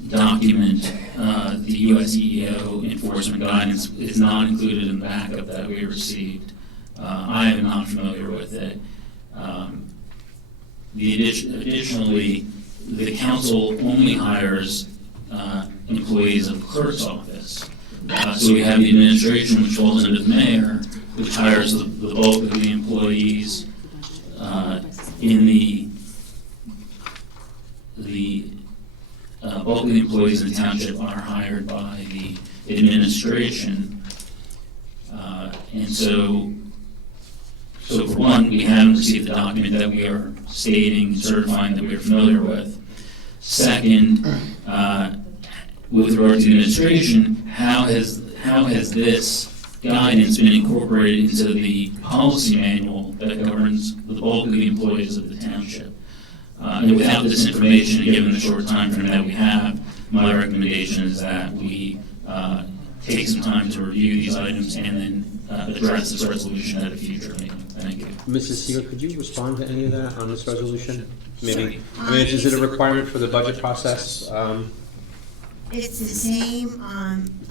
document, the U.S. EEO enforcement guidance, is not included in the backup that we received. I am not familiar with it. Additionally, the council only hires employees of the clerk's office. So we have the administration, which falls under the mayor, which hires the bulk of the employees bulk of the employees in the township are hired by the administration. And so for one, we haven't received the document that we are stating, certifying that we are familiar with. Second, with regard to the administration, how has this guidance been incorporated into the policy manual that governs the bulk of the employees of the township? And without this information, and given the short time frame that we have, my recommendation is that we take some time to review these items and then address this resolution at a future meeting. Thank you. Mrs. Seeger, could you respond to any of that on this resolution? Maybe. Sure. I mean, is it a requirement for the budget process? It's the same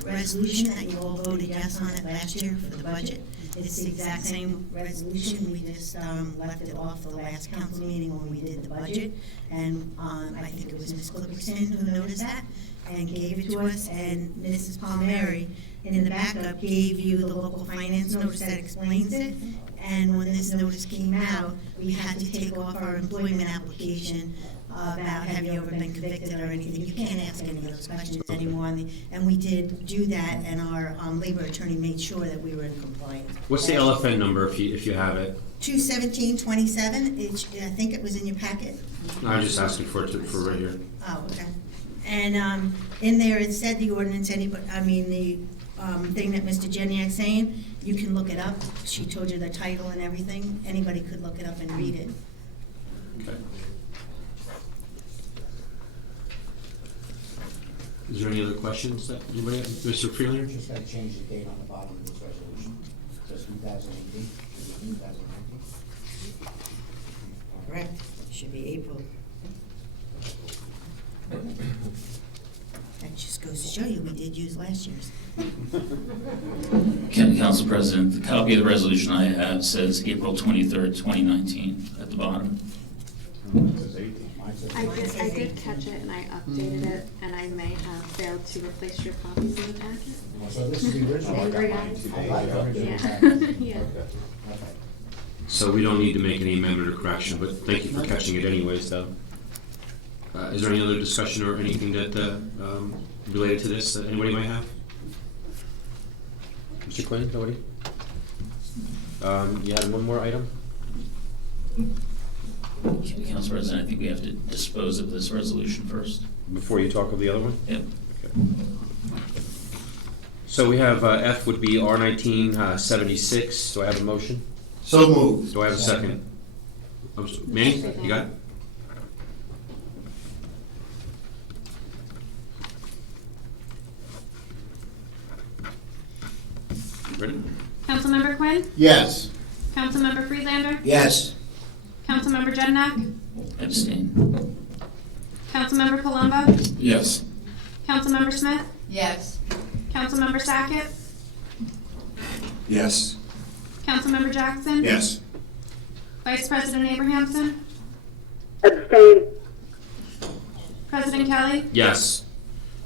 resolution that you all voted yes on it last year for the budget. It's the exact same resolution. We just left it off the last council meeting when we did the budget. And I think it was Ms. Clipperton who noticed that and gave it to us. And Mrs. Palmieri, and in the backup, gave you the local finance notice that explains it. And when this notice came out, we had to take off our employment application about have you ever been convicted or anything. You can't ask any of those questions anymore. And we did do that, and our labor attorney made sure that we were in compliance. What's the LFN number if you have it? 21727. I think it was in your packet. I'm just asking for right here. Oh, okay. And in there it said the ordinance, the thing that Mr. Jeniak's saying, you can look it up. She told you the title and everything. Anybody could look it up and read it. Okay. Is there any other questions that anybody have? Mr. Freeland? Just gotta change the date on the bottom of this resolution. It says 2018, should be 2019. Correct. It should be April. That just goes to show you we did use last year's. Council President, the copy of the resolution I have says April 23rd, 2019 at the bottom. I did catch it and I updated it, and I may have failed to replace your copies in the packet. So this is the original. I got original Yeah. packet. Yeah. So we don't need to make any amendment or correction, but thank you for catching it anyways, though. Is there any other discussion or anything that related to this that anybody might have? Mr. Quinn, nobody? You had one more item? Council President, I think we have to dispose of this resolution first. Before you talk of the other one? Yep. Okay. So we have F would be R1976. Do I have a motion? So moved. Do I have a second? Manny, you got it? Ready? Councilmember Quinn? Yes. Councilmember Freelander? Yes. Councilmember Jednak? Abstain. Councilmember Palumbo? Yes. Councilmember Smith? Yes. Councilmember Sackett? Yes. Councilmember Jackson? Yes. Vice President Abrahamson? Abstain. President Kelly? Yes.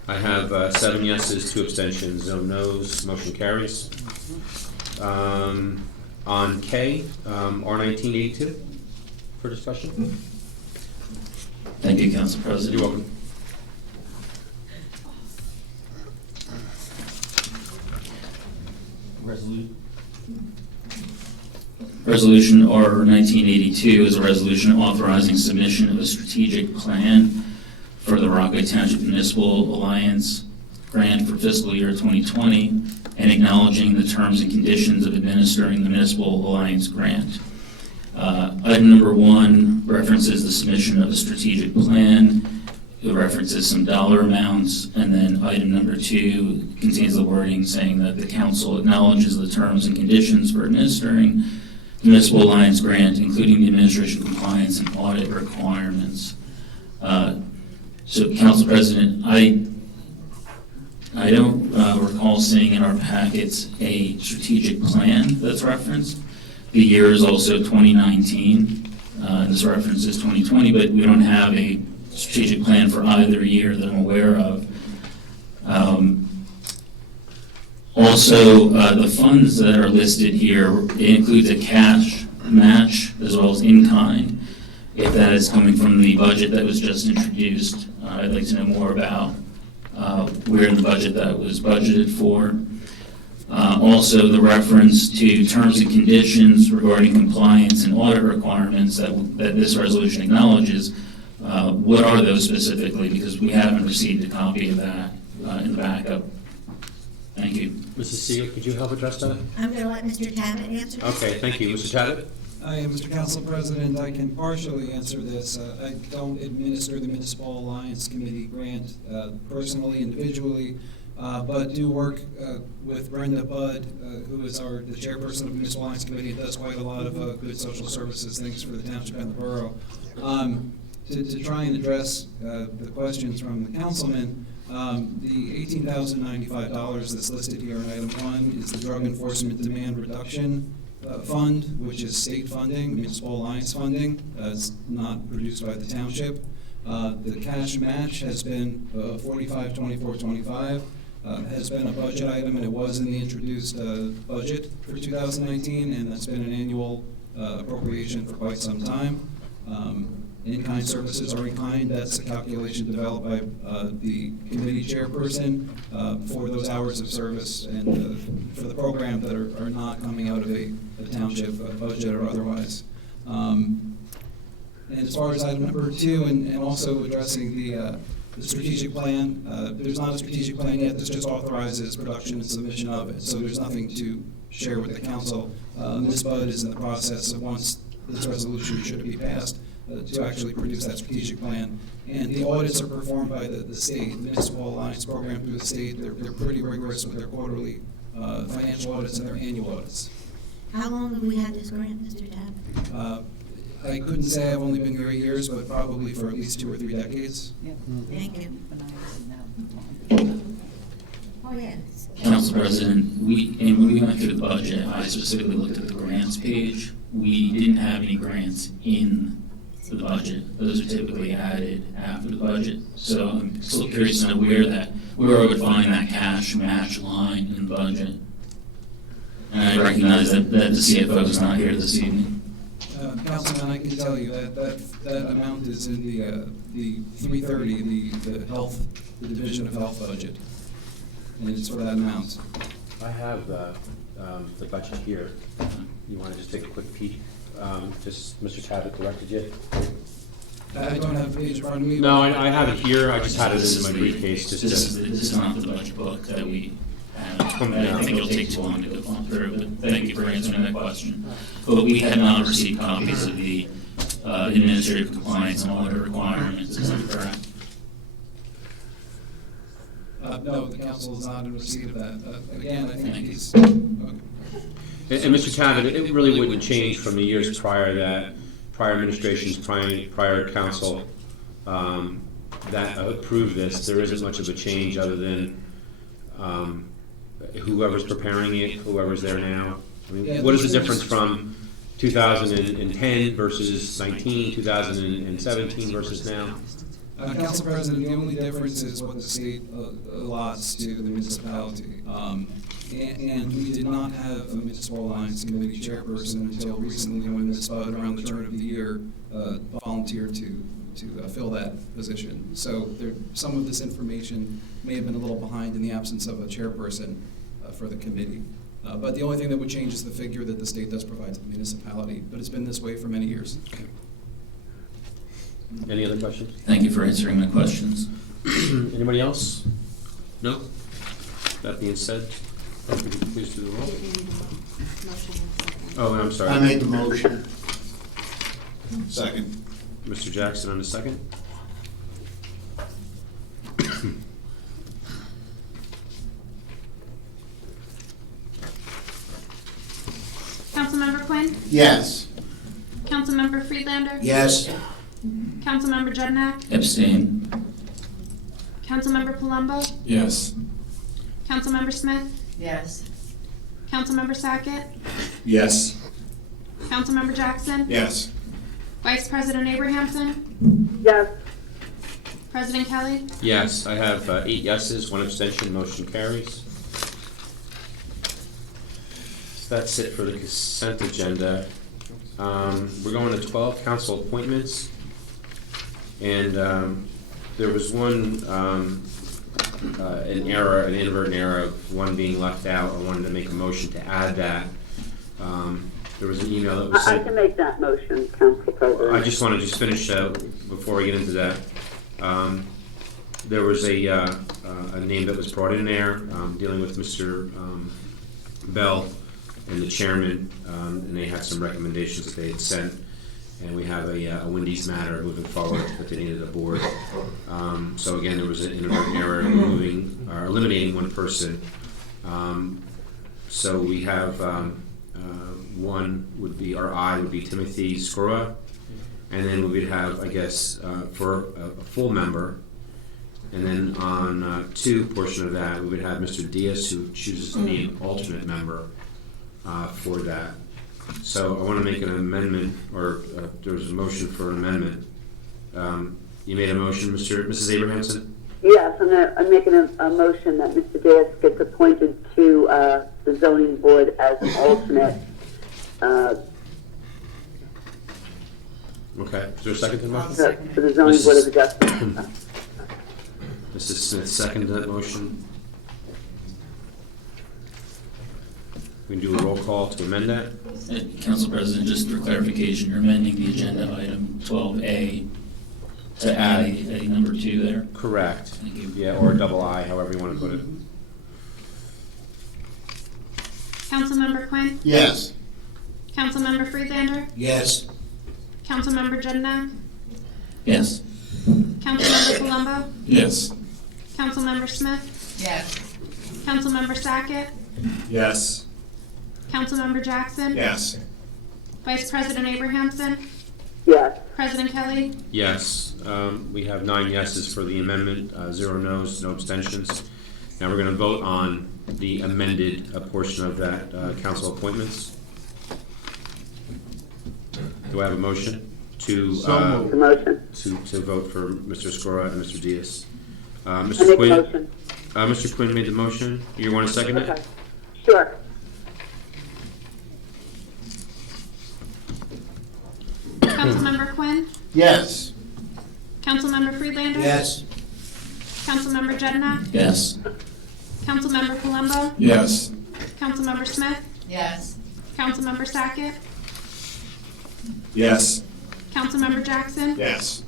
I have 7 yeses, 2 abstentions, no nos. Motion carries. On K, R1982 for discussion. Thank you, Council President. You're welcome. Resolution R 1982 is a resolution authorizing submission of a strategic plan for the Rockaway Township Municipal Alliance grant for fiscal year 2020 and acknowledging the terms and conditions of administering the Municipal Alliance grant. Item number 1 references the submission of a strategic plan. It references some dollar amounts, and then item number 2 contains the wording saying that the council acknowledges the terms and conditions for administering the Municipal Alliance grant, including the administration compliance and audit requirements. So, Council President, I don't recall seeing in our packets a strategic plan that's referenced. The year is also 2019. This reference is 2020, but we don't have a strategic plan for either year that I'm aware of. Also, the funds that are listed here, it includes a cash match as well as in-kind. If that is coming from the budget that was just introduced, I'd like to know more about where in the budget that was budgeted for. Also, the reference to terms and conditions regarding compliance and audit requirements that this resolution acknowledges. What are those specifically? Because we haven't received a copy of that in the backup. Thank you. Mrs. Siegel, could you help address that? I'm going to let Mr. Tabbitt answer this. Okay, thank you. Mr. Tabbitt? Mr. Council President, I can partially answer this. I don't administer the Municipal Alliance Committee grant personally, individually, but do work with Brenda Budd, who is the chairperson of the Municipal Alliance Committee, and does quite a lot of good social services things for the township and the borough. To try and address the questions from the councilman, the $18,095 that's listed here in item 1 is the Drug Enforcement Demand Reduction Fund, which is state funding, Municipal Alliance funding. It's not produced by the township. The cash match has been 45-24-25. Has been a budget item, and it was in the introduced budget for 2019, and that's been an annual appropriation for quite some time. In-kind services are in-kind. That's a calculation developed by the committee chairperson for those hours of service and for the program that are not coming out of a township budget or otherwise. And as far as item number 2, and also addressing the The strategic plan, there's not a strategic plan yet, this just authorizes production and submission of it, so there's nothing to share with the council. Ms. Bud is in the process of, once this resolution should be passed, to actually produce that strategic plan. And the audits are performed by the state, the Municipal Alliance program through the state. They're pretty rigorous with their quarterly financial audits and their annual audits. How long have we had this grant, Mr. Tabb? I couldn't say, I've only been here 8 years, but probably for at least 2 or 3 decades. Thank you. Oh, yeah. Council President, when we went through the budget, I specifically looked at the grants page. We didn't have any grants in the budget. Those are typically added after the budget. So I'm still curious to know where I would find that cash match line in the budget. And I recognize that the CFO is not here this evening. Councilman, I can tell you that amount is in the 330, the Division of Health budget. And it's for that amount. I have the budget here. You want to just take a quick peek? Just Mr. Tabbett directed you? I don't have the page in front of me. No, I have it here. I just had it in my briefcase. This is not the budget book that we have. I think it'll take too long to go through, but thank you for answering that question. But we had not received copies of the administrative compliance and audit requirements. Is that correct? No, the council is not in receipt of that. Again, I think he's... And Mr. Tabbett, it really wouldn't change from the years prior that prior administrations, prior council that approved this. There isn't much of a change other than whoever's preparing it, whoever's there now. I mean, what is the difference from 2010 versus 19, 2017 versus now? Council President, the only difference is what the state allots to the municipality. And we did not have a Municipal Alliance Committee chairperson until recently when Ms. Bud, around the turn of the year, volunteered to fill that position. So some of this information may have been a little behind in the absence of a chairperson for the committee. But the only thing that would change is the figure that the state does provide to the municipality, but it's been this way for many years. Okay. Any other questions? Thank you for answering my questions. Anybody else? No? That being said, would you please do the roll? Oh, I'm sorry. I made the motion. Second. Mr. Jackson on the second. Councilmember Quinn? Yes. Councilmember Friedlander? Yes. Councilmember Jednak? Abstain. Councilmember Palumbo? Yes. Councilmember Smith? Yes. Councilmember Sackett? Yes. Councilmember Jackson? Yes. Vice President Abrahamson? Yes. President Kelly? Yes, I have 8 yeses, 1 abstention, motion carries. So that's it for the consent agenda. We're going to 12 council appointments. And there was one, an inadvertent error of one being left out. I wanted to make a motion to add that. There was an email that was I sent. can make that motion, Council President. I just want to finish before we get into that. There was a name that was brought in there dealing with Mr. Bell and the chairman, and they had some recommendations that they had sent. And we have a Wendy's matter moving forward that they needed a board. So again, there was an inadvertent error eliminating one person. So we have one would be, our I would be Timothy Skora. And then we would have, I guess, for a full member. And then on 2 portion of that, we would have Mr. Diaz, who chooses to be an alternate member for that. So I want to make an amendment, or there was a motion for an amendment. You made a motion, Mrs. Abrahamson? Yes, I'm making a motion that Mr. Diaz gets appointed to the zoning board as an alternate. Okay, is there a second to the motion? For the zoning board of adjustment. Mrs. Smith seconded that motion. We can do a roll call to amend that. Council President, just for clarification, you're amending the agenda item 12A To add a number 2 there? Correct. Thank you. Yeah, or a double I, however you want to put it. Councilmember Quinn? Yes. Councilmember Friedlander? Yes. Councilmember Jedinak? Yes. Councilmember Palumbo? Yes. Councilmember Smith? Yes. Councilmember Sackett? Yes. Councilmember Jackson? Yes. Vice President Abrahamson? Yes. President Kelly? Yes. We have 9 yeses for the amendment, 0 noes, no abstentions. Now we're going to vote on the amended portion of that council appointments. Do I have a motion to Motion. to vote for Mr. Scora and Mr. Diaz? I Mr. make a Quinn? motion. Mr. Quinn made the motion. You want to second it? Okay. Sure. Councilmember Quinn? Yes. Councilmember Friedlander? Yes. Councilmember Jedinak? Yes. Councilmember Palumbo? Yes. Councilmember Smith? Yes. Councilmember Sackett? Yes. Councilmember Jackson? Yes.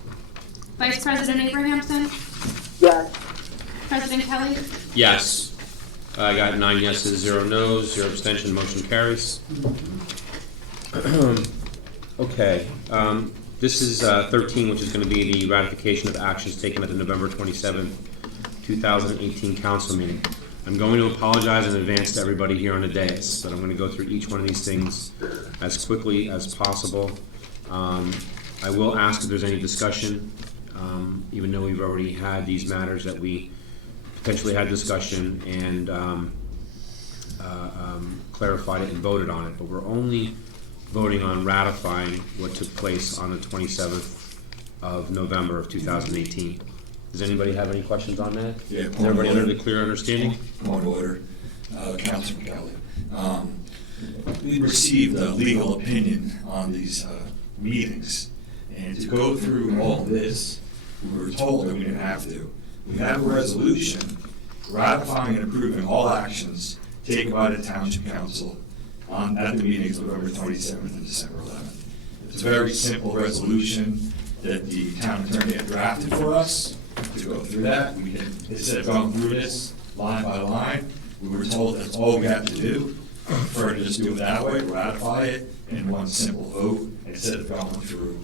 Vice President Abrahamson? Yes. President Kelly? Yes. I got 9 yeses, 0 noes, 0 abstention, motion carries. Okay, this is 13, which is going to be the ratification of actions taken at the November 27th, 2018 council meeting. I'm going to apologize in advance to everybody here on the dais, but I'm going to go through each one of these things as quickly as possible. I will ask if there's any discussion, even though we've already had these matters that we potentially had discussion and clarified it and voted on it, but we're only voting on ratifying what took place on the 27th of November of 2018. Does anybody have any questions on that? Yeah, Is everybody under the clear understanding? Point of order, Councilman Kelly. We received a legal opinion on these meetings, and to go through all this, we were told that we didn't have to. We have a resolution ratifying and approving all actions taken by the Township Council at the meetings of November 27th and December 11th. It's a very simple resolution that the town attorney had drafted for us to go through that. We can, instead of going through this line by line, we were told that's all we have to do. I prefer to just do it that way, ratify it in one simple vote instead of going through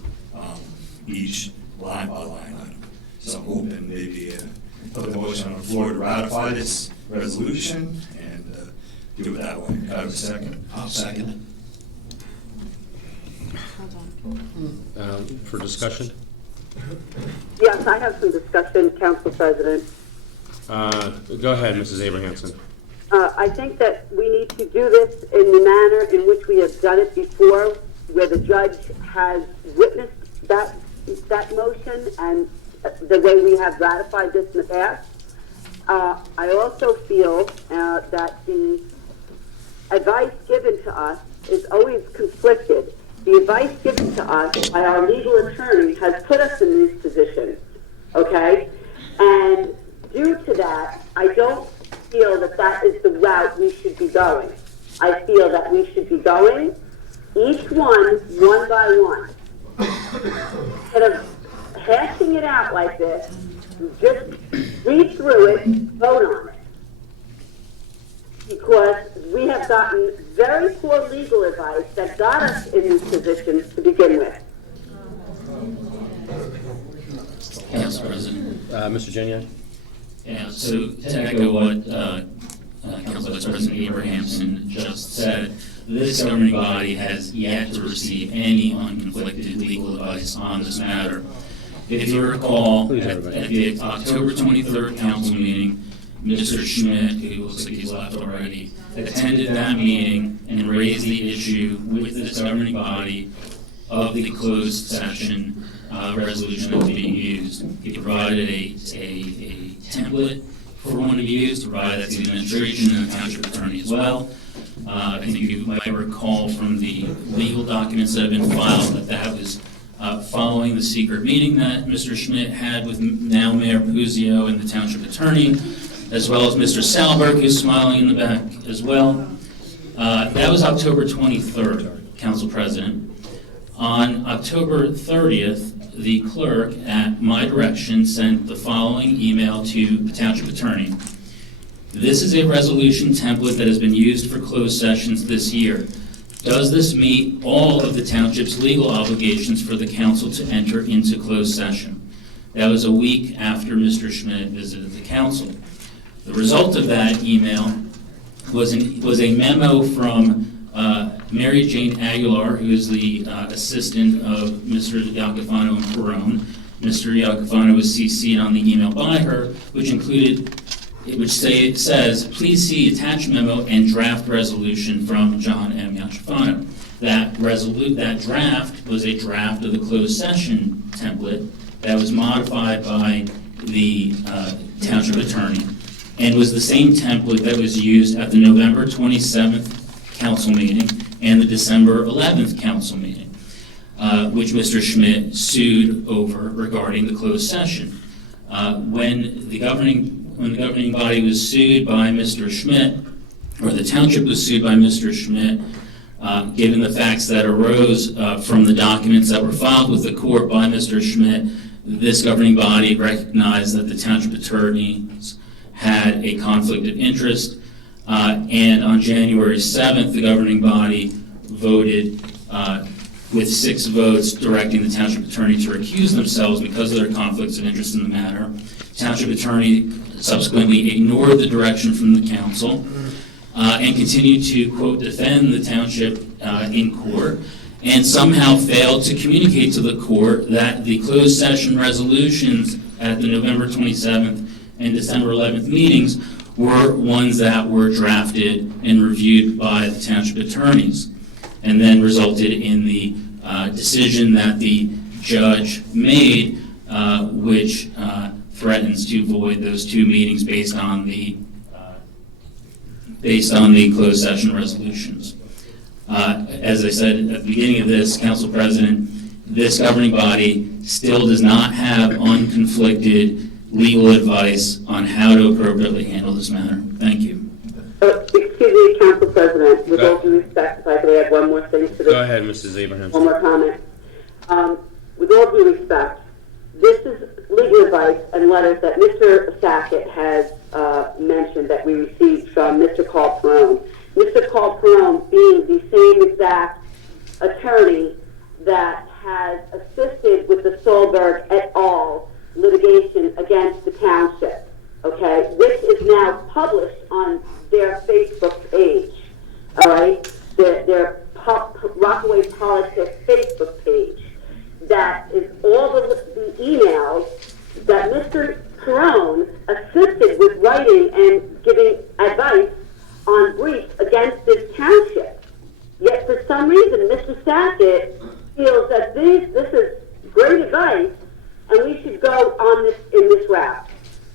each line by line item. So I'm hoping maybe put the motion on the floor to ratify this resolution and do it that way. Can I have a second? I'll second it. For discussion? Yes, I have some discussion, Council President. Go ahead, Mrs. Abrahamson. I think that we need to do this in the manner in which we have done it before, where the judge has witnessed that motion and the way we have ratified this in the past. I also feel that the advice given to us is always conflicted. The advice given to us by our legal attorney has put us in these positions, okay? And due to that, I don't feel that that is the route we should be going. I feel that we should be going each one by one. Instead of hashing it out like this, just read through it, vote on it. Because we have gotten very poor legal advice that got us in these positions to begin with. Council President. Mr. Geniak? Yeah, so to echo what Council Vice President Abrahamson just said, this governing body has yet to receive any unconflicted legal advice on this matter. If you recall, at the October 23rd council meeting, Mr. Schmidt, who looks like he's left already, attended that meeting and raised the issue with this governing body of the closed session resolution that was being used. He provided a template for one to use, to provide that to the administration and the township attorney as well. I think you might recall from the legal documents that have been filed that was following the secret meeting that Mr. Schmidt had with now Mayor Puzio and the township attorney, as well as Mr. Salberg, who's smiling in the back as well. That was October 23rd, Council President. On October 30th, the clerk, at my direction, sent the following email to the township attorney. This is a resolution template that has been used for closed sessions this year. Does this meet all of the township's legal obligations for the council to enter into closed session? That was a week after Mr. Schmidt visited the council. The result of that email was a memo from Mary Jane Aguilar, who is the assistant of Mr. Iacofano and Perrone. Mr. Iacofano was CC'd on the email by her, which says, please see attached memo and draft resolution from John M. Iacofano. That draft was a draft of the closed session template that was modified by the township attorney, and was the same template that was used at the November 27th council meeting and the December 11th council meeting, which Mr. Schmidt sued over regarding the closed session. When the governing body was sued by Mr. Schmidt, or the township was sued by Mr. Schmidt, given the facts that arose from the documents that were filed with the court by Mr. Schmidt, this governing body recognized that the township attorneys had a conflict of interest, and on January 7th, the governing body voted with 6 votes directing the township attorney to recuse themselves because of their conflicts of interest in the matter. Township attorney subsequently ignored the direction from the council and continued to, quote, defend the township in court, and somehow failed to communicate to the court that the closed session resolutions at the November 27th and December 11th meetings were ones that were drafted and reviewed by the township attorneys, and then resulted in the decision that the judge made, which threatens to void those 2 meetings based on the closed session resolutions. As I said at the beginning of this, Council President, this governing body still does not have unconflicted legal advice on how to appropriately handle this matter. Thank you. Excuse me, Council President, with all due respect, if I could add one more thing to this. Go ahead, Mrs. Abraham. One more comment. With all due respect, this is legal advice and letters that Mr. Sackett has mentioned that we received from Mr. Carl Perrone. Mr. Carl Perrone being the same exact attorney that has assisted with the Solberg et al. Litigation against the township, okay, which is now published on their Facebook page, all right, their Rockaway Politics Facebook page. That is all the emails that Mr. Perrone assisted with writing and giving advice on briefs against this township. Yet for some reason, Mr. Sackett feels that this is great advice and we should go on in this route.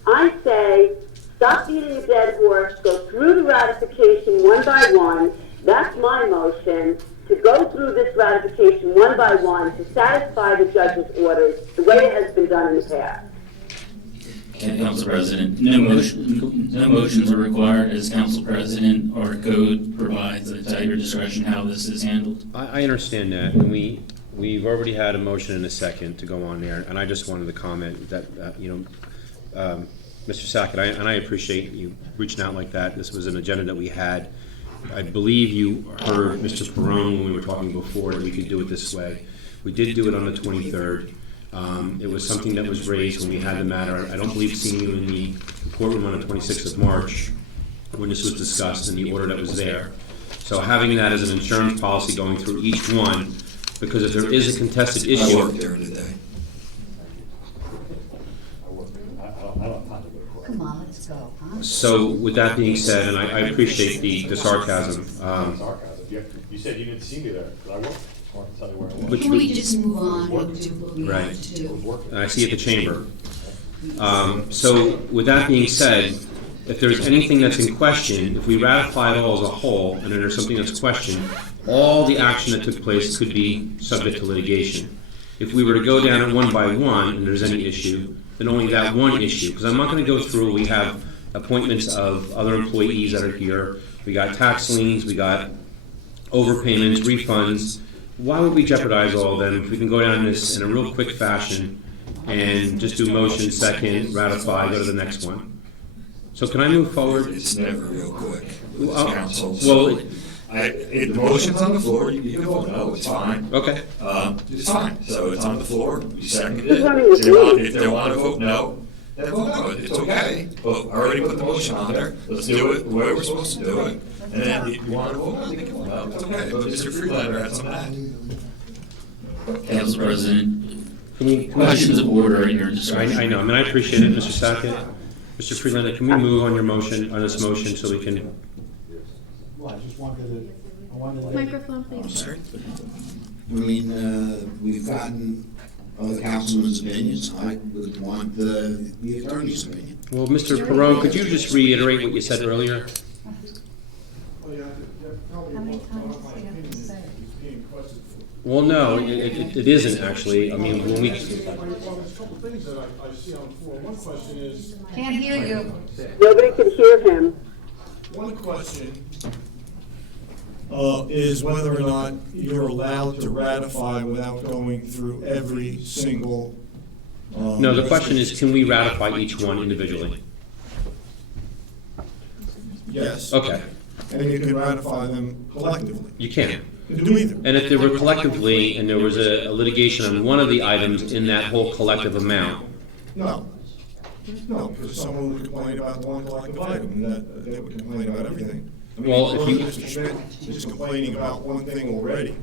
I say, stop beating a dead horse, go through the ratification one by one. That's my motion, to go through this ratification one by one to satisfy the judge's orders the way it has been done in the past. Council President, no motions are required as Council President. Our code provides at your discretion how this is handled. I understand that, and we've already had a motion and a second to go on there, and I just wanted to comment that, Mr. Sackett, and I appreciate you reaching out like that. This was an agenda that we had. I believe you heard Mr. Perrone when we were talking before that we could do it this way. We did do it on the 23rd. It was something that was raised when we had the matter. I don't believe seeing you in the courtroom on the 26th of March when this was discussed in the order that was there. So having that as an insurance policy going through each one, because if there is a contested issue. I worked there today. Come on, let's go, huh? So with that being said, and I appreciate the sarcasm. You said you didn't see me there, but I worked. I want to tell you where I was. Can we just move on and do what we Right. want to do? And I see at the chamber. So with that being said, if there's anything that's in question, if we ratify it all as a whole, and then there's something that's questioned, all the action that took place could be subject to litigation. If we were to go down it one by one, and there's any issue, then only that one issue, because I'm not going to go through, we have appointments of other employees that are here, we got tax liens, we got overpayments, refunds, why would we jeopardize all of them if we can go down this in a real quick fashion and just do motion, second, ratify, go to the next one? So can I move forward? It's never real quick with this Well, council. well, The motion's on the floor, you can vote no, it's fine. Okay. It's fine, so it's on the floor, you second it. Who's running the If they want to vote no, then vote no, it's okay. But I already put the motion on there, let's do it the way we're supposed to do it. And then if you want to vote no, you can vote no, it's okay. But Mr. Freelander has some add. Council President, questions of order in your discretion. I know, I mean, I appreciate it, Mr. Sackett. Mr. Freelander, can we move on your motion, on this motion, so we can? Well, I just wanted to. Microphone, please. Sorry. I mean, we've gotten other councilmen's opinions. I would want the attorney's opinion. Well, Mr. Perone, could you just reiterate what you said earlier? How many times do you have to say it? Well, no, it isn't actually. I mean, when we. Well, there's a couple things that I see on the floor. One question is. Can't hear you. Nobody can hear him. One question is whether or not you're allowed to ratify without going through every single. No, the question is, can we ratify each one individually? Yes. Okay. And you can ratify them collectively. You can. You can do either. And if they were collectively, and there was a litigation on one of the items in that whole collective amount? No. No, because someone would complain about one collective item, and that they would complain about everything. I mean, Well, if you. Mr. Schmidt is complaining about one thing already.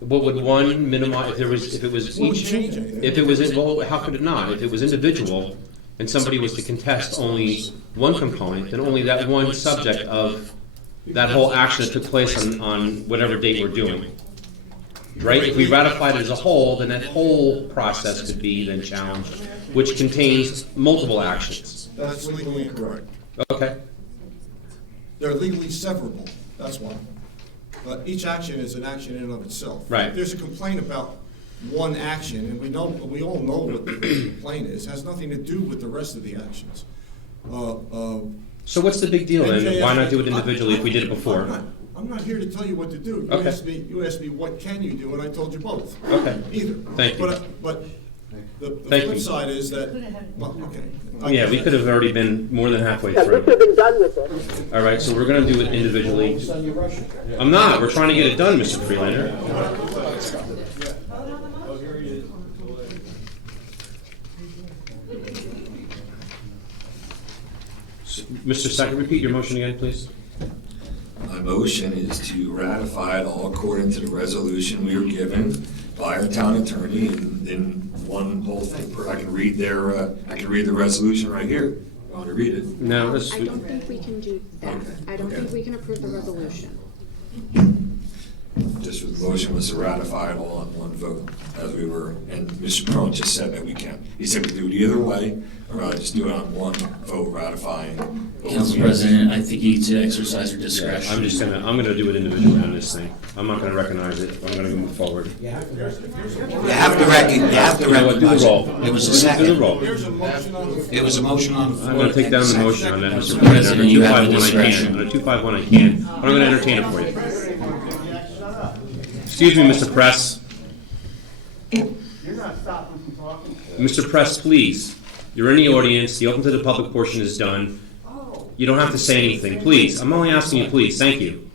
But would one minimize, if it was Wouldn't each, change anything. if it was, well, how could it not? If it was individual, and somebody was to contest only one component, then only that one subject of that whole action that took place on whatever date we're doing. Right? If we ratified it as a whole, then that whole process could be then challenged, which contains multiple actions. That's legally incorrect. Okay. They're legally severable, that's why. But each action is an action in and of itself. Right. If there's a complaint about one action, and we all know what the complaint is, has nothing to do with the rest of the actions. So what's the big deal then? Why not do it individually if we did it before? I'm not here to tell you what to do. Okay. You asked me what can you do, and I told you both. Okay. Either. Thank you. But the Thank flip you. side is that, well, okay. Yeah, we could have already been more than halfway Yeah, we through. could have been done with it. All right, so we're going to do it individually. I'm not. We're trying to get it done, Mr. Freelander. Mr. Sackett, repeat your motion again, please. My motion is to ratify it all according to the resolution we were given by our town attorney in one whole thing. I can read the resolution right here. You want to read it? No, I don't think we can do that. I don't think we can approve the resolution. Just the motion was to ratify it all in one vote, as we were, and Mr. Perone just said that we can. He said we do it either way, or rather just do it on one vote ratifying. Council President, I think you need to exercise your discretion. I'm gonna do it individually on this thing. I'm not gonna recognize it. I'm gonna move forward. You have to recognize Do the roll. it. It was a Do the second. roll. It was a motion on the floor. I'm gonna take down the motion on that, Mr. President, President. you have the 251 I can. discretion. On a 251 I can. But I'm gonna entertain it for you. Excuse me, Mr. Press. You're not stopping from talking. Mr. Press, please. You're in the audience. The open to the public portion is done. You don't have to say anything, please. I'm only asking you, please. Thank you.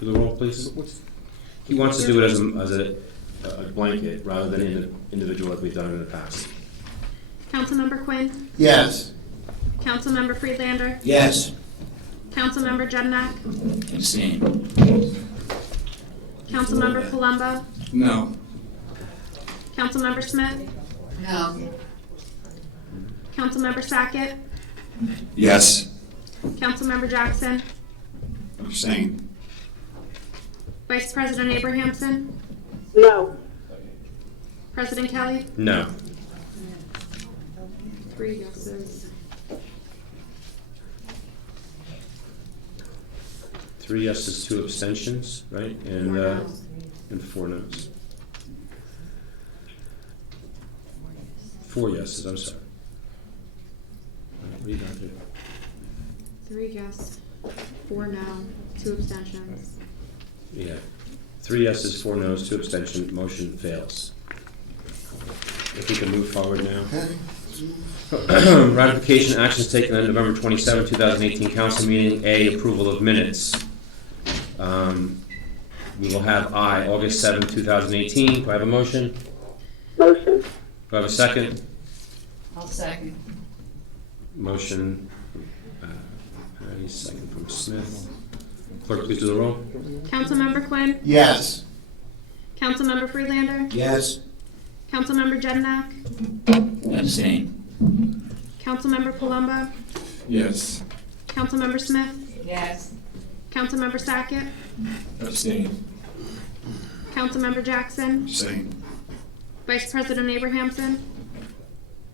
Do the roll, please. He wants to do it as a blanket rather than an individual like we've done in the past. Councilmember Quinn? Yes. Councilmember Friedlander? Yes. Councilmember Jednak? Abstain. Councilmember Palumbo? No. Councilmember Smith? No. Councilmember Sackett? Yes. Councilmember Jackson? Abstain. Vice President Abrahamson? No. President Kelly? No. 3 yeses. 3 yeses, 2 abstentions, right? And 4 noes. 4 yeses, I'm sorry. What do you got there? 3 yes, 4 no, 2 abstentions. Yeah. 3 yeses, 4 noes, 2 abstentions, motion fails. If we can move forward now. Ratification actions taken on November 27, 2018 council meeting. A, approval of minutes. We will have I, August 7, 2018. Do I have a motion? Motion. Do I have a second? I'll second. Motion, Patty, second from Smith. Clerk, please do the roll. Councilmember Quinn. Yes. Councilmember Freelander. Yes. Councilmember Jednak. Abstain. Councilmember Palumbo. Yes. Councilmember Smith. Yes. Councilmember Sackett. Abstain. Councilmember Jackson. Abstain. Vice President Abrahamson.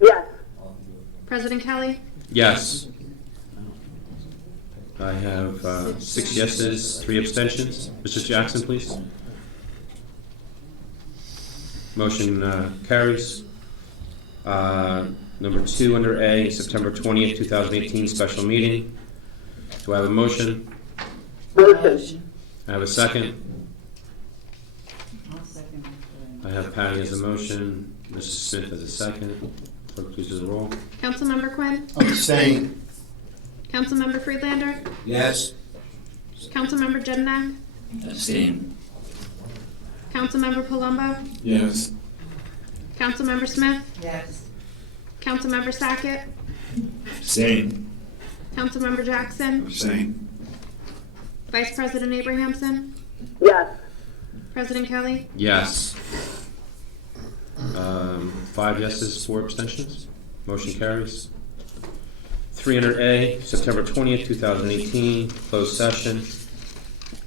Yes. President Kelly. Yes. I have 6 yeses, 3 abstentions. Mr. Jackson, please. Motion carries. Number 2 under A, September 20th, 2018 special meeting. Do I have a motion? Motion. I have a second. I'll second. I have Patty as a motion. Mrs. Smith as a second. Clerk, please do the roll. Councilmember Quinn. Abstain. Councilmember Freelander. Yes. Councilmember Jednak. Abstain. Councilmember Palumbo. Yes. Councilmember Smith. Yes. Councilmember Sackett. Abstain. Councilmember Jackson. Abstain. Vice President Abrahamson. Yes. President Kelly. Yes. 5 yeses, 4 abstentions. Motion carries. 3 under A, September 20th, 2018, closed session.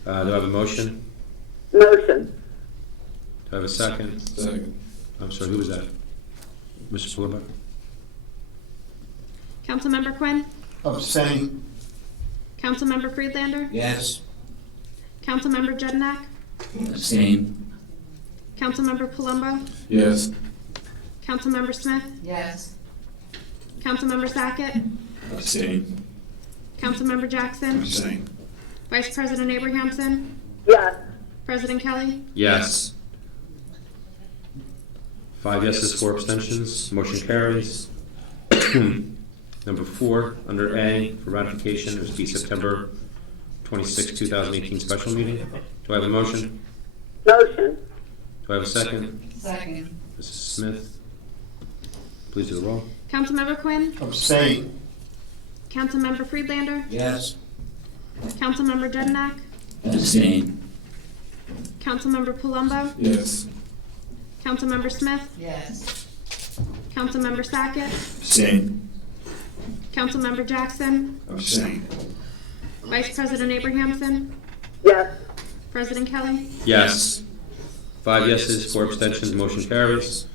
Do I have a motion? Motion. Do I have a second? Second. I'm sorry, who was that? Mr. Palumbo? Councilmember Quinn. Abstain. Councilmember Freelander. Yes. Councilmember Jednak. Abstain. Councilmember Palumbo. Yes. Councilmember Smith. Yes. Councilmember Sackett. Abstain. Councilmember Jackson. Abstain. Vice President Abrahamson. Yes. President Kelly. Yes. 5 yeses, 4 abstentions. Motion carries. Number 4, under A, for ratification, it was the September 26, 2018 special meeting. Do I have a motion? Motion. Do I have a second? Second. Mrs. Smith, please do the roll. Councilmember Quinn. Abstain. Councilmember Freelander. Yes. Councilmember Jednak. Abstain. Councilmember Palumbo. Yes. Councilmember Smith. Yes. Councilmember Sackett. Abstain. Councilmember Jackson. Abstain. Vice President Abrahamson. Yes. President Kelly. Yes. 5 yeses, 4 abstentions, motion carries.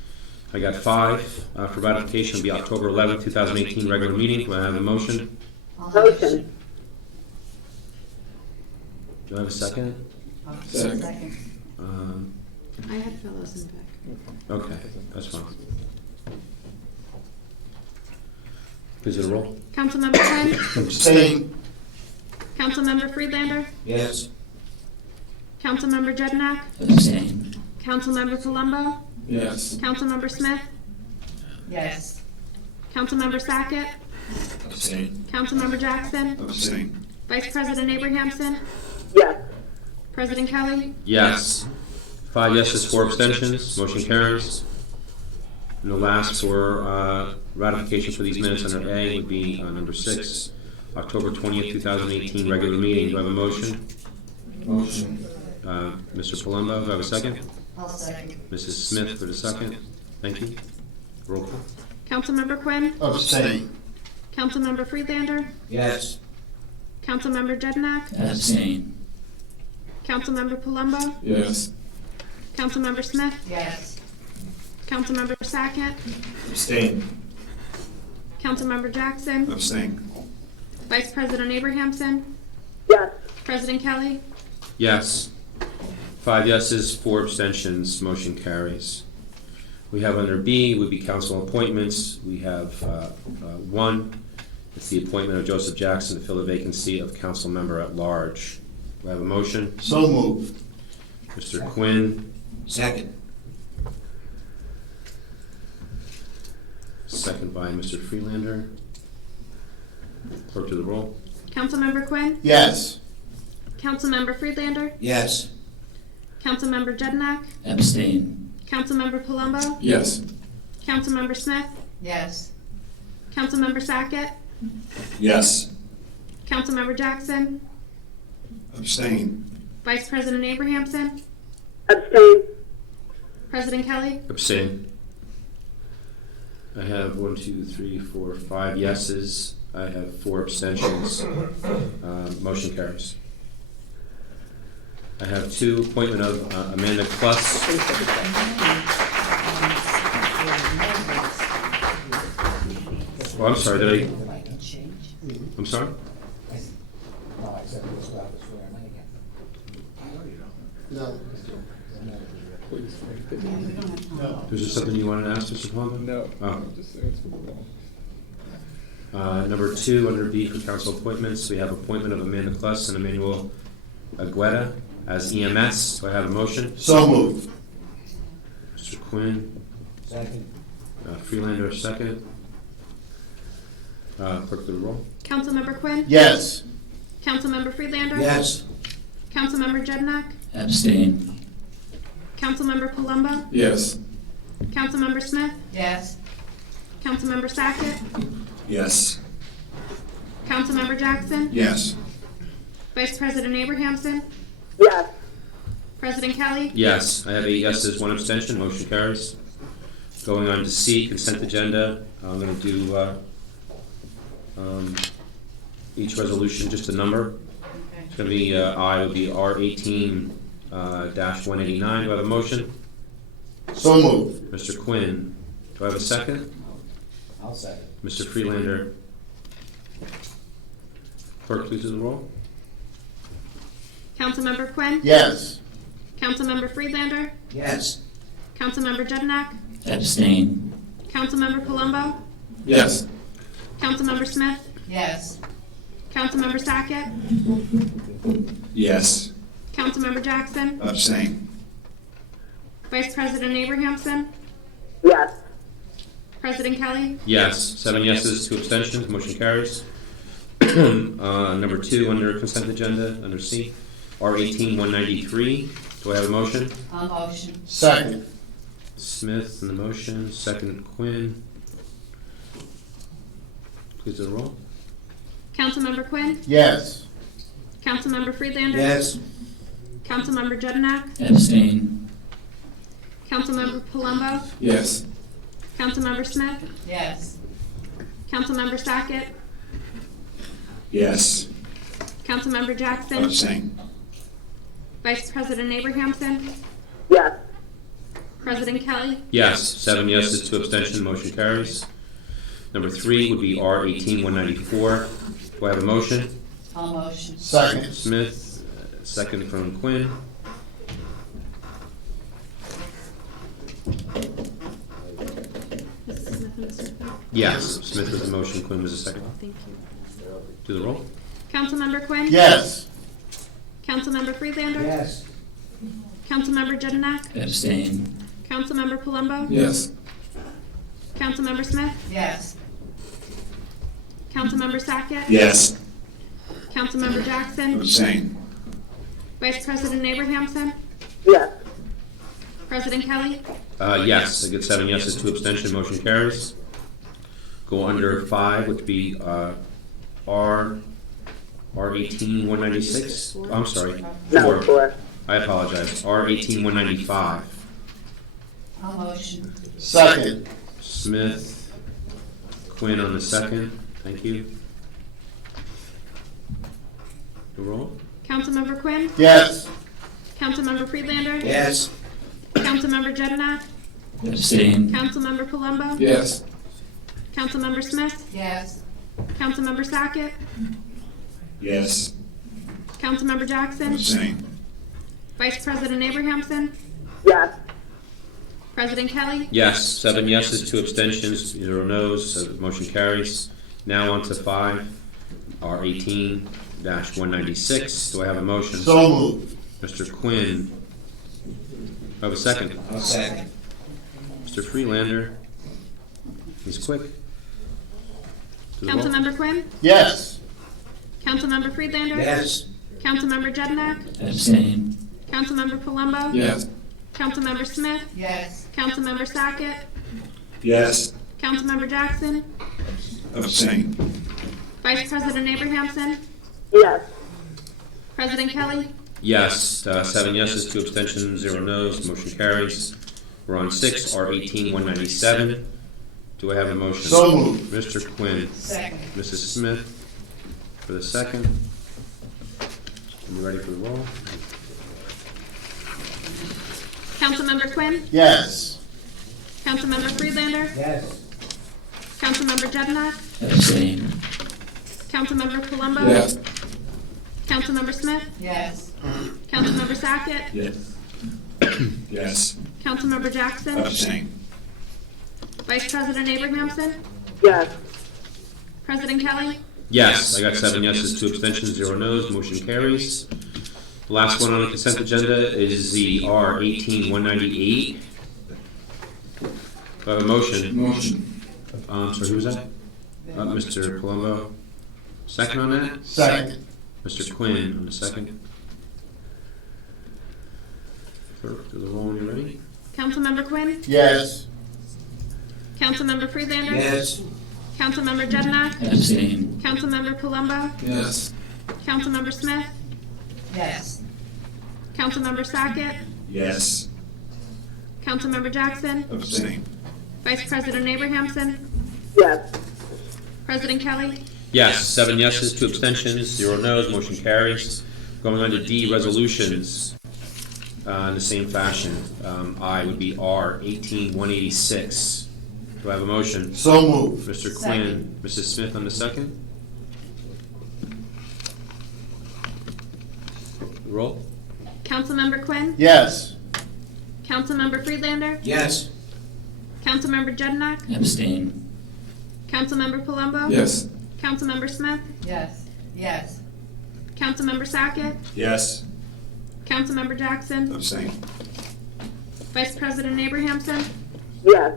I got 5 for ratification of the October 11, 2018 regular meeting. Do I have a motion? Motion. Do I have a second? Second. I had fellows in back. Okay, that's fine. Please do the roll. Councilmember Quinn. Abstain. Councilmember Freelander. Yes. Councilmember Jednak. Abstain. Councilmember Palumbo. Yes. Councilmember Smith. Yes. Councilmember Sackett. Abstain. Councilmember Jackson. Abstain. Vice President Abrahamson. Yes. President Kelly. Yes. 5 yeses, 4 abstentions, motion carries. And the last for ratification for these minutes under A would be number 6, October 20th, 2018 regular meeting. Do I have a motion? Motion. Mr. Palumbo, do I have a second? I'll second. Mrs. Smith for the second. Thank you. Roll call. Councilmember Quinn. Abstain. Councilmember Freelander. Yes. Councilmember Jednak. Abstain. Councilmember Palumbo. Yes. Councilmember Smith. Yes. Councilmember Sackett. Abstain. Councilmember Jackson. Abstain. Vice President Abrahamson. Yes. President Kelly. Yes. 5 yeses, 4 abstentions, motion carries. We have under B would be council appointments. We have 1. It's the appointment of Joseph Jackson to fill the vacancy of council member at large. Do I have a motion? So moved. Mr. Quinn, Second. second by Mr. Freelander. Clerk to the roll. Councilmember Quinn? Yes. Councilmember Friedlander? Yes. Councilmember Jednak? Abstain. Councilmember Palumbo? Yes. Councilmember Smith? Yes. Councilmember Sackett? Yes. Councilmember Jackson? Abstain. Vice President Abrahamson? Abstain. President Kelly? Abstain. I have 1, 2, 3, 4, 5 yeses. I have 4 abstentions. Motion carries. I have 2, appointment of Amanda Kluss. Oh, I'm sorry, did I? I'm sorry? No. Was there something you wanted to ask, Mr. Palumbo? No. Oh. Just answer the wall. Number 2, under B for council appointments, we have appointment of Amanda Kluss and Emmanuel Agueda as EMS. Do I have a motion? So moved. Mr. Quinn. Second. Freelander, second. Clerk to the roll. Councilmember Quinn? Yes. Councilmember Friedlander? Yes. Councilmember Jednak? Abstain. Councilmember Palumbo? Yes. Councilmember Smith? Yes. Councilmember Sackett? Yes. Councilmember Jackson? Yes. Vice President Abrahamson? Yes. President Kelly? Yes, I have 8 yeses, 1 abstention, motion carries. Going on to C, consent agenda. I'm going to do each resolution just a number. It's going to be I would be R18 -189. Do I have a motion? So moved. Mr. Quinn. Do I have a second? I'll second. Mr. Freelander. Clerk, please do the roll. Councilmember Quinn? Yes. Councilmember Friedlander? Yes. Councilmember Jednak? Abstain. Councilmember Palumbo? Yes. Councilmember Smith? Yes. Councilmember Sackett? Yes. Councilmember Jackson? Abstain. Vice President Abrahamson? Yes. President Kelly? Yes, 7 yeses, 2 abstentions, motion carries. Number 2 under consent agenda, under C, R18-193. Do I have a motion? I'll motion. Second. Smith in the motion, second Quinn. Please do the roll. Councilmember Quinn? Yes. Councilmember Friedlander? Yes. Councilmember Jednak? Abstain. Councilmember Palumbo? Yes. Councilmember Smith? Yes. Councilmember Sackett? Yes. Councilmember Jackson? Abstain. Vice President Abrahamson? Yes. President Kelly? Yes, 7 yeses, 2 abstentions, motion carries. Number 3 would be R18-194. Do I have a motion? I'll motion. Second. Smith, second from Quinn. Mrs. Smith and Mr. Quinn? Yes, Smith was the motion, Quinn was the second. Thank you. Do the roll. Councilmember Quinn? Yes. Councilmember Friedlander? Yes. Councilmember Jednak? Abstain. Councilmember Palumbo? Yes. Councilmember Smith? Yes. Councilmember Sackett? Yes. Councilmember Jackson? Abstain. Vice President Abrahamson? Yes. President Kelly? Yes, I get 7 yeses, 2 abstentions, motion carries. Go under 5, which would be R18-196. I'm sorry. No, 4. I apologize. R18-195. I'll motion. Second. Smith, Quinn on the second. Thank you. The roll. Councilmember Quinn? Yes. Councilmember Friedlander? Yes. Councilmember Jednak? Abstain. Councilmember Palumbo? Yes. Councilmember Smith? Yes. Councilmember Sackett? Yes. Councilmember Jackson? Abstain. Vice President Abrahamson? Yes. President Kelly? Yes, 7 yeses, 2 abstentions, 0 noes, so the motion carries. Now on to 5, R18-196. Do I have a motion? So moved. Mr. Quinn, I have a second. I'll second. Mr. Freelander. He's quick. To the vote. Councilmember Quinn? Yes. Councilmember Friedlander? Yes. Councilmember Jednak? Abstain. Councilmember Palumbo? Yes. Councilmember Smith? Yes. Councilmember Sackett? Yes. Councilmember Jackson? Abstain. Vice President Abrahamson? Yes. President Kelly? Yes, 7 yeses, 2 abstentions, 0 noes, motion carries. We're on 6, R18-197. Do I have a motion? So moved. Mr. Quinn. Second. Mrs. Smith for the second. Are you ready for the roll? Councilmember Quinn? Yes. Councilmember Friedlander? Yes. Councilmember Jednak? Abstain. Councilmember Palumbo? Yes. Councilmember Smith? Yes. Councilmember Sackett? Yes. Yes. Councilmember Jackson? Abstain. Vice President Abrahamson? Yes. President Kelly? Yes, I got 7 yeses, 2 abstentions, 0 noes, motion carries. The last one on the consent agenda is the R18-198. Do I have a motion? Motion. Sorry, who was that? Mr. Palumbo. Second on that? Second. Mr. Quinn on the second. Clerk, do the roll when you're ready. Councilmember Quinn? Yes. Councilmember Friedlander? Yes. Councilmember Jednak? Abstain. Councilmember Palumbo? Yes. Councilmember Smith? Yes. Councilmember Sackett? Yes. Councilmember Jackson? Abstain. Vice President Abrahamson? Yes. President Kelly? Yes, 7 yeses, 2 abstentions, 0 noes, motion carries. Going on to D, resolutions. In the same fashion, I would be R18-186. Do I have a motion? So moved. Mr. Quinn, Mrs. Smith on the second. Roll. Councilmember Quinn? Yes. Councilmember Friedlander? Yes. Councilmember Jednak? Abstain. Councilmember Palumbo? Yes. Councilmember Smith? Yes. Yes. Councilmember Sackett? Yes. Councilmember Jackson? Abstain. Vice President Abrahamson? Yes.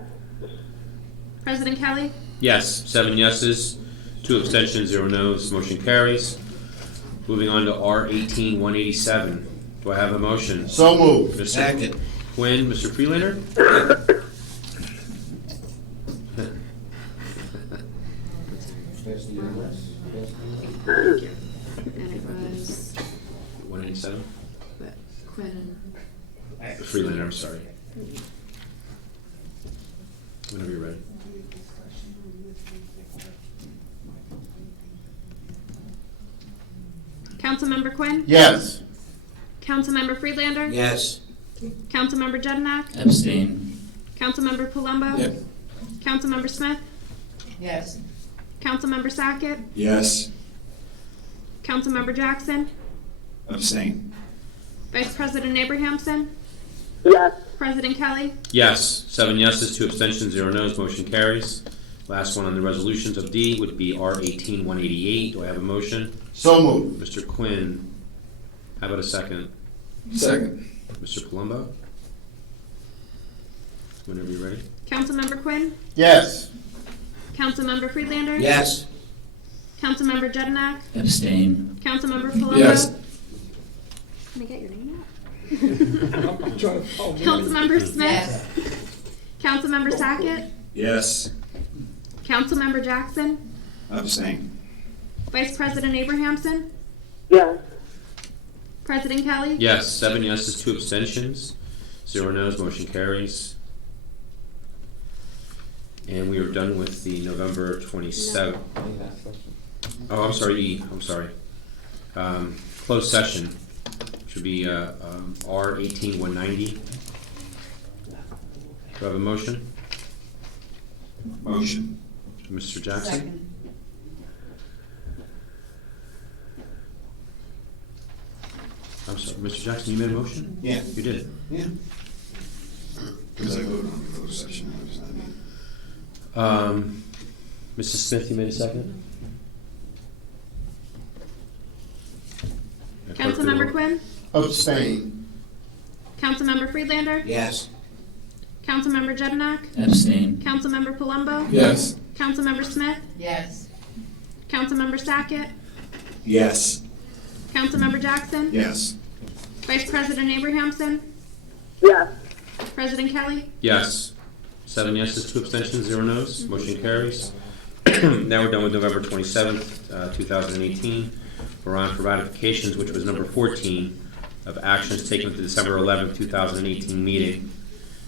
President Kelly? Yes, 7 yeses, 2 abstentions, 0 noes, motion carries. Moving on to R18-187. Do I have a motion? So moved. Mr. Second. Quinn, Mr. Freelander? And it was 187? Quinn. Freelander, I'm sorry. Whenever you're ready. Councilmember Quinn? Yes. Councilmember Friedlander? Yes. Councilmember Jednak? Abstain. Councilmember Palumbo? Yep. Councilmember Smith? Yes. Councilmember Sackett? Yes. Councilmember Jackson? Abstain. Vice President Abrahamson? Yes. President Kelly? Yes, 7 yeses, 2 abstentions, 0 noes, motion carries. Last one on the resolutions of D would be R18-188. Do I have a motion? So moved. Mr. Quinn, how about a second? Second. Mr. Palumbo? Whenever you're ready. Councilmember Quinn? Yes. Councilmember Friedlander? Yes. Councilmember Jednak? Abstain. Councilmember Palumbo? Yes. Can I get your name out? Councilmember Smith? Yes. Councilmember Sackett? Yes. Councilmember Jackson? Abstain. Vice President Abrahamson? Yes. President Kelly? Yes, 7 yeses, 2 abstentions, 0 noes, motion carries. And we are done with the November 27th. Oh, I'm sorry, E, I'm sorry. Closed session should be R18-190. Do I have a motion? Motion. Mr. Jackson? Second. I'm sorry, Mr. Jackson, you made a motion? Yeah. You did? Yeah. Because I voted on the closed session. What does that mean? Mrs. Smith, you made a second? Councilmember Quinn? Abstain. Councilmember Friedlander? Yes. Councilmember Jednak? Abstain. Councilmember Palumbo? Yes. Councilmember Smith? Yes. Councilmember Sackett? Yes. Councilmember Jackson? Yes. Vice President Abrahamson? Yes. President Kelly? Yes. 7 yeses, 2 abstentions, 0 noes. Motion carries. Now we're done with November 27th, 2018. We're on for ratifications, which was number 14 of actions taken at the December 11th, 2018 meeting.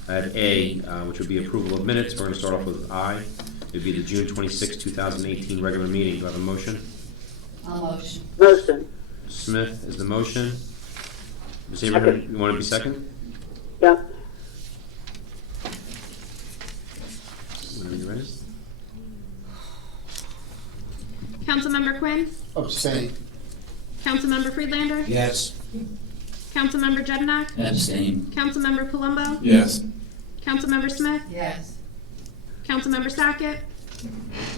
At A, which would be approval of minutes. We're going to start off with I. It would be the June 26, 2018 regular meeting. Do I have a motion? I'll motion. Motion. Smith is the motion. Ms. Abraham, you want to be second? Yeah. Whenever you're ready. Councilmember Quinn? Abstain. Councilmember Friedlander? Yes. Councilmember Jednak? Abstain. Councilmember Palumbo? Yes. Councilmember Smith? Yes. Councilmember Sackett?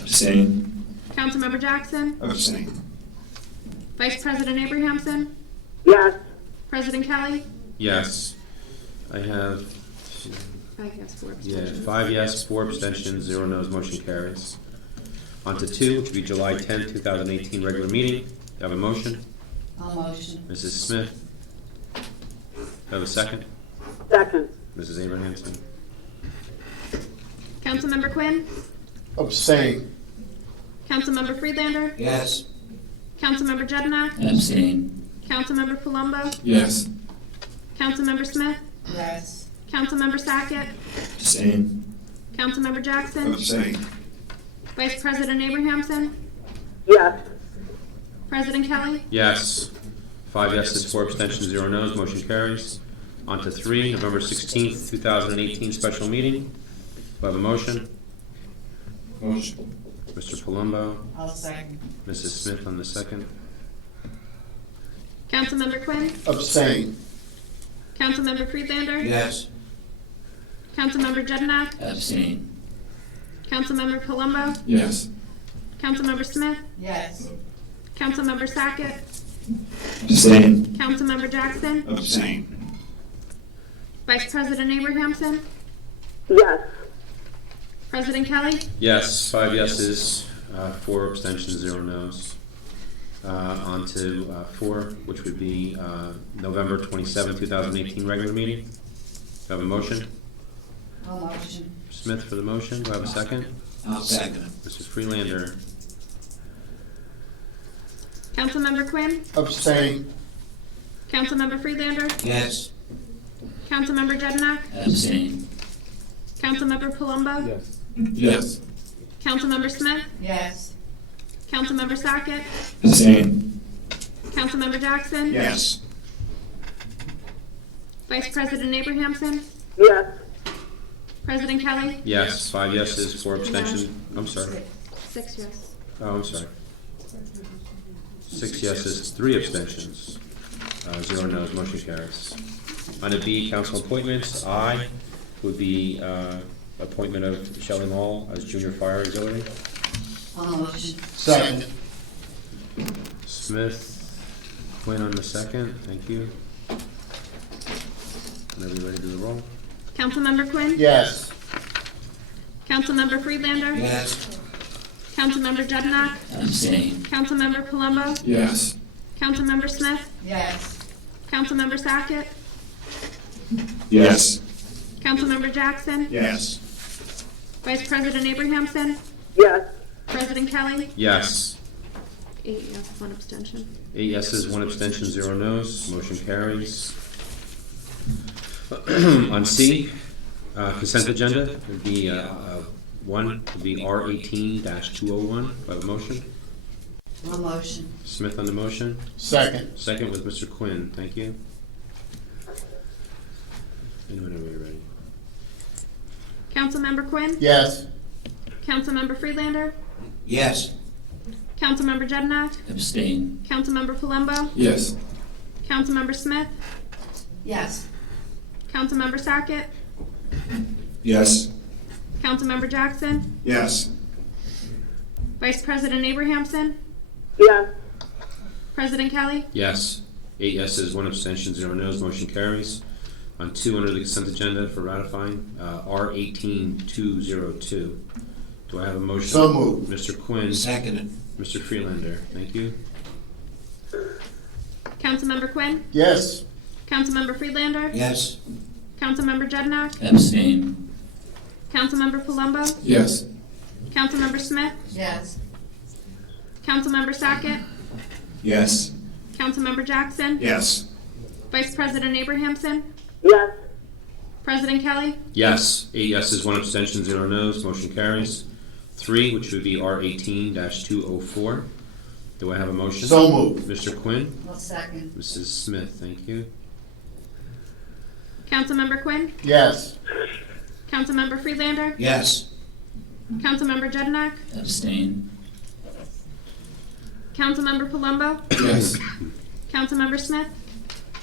Abstain. Councilmember Jackson? Abstain. Vice President Abrahamson? Yes. President Kelly? Yes. I have 5 yes, 4 Yeah, abstentions. 5 yes, 4 abstentions, 0 noes, motion carries. On to 2, which would be July 10, 2018 regular meeting. Do I have a motion? I'll motion. Mrs. Smith? Do I have a second? Second. Mrs. Abrahamson? Councilmember Quinn? Abstain. Councilmember Friedlander? Yes. Councilmember Jednak? Abstain. Councilmember Palumbo? Yes. Councilmember Smith? Yes. Councilmember Sackett? Abstain. Councilmember Jackson? Abstain. Vice President Abrahamson? Yes. President Kelly? Yes. 5 yeses, 4 abstentions, 0 noes, motion carries. On to 3, November 16th, 2018 special meeting. Do I have a motion? Motion. Mr. Palumbo? I'll second. Mrs. Smith on the second. Councilmember Quinn? Abstain. Councilmember Friedlander? Yes. Councilmember Jednak? Abstain. Councilmember Palumbo? Yes. Councilmember Smith? Yes. Councilmember Sackett? Abstain. Councilmember Jackson? Abstain. Vice President Abrahamson? Yes. President Kelly? Yes, 5 yeses, 4 abstentions, 0 noes. On to 4, which would be November 27, 2018 regular meeting. Do I have a motion? I'll motion. Smith for the motion. Do I have a second? I'll second it. Mrs. Freelander. Councilmember Quinn? Abstain. Councilmember Friedlander? Yes. Councilmember Jednak? Abstain. Councilmember Palumbo? Yes. Yes. Councilmember Smith? Yes. Councilmember Sackett? Abstain. Councilmember Jackson? Yes. Vice President Abrahamson? Yes. President Kelly? Yes, 5 yeses, 4 abstentions. I'm sorry. 6 yes. Oh, I'm sorry. 6 yeses, 3 abstentions, 0 noes, motion carries. On to B, council appointments, I would be appointment of Shelley Mall as junior fire auxiliary. I'll motion. Second. Smith, Quinn on the second, thank you. Whenever you're ready to do the roll. Councilmember Quinn? Yes. Councilmember Friedlander? Yes. Councilmember Jednak? Abstain. Councilmember Palumbo? Yes. Councilmember Smith? Yes. Councilmember Sackett? Yes. Councilmember Jackson? Yes. Vice President Abrahamson? Yes. President Kelly? Yes. 8 yes, 1 abstention. 8 yeses, 1 abstention, 0 noes, motion carries. On C, consent agenda, would be 1, would be R18-201. Do I have a motion? I'll motion. Smith on the motion. Second. Second with Mr. Quinn, thank you. And whenever you're ready. Councilmember Quinn? Yes. Councilmember Friedlander? Yes. Councilmember Jednak? Abstain. Councilmember Palumbo? Yes. Councilmember Smith? Yes. Councilmember Sackett? Yes. Councilmember Jackson? Yes. Vice President Abrahamson? Yes. President Kelly? Yes. 8 yeses, 1 abstention, 0 noes, motion carries. on two under the consent agenda for ratifying, R-18-202. Do I have a motion? So moved. Mr. Quinn. Seconded. Mr. Freelander, thank you. Councilmember Quinn? Yes. Councilmember Friedlander? Yes. Councilmember Jednak? Abstain. Councilmember Palumbo? Yes. Councilmember Smith? Yes. Councilmember Sackett? Yes. Councilmember Jackson? Yes. Vice President Abrahamson? Yes. President Kelly? Yes. 8 yeses, 1 abstention, 0 noes, motion carries. 3, which would be R-18-204. Do I have a motion? So moved. Mr. Quinn? I'll second. Mrs. Smith, thank you. Councilmember Quinn? Yes. Councilmember Friedlander? Yes. Councilmember Jednak? Abstain. Councilmember Palumbo? Yes. Councilmember Smith?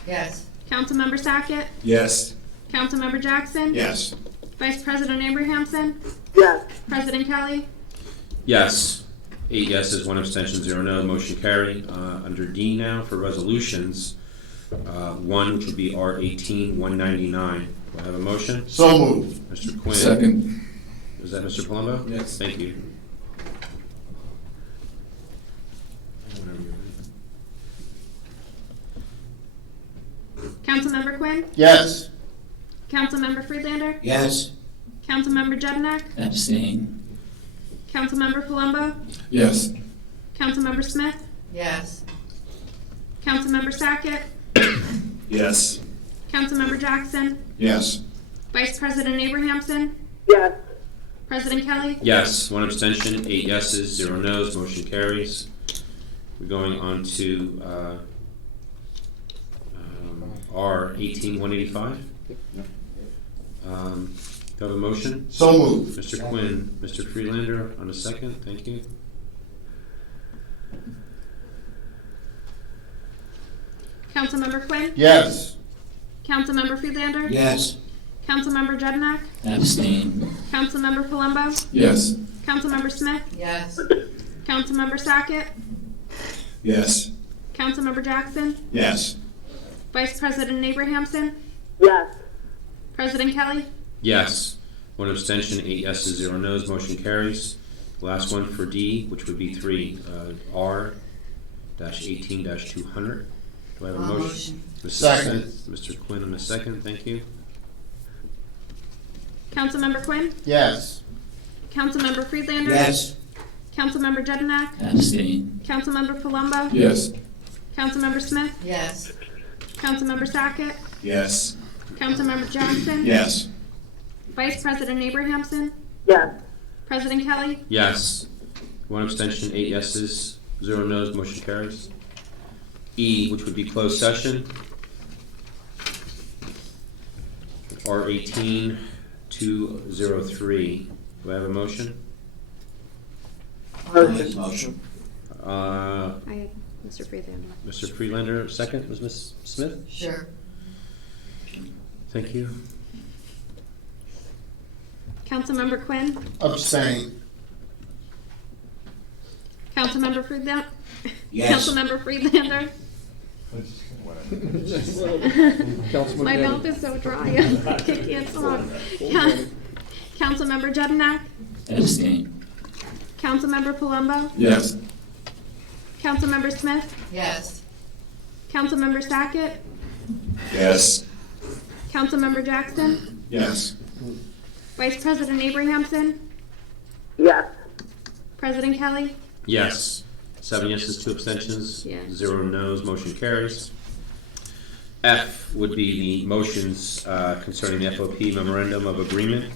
Yes. Councilmember Sackett? Yes. Councilmember Jackson? Yes. Vice President Abrahamson? Yes. President Kelly? Yes. 8 yeses, 1 abstention, 0 no, motion carried. Under D now for resolutions, 1, which would be R-18-199. Do I have a motion? So moved. Mr. Quinn? Second. Is that Mr. Palumbo? Yes. Thank you. Councilmember Quinn? Yes. Councilmember Friedlander? Yes. Councilmember Jednak? Abstain. Councilmember Palumbo? Yes. Councilmember Smith? Yes. Councilmember Sackett? Yes. Councilmember Jackson? Yes. Vice President Abrahamson? Yes. President Kelly? Yes, 1 abstention, 8 yeses, 0 noes, motion carries. We're going on to R-18-185. Do I have a motion? So moved. Mr. Quinn, Mr. Freelander on a second, thank you. Councilmember Quinn? Yes. Councilmember Friedlander? Yes. Councilmember Jednak? Abstain. Councilmember Palumbo? Yes. Councilmember Smith? Yes. Councilmember Sackett? Yes. Councilmember Jackson? Yes. Vice President Abrahamson? Yes. President Kelly? Yes, 1 abstention, 8 yeses, 0 noes, motion carries. Last one for D, which would be 3, R-18-200. Do I have a motion? Mrs. Second. Smith, Mr. Quinn on the second, thank you. Councilmember Quinn? Yes. Councilmember Friedlander? Yes. Councilmember Jednak? Abstain. Councilmember Palumbo? Yes. Councilmember Smith? Yes. Councilmember Sackett? Yes. Councilmember Jackson? Yes. Vice President Abrahamson? Yes. President Kelly? Yes, 1 abstention, 8 yeses, 0 noes, motion carries. E, which would be closed session. R-18-203. Do I have a motion? Motion. Mr. Freelander. Mr. Freelander, second, was Ms. Smith? Sure. Thank you. Councilmember Quinn? Abstain. Councilmember Friedlander? Yes. Councilmember Friedlander? My mouth is so dry, I can't talk. Councilmember Jednak? Abstain. Councilmember Palumbo? Yes. Councilmember Smith? Yes. Councilmember Sackett? Yes. Councilmember Jackson? Yes. Vice President Abrahamson? Yes. President Kelly? Yes. 7 yeses, 2 abstentions, Yeah. 0 noes, motion carries. F would be the motions concerning the FOP memorandum of agreement.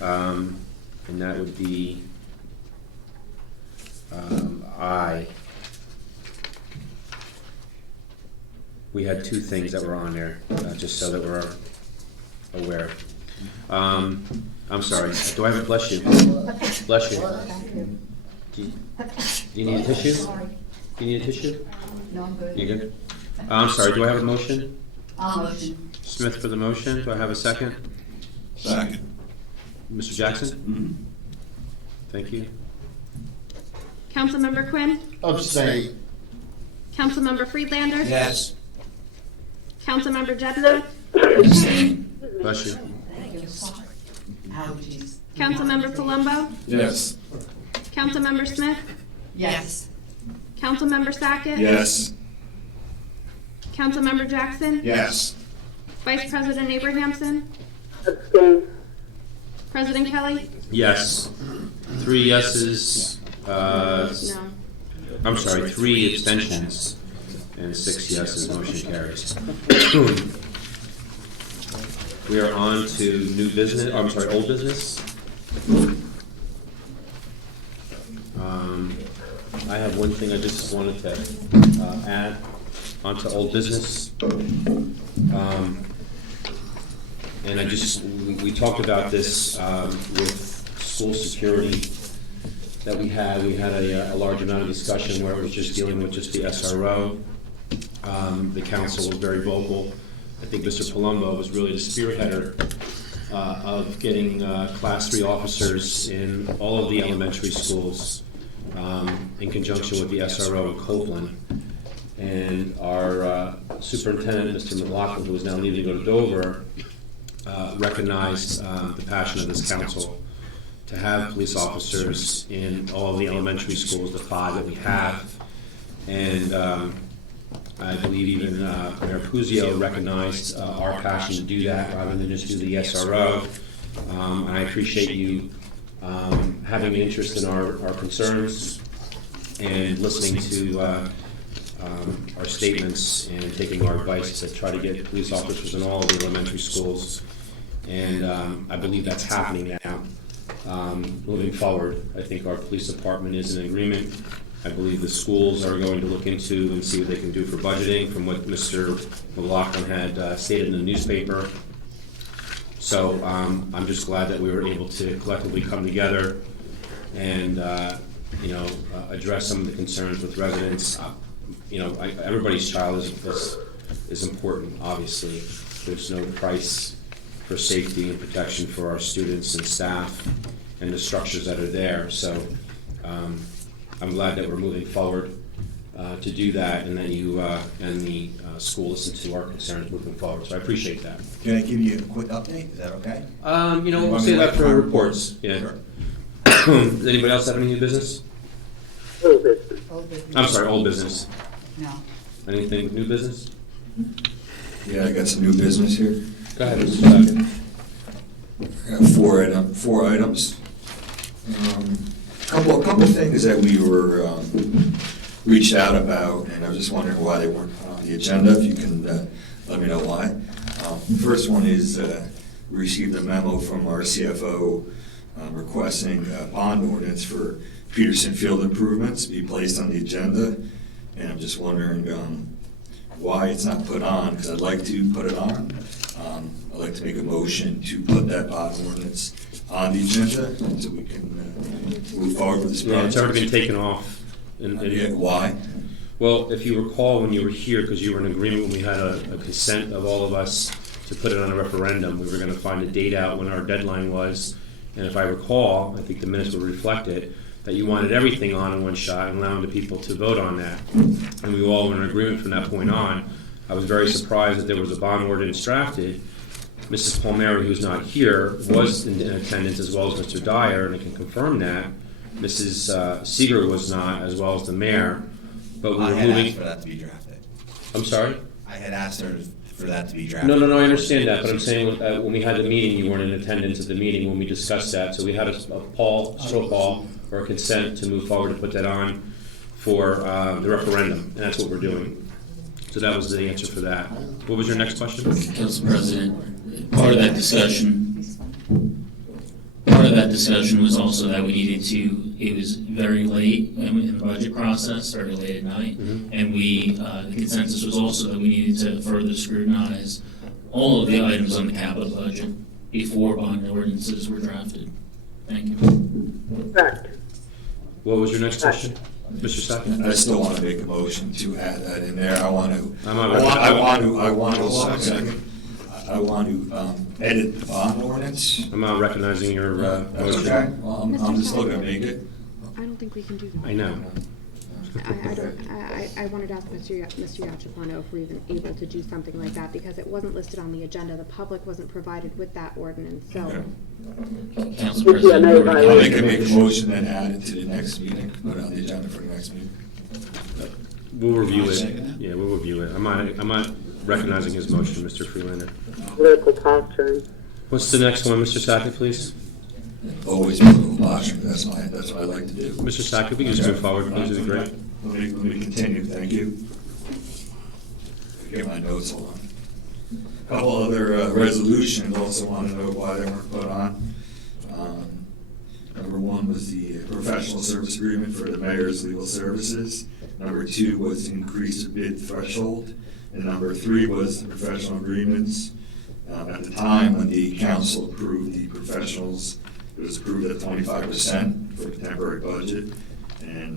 And that would be I. We had 2 things that were on there, just so that we're aware. I'm sorry, do I have a bless you? Bless you. Do you need a tissue? Do you need a tissue? No, I'm good. You good? I'm sorry, do I have a motion? I'll motion. Smith for the motion, do I have a second? Second. Mr. Jackson? Thank you. Councilmember Quinn? Abstain. Councilmember Friedlander? Yes. Councilmember Jednar. Bless you. Councilmember Palumbo. Yes. Councilmember Smith. Yes. Councilmember Sackett. Yes. Councilmember Jackson. Yes. Vice President Abrahamson. Abstain. President Kelly. Yes. 3 yeses, No. I'm sorry, 3 abstentions, and 6 yeses, motion carries. We are on to new business, I'm sorry, old business. I have one thing I just wanted to add onto old business. And I just, we talked about this with school security that we had a large amount of discussion where it was just dealing with just the SRO. The council was very vocal. I think Mr. Palumbo was really the spearheader of getting Class 3 officers in all of the elementary schools in conjunction with the SRO in Copeland. And our superintendent, Mr. McLaughlin, who is now leaving to go to Dover, recognized the passion of this council to have police officers in all of the elementary schools, the 5 that we have. And I believe even Mayor Puzio recognized our passion to do that rather than just do the SRO. And I appreciate you having an interest in our concerns and listening to our statements and taking our advice to try to get police officers in all of the elementary schools. And I believe that's happening now. Moving forward, I think our police department is in agreement. I believe the schools are going to look into and see what they can do for budgeting from what Mr. McLaughlin had stated in the newspaper. So I'm just glad that we were able to collectively come together and address some of the concerns with residents. Everybody's child is important, obviously. There's no price for safety and protection for our students and staff and the structures that are there. So I'm glad that we're moving forward to do that, and that you and the school listen to our concerns moving forward. So I appreciate that. Can I give you a quick update? Is that okay? We'll say that for reports. Yeah. Sure. Does anybody else have any new business? Old business. I'm sorry, old business. No. Anything new business? Yeah, I got some new business here. Go ahead, Mr. Sackett. I got four items. Couple things that we were reached out about, and I was just wondering why they weren't on the agenda. If you can let me know why. First one is we received a memo from our CFO requesting a bond ordinance for Peterson Field improvements be placed on the agenda, and I'm just wondering why it's not put on, because I'd like to put it on. I'd like to make a motion to put that bond ordinance on the agenda so we can move forward with this project. Yeah, it's already been taken off. Why? Well, if you recall when you were here, because you were in agreement when we had a consent of all of us to put it on a referendum, we were going to find a date out when our deadline was. And if I recall, I think the minutes would reflect it, that you wanted everything on in one shot and allowing the people to vote on that. And we all were in agreement from that point on. I was very surprised that there was a bond ordinance drafted. Mrs. Palmieri, who's not here, was in attendance, as well as Mr. Dyer, and I can confirm that. Mrs. Seeger was not, as well as the mayor. But we were had moving. asked for that to be drafted. I'm sorry? I had asked her for that to be drafted. No, I understand that, but I'm saying when we had the meeting, you weren't in attendance at the meeting when we discussed that. So we had a straw poll or a consent to move forward to put that on for the referendum, and that's what we're doing. So that was the answer for that. What was your next question? Council President, part of that discussion was also that we needed to, it was very late in the budget process, very late at night, and the consensus was also that we needed to further scrutinize all of the items on the capital budget before bond ordinances were drafted. Thank you. Correct. What was your next question, Mr. Sackett? I still want to make a motion to add that in there. I want to edit the bond ordinance. I'm not recognizing your That's motion. okay. Well, I'm just looking to make it. I don't think we can do that. I know. I wanted to ask Mr. Yachafano if we're even able to do something like that, because it wasn't listed on the agenda. The public wasn't provided with that ordinance, so. Council President. I'll make a motion and add it to the next meeting, put it on the agenda for the next meeting. We'll review it. Yeah, we'll review it. I'm not recognizing his motion, Mr. Freelander. Political posturing. What's the next one, Mr. Sackett, please? Always political posturing, that's what I like to do. Mr. Sackett, we can just move forward, please, it'd be great. Let me continue, thank you. Get my notes, hold on. A couple other resolutions, also want to know why they weren't put on. Number one was the professional service agreement for the mayor's legal services. Number two was to increase the bid threshold. And number three was the professional agreements. At the time when the council approved the professionals, it was approved at 25% for the temporary budget. And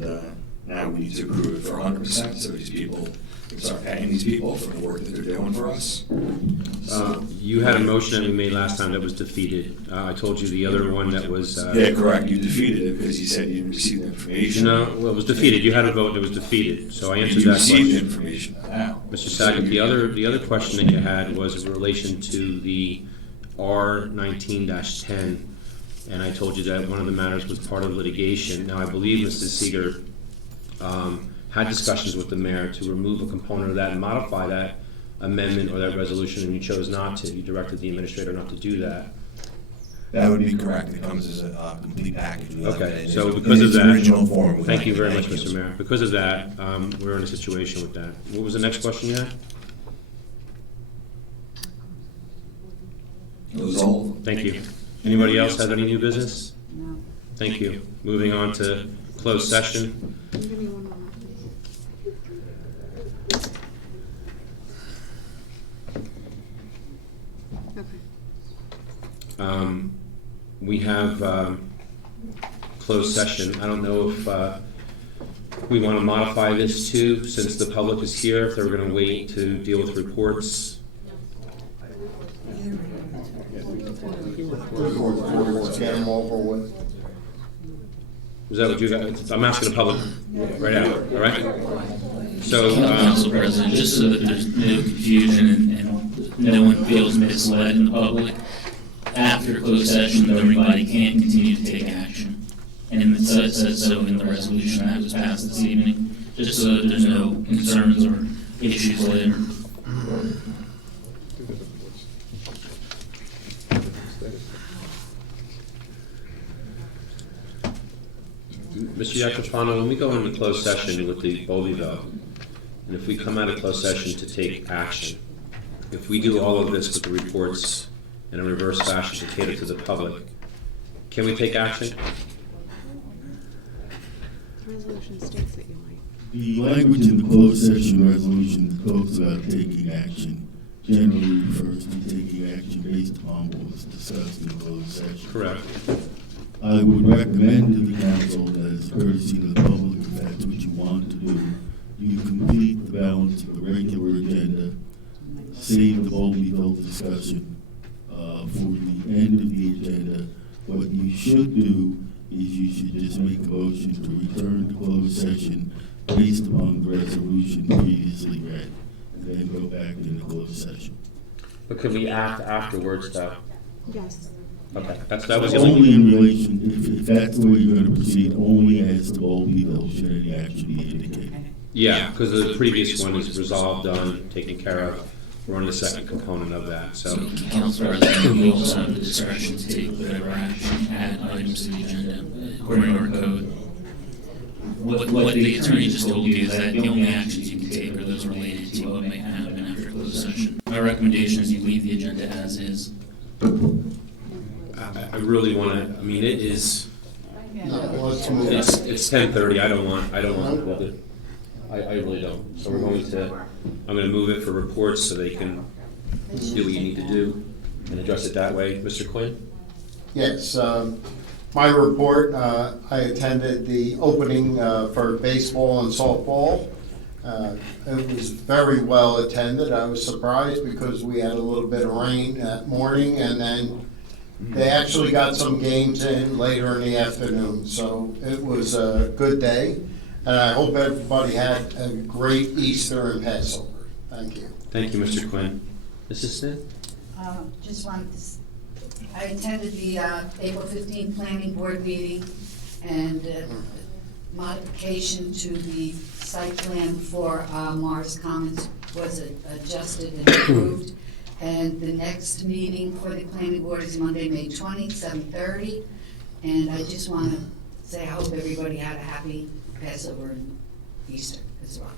now we need to approve it for 100%, so these people, we start paying these people for the work that they're doing for us. You had a motion that we made last time that was defeated. I told you the other one that was... Yeah, correct. You defeated it because you said you didn't receive the information. No, well, it was defeated. You had a vote that was defeated, so I answered that question. You received the information now. Mr. Sackett, the other question that you had was in relation to the R19-10, and I told you that one of the matters was part of litigation. Now, I believe Mrs. Seeger had discussions with the mayor to remove a component of that and modify that amendment or that resolution, and you chose not to. You directed the administrator not to do that. That would be correct. It comes as a complete package. Okay, so because of that, original form. thank you very much, Mr. Mayor. Because of that, we're in a situation with that. What was the next question you had? It was all. Thank you. Anybody else have any new business? No. Thank you. Moving on to closed session. Give me one moment, please. Okay. We have closed session. I don't know if we want to modify this too, since the public is here, if they're going to wait to deal with reports. Is that what you got? I'm asking the public right out, all right? So, Council President, just so that there's no confusion and no one feels misled in the public, after closed session, everybody can continue to take action. And it says so in the resolution that was passed this evening, just so that there's no concerns or issues later. Mr. Yachafano, when we go into closed session with the Bowley vote, and if we come out of closed session to take action, if we do all of this with the reports in a reverse fashion to cater to the public, can we take action? The resolution states that you might. The language in the closed session resolution that talks about taking action generally refers to taking action based upon what was discussed in the closed session. Correct. I would recommend to the council that as a courtesy to the public, if that's what you want to do, you complete the balance of the regular agenda, save the Bowleyville discussion for the end of the agenda. What you should do is you should just make a motion to return to closed session based upon the resolution previously read, and then go back into closed session. But could we act afterwards, though? Yes. Okay, that was the only in relation, if that's the way you're going to proceed, only as to Bowleyville should any action be indicated. Yeah, because the previous one is resolved, done, taken care of. We're on the second component of that, so. Council President, we also have the discretion to take whatever action, add items to the agenda according to our code. What the attorney just told you is that the only actions you can take are those related to what may happen after closed session. My recommendation is you leave the agenda as is. I really want to, I mean, it is, Let's move. it's 10:30, I don't want to, I really don't. So we're going to, I'm going to move it for reports so they can do what you need to do and address it that way. Mr. Quinn? Yes, my report, I attended the opening for baseball and softball. It was very well attended. I was surprised because we had a little bit of rain that morning, and then they actually got some games in later in the afternoon, so it was a good day. And I hope everybody had a great Easter and Passover. Thank you. Thank you, Mr. Quinn. Mrs. Smith? Just wanted to, I attended the April 15th Planning Board meeting, and modification to the site plan for Morris Commons was adjusted and approved. And the next meeting for the Planning Board is Monday, May 20th, 7:30. And I just want to say I hope everybody had a happy Passover and Easter as well.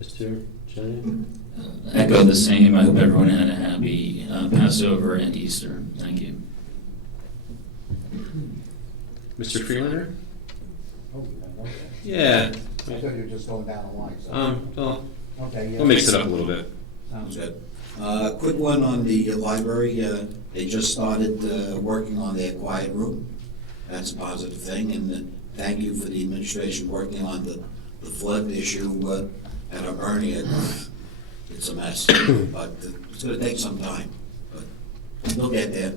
Mr. Cheyenne? Echo the same. I hope everyone had a happy Passover and Easter. Thank you. Mr. Freelander? Yeah. I thought you were just going down the line. So. Well, okay, yeah. we'll mix it up a little bit. Sounds good. Quick one on the library. They just started working on their quiet room. That's a positive thing, and thank you for the administration working on the flood issue at Ernie. It's a mess, but it's going to take some time, but we'll get there.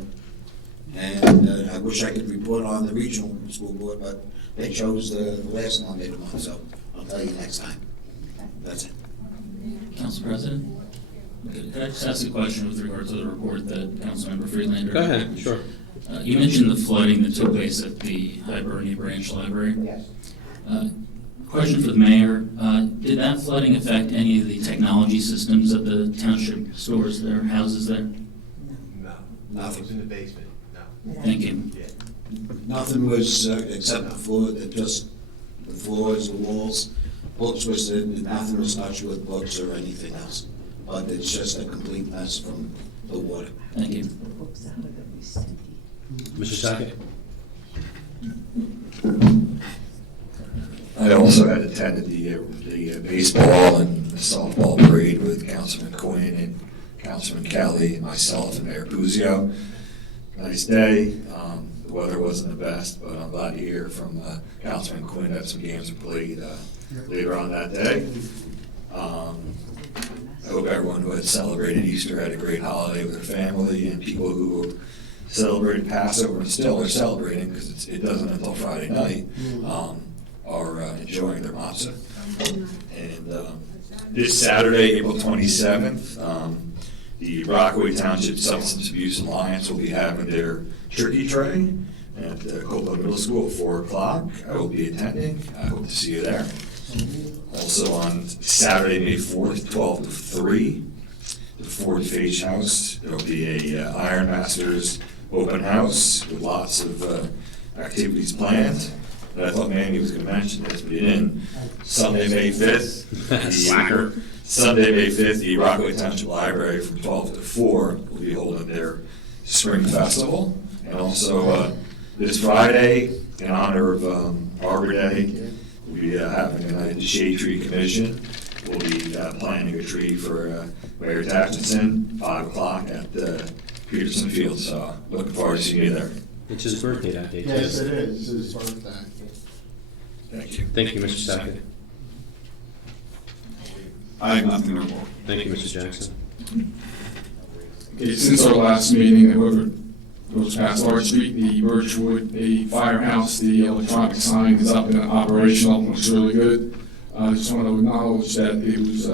And I wish I could report on the regional school board, but they chose the last one they want, so I'll tell you next time. That's it. Council President? Could I just ask a question with regard to the report that Councilmember Freelander? Go ahead, sure. You mentioned the flooding that took place at the Hibernia Branch Library. Yes. Question for the mayor. Did that flooding affect any of the technology systems at the township stores there, houses there? No. Nothing. It was in the basement. No. Thank you. Yeah. Nothing was, except the floor, just the floors, the walls. Books was, nothing was touched with books or anything else. But it's just a complete mess from the water. Thank you. Mr. Sackett? I also had attended the baseball and softball parade with Councilman Quinn and Councilman Kelly and myself and Mayor Puzio. Nice day. The weather wasn't the best, but I'm glad to hear from Councilman Quinn that some games were played later on that day. I hope everyone who had celebrated Easter had a great holiday with their family, and people who celebrated Passover and still are celebrating, because it doesn't until Friday night, are enjoying their matzah. And this Saturday, April 27th, the Rockaway Township Substance Abuse Alliance will be having their turkey tray at Copeland Middle School at 4 o'clock. I will be attending. I hope to see you there. Also on Saturday, May 4th, 12 to 3, the Ford Fage House, there will be a Iron Masters open house with lots of activities planned. And I thought Manny was going to mention this, but he didn't. Sunday, May 5th, Slacker. Sunday, May 5th, the Rockaway Township Library from 12 to 4 will be holding their spring festival. And also this Friday, in honor of Arbor Day, we'll be having a night at the Shade Tree Commission. We'll be planting a tree for Mayor Atchison, 5 o'clock at Peterson Field. So looking forward to seeing you there. It's his birthday that day, too. Yes, it is. It's his birthday. Thank you. Thank you, Mr. Sackett. I have nothing to report. Thank you, Mr. Jackson. Okay, since our last meeting, whoever goes past Larch Street, the Birchwood, a firehouse, the electronic sign is up and operational, looks really good. I just want to acknowledge that it was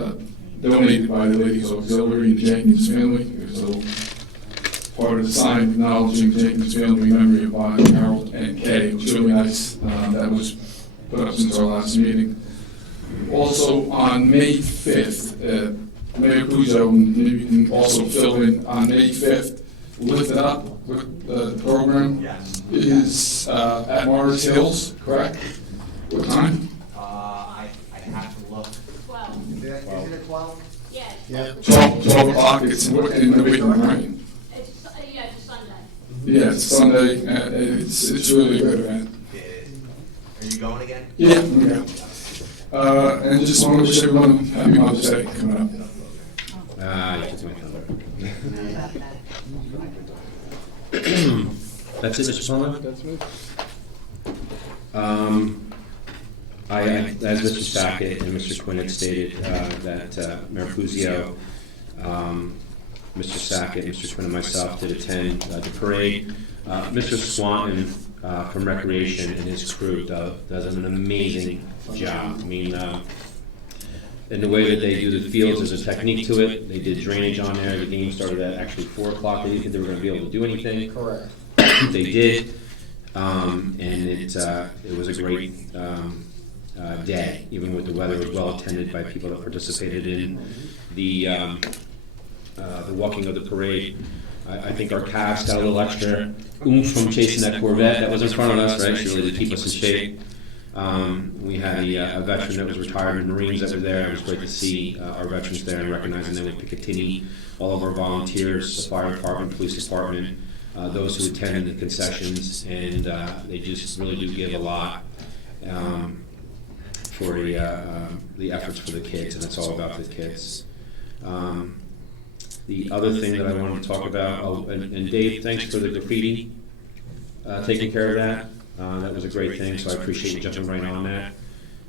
donated by the Ladies Auxiliary and Jenkins family. There's a little part of the sign acknowledging Jenkins family memory of Bob, Harold, and Kay. It was really nice. That was put up since our last meeting. Also, on May 5th, Mayor Puzo, maybe you can also fill in, on May 5th, Lift It Up, the program is at Morris Hills, correct? What time? I have to look. 12. Isn't it 12? Yeah. 12 o'clock, it's in the weekend, right? It's a Sunday. Yeah, it's Sunday, and it's really a good event. Are you going again? Yeah. And just want to wish everyone a happy Mother's Day coming up. You took my color. That's it, Mr. Palmer? That's me. As Mr. Sackett and Mr. Quinn had stated, that Mayor Puzio Mr. Sackett, Mr. Twin, and myself did attend the parade. Mr. Swanton from Recreation and his crew does an amazing job. I mean, in the way that they do the fields, there's a technique to it. They did drainage on there. The game started at actually 4 o'clock. They didn't think they were going to be able to do anything. Correct. They did, and it was a great day, even with the weather. It was well attended by people that participated in the walking of the parade. I think our cast got a little extra oomph from chasing that Corvette that was in front of us, right? She really did keep us in shape. We had a veteran that was retired in the Marines that were there. It was great to see our veterans there and recognizing them with Picatinny, all of our volunteers, the fire department, police department, those who attended the concessions, and they just really do give a lot for the efforts for the kids, and it's all about the kids. The other thing that I wanted to talk about, and Dave, thanks for the graffiti, taking care of that. That was a great thing, so I appreciate you jumping right on that.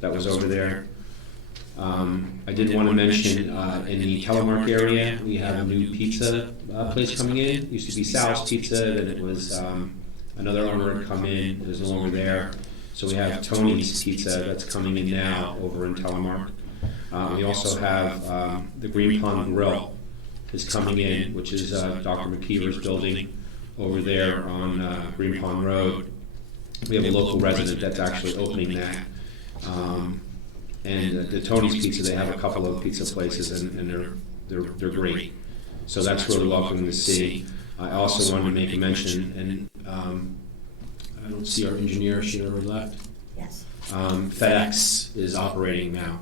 That was over there. I did want to mention in the Telemark area, we have a new pizza place coming in. It used to be Sal's Pizza, then it was another owner had come in, it was no longer there. So we have Tony's Pizza that's coming in now over in Telemark. We also have the Green Pond Grill is coming in, which is Dr. McKeever's building over there on Green Pond Road. We have a local resident that's actually opening that. And the Tony's Pizza, they have a couple of pizza places, and they're great. So that's really welcome to see. I also wanted to make a mention, and I don't see our engineer, she never left. Yes. FedEx is operating now.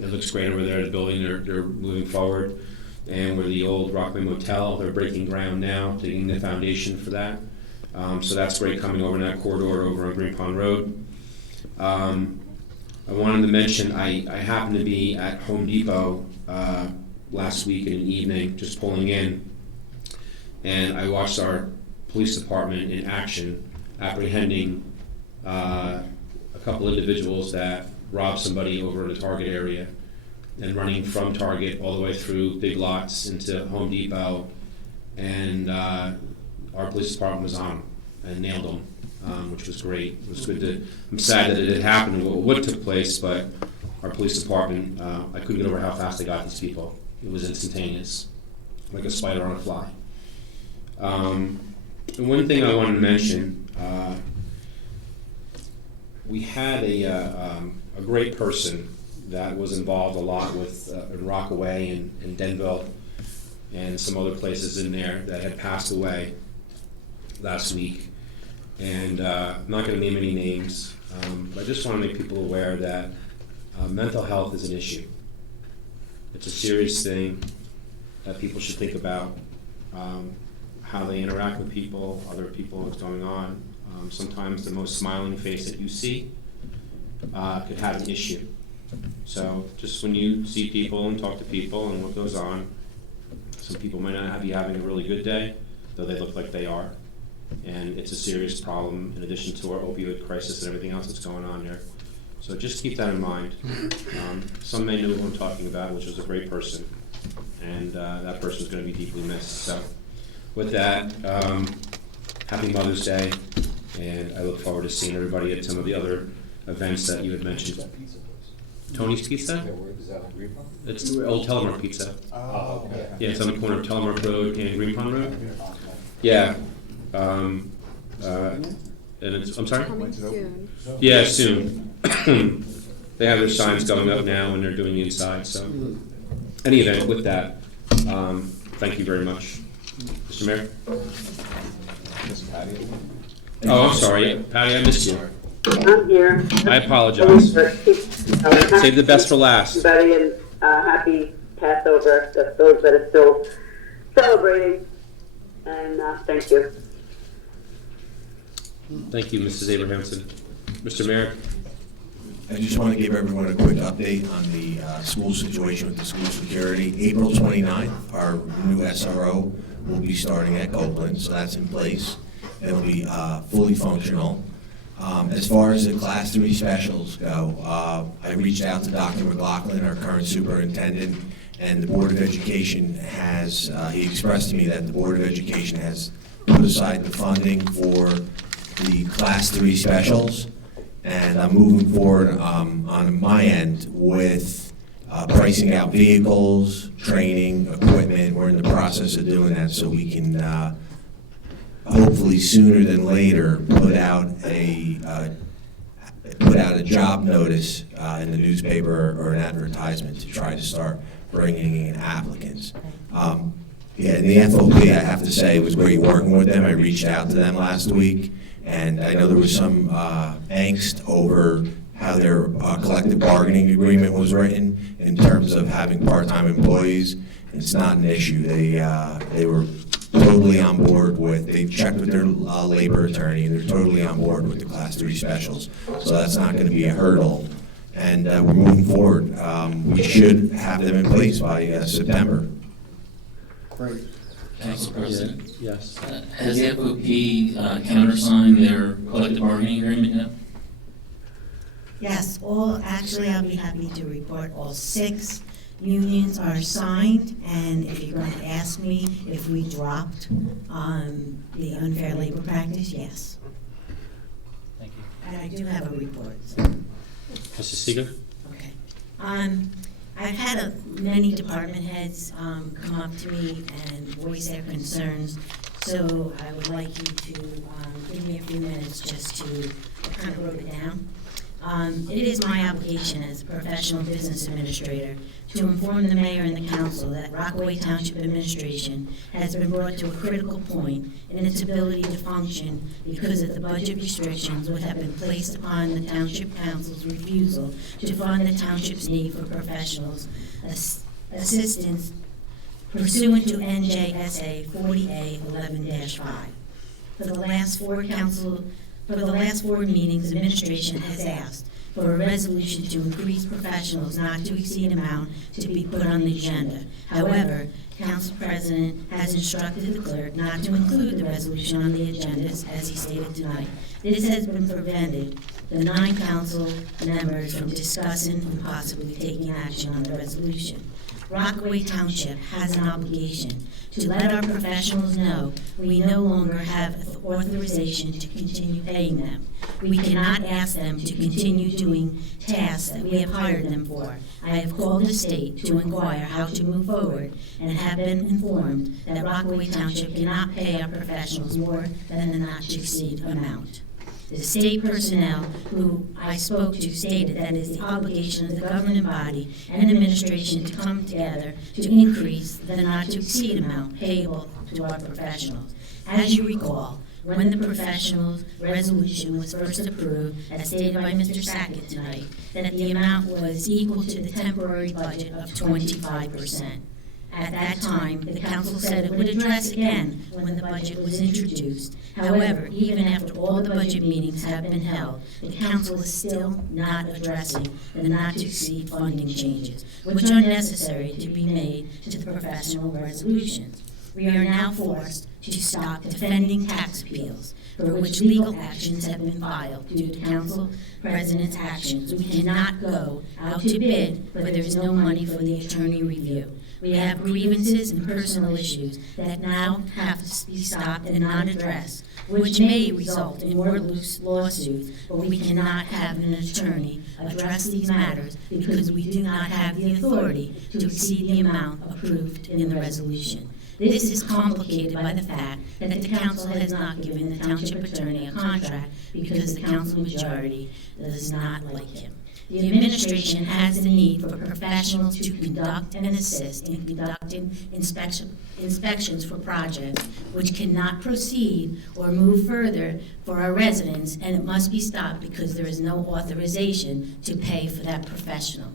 It looks great over there, the building, they're moving forward. And where the old Rockaway Motel, they're breaking ground now, digging the foundation for that. So that's great coming over in that corridor over on Green Pond Road. I wanted to mention, I happened to be at Home Depot last week in the evening, just pulling in, and I watched our police department in action, apprehending a couple individuals that robbed somebody over in the Target area, and running from Target all the way through Big Lots into Home Depot, and our police department was on them and nailed them, which was great. It was good to, I'm sad that it had happened and what took place, but our police department, I couldn't get over how fast they got these people. It was instantaneous, like a spider on a fly. And one thing I wanted to mention, we had a great person that was involved a lot with in Rockaway and Denville and some other places in there that had passed away last week. And I'm not going to name any names, but I just want to make people aware that mental health is an issue. It's a serious thing that people should think about, how they interact with people, other people, what's going on. Sometimes the most smiling face that you see could have an issue. So just when you see people and talk to people and what goes on, some people might not be having a really good day, though they look like they are. And it's a serious problem in addition to our opioid crisis and everything else that's going on here. So just keep that in mind. Some may know who I'm talking about, which was a great person. And that person is going to be deeply missed. So with that, happy Mother's Day. And I look forward to seeing everybody at some of the other events that you had mentioned. Tony's Pizza? It's Old Telemark Pizza. Oh, okay. Yeah, it's on the corner of Telemark Road and Green Pond Road. Yeah. And it's, I'm sorry? Coming soon. Yeah, soon. They have their signs going up now and they're doing the inside, so. Any event, with that, thank you very much. Mr. Mayor? Oh, I'm sorry, Patty, I missed you. I'm here. I apologize. Save the best for last. Everybody, and happy Passover to those that are still celebrating. And thank you. Thank you, Mrs. Abrahamson. Mr. Mayor? I just want to give everyone a quick update on the school situation with the school security. April 29th, our new SRO will be starting at Copeland, so that's in place. It'll be fully functional. As far as the Class 3 specials go, I reached out to Dr. McLaughlin, our current superintendent, And the Board of Education has, he expressed to me that the Board of Education has put aside the funding for the Class 3 specials, and I'm moving forward on my end with pricing out vehicles, training, equipment. We're in the process of doing that so we can hopefully sooner than later put out a job notice in the newspaper or an advertisement to try to start bringing in applicants. Yeah, and the FOP, I have to say, was great working with them. I reached out to them last week, and I know there was some angst over how their collective bargaining agreement was written in terms of having part-time employees. It's not an issue. They were totally on board with, they checked with their labor attorney, and they're totally on board with the Class 3 specials. So that's not going to be a hurdle. And we're moving forward. We should have them in place by September. Great. Council President. Yes. Has the FOP countersigned their collective bargaining agreement yet? Yes, actually, I'll be happy to report all 6 unions are signed, and if you're going to ask me if we dropped the unfair labor practice, yes. Thank you. And I do have a report. So. Mrs. Seeger? Okay. I've had many department heads come up to me and voice their concerns, so I would like you to give me a few minutes just to kind of wrote it down. It is my obligation as a professional business administrator to inform the mayor and the council that Rockaway Township administration has been brought to a critical point in its ability to function because of the budget restrictions which have been placed upon the township council's refusal to fund the township's need for professionals assistance pursuant to NJSA 40A11-5. For the last 4 meetings, administration has asked for a resolution to increase professionals not to exceed amount to be put on the agenda. However, Council President has instructed the clerk not to include the resolution on the agendas as he stated tonight. This has been prevented the 9 council members from discussing and possibly taking action on the resolution. Rockaway Township has an obligation to let our professionals know we no longer have authorization to continue paying them. We cannot ask them to continue doing tasks that we have hired them for. I have called the state to inquire how to move forward and have been informed that Rockaway Township cannot pay our professionals more than the not-to-exceed amount. The state personnel who I spoke to stated that it is the obligation of the governing body and administration to come together to increase the not-to-exceed amount payable to our professionals. As you recall, when the professionals' resolution was first approved, as stated by Mr. Sackett tonight, that the amount was equal to the temporary budget of 25%. At that time, the council said it would address again when the budget was introduced. However, even after all the budget meetings have been held, the council is still not addressing the not-to-exceed funding changes, which are necessary to be made to the professional resolutions. We are now forced to stop defending tax appeals, for which legal actions have been filed due to council president's actions. We cannot go out to bid, but there is no money for the attorney review. We have grievances and personal issues that now have to be stopped and not addressed, which may result in more loose lawsuits, but we cannot have an attorney address these matters because we do not have the authority to exceed the amount approved in the resolution. This is complicated by the fact that the council has not given the township attorney a contract because the council majority does not like him. The administration has the need for professionals to conduct and assist in conducting inspections for projects which cannot proceed or move further for our residents, and it must be stopped because there is no authorization to pay for that professional.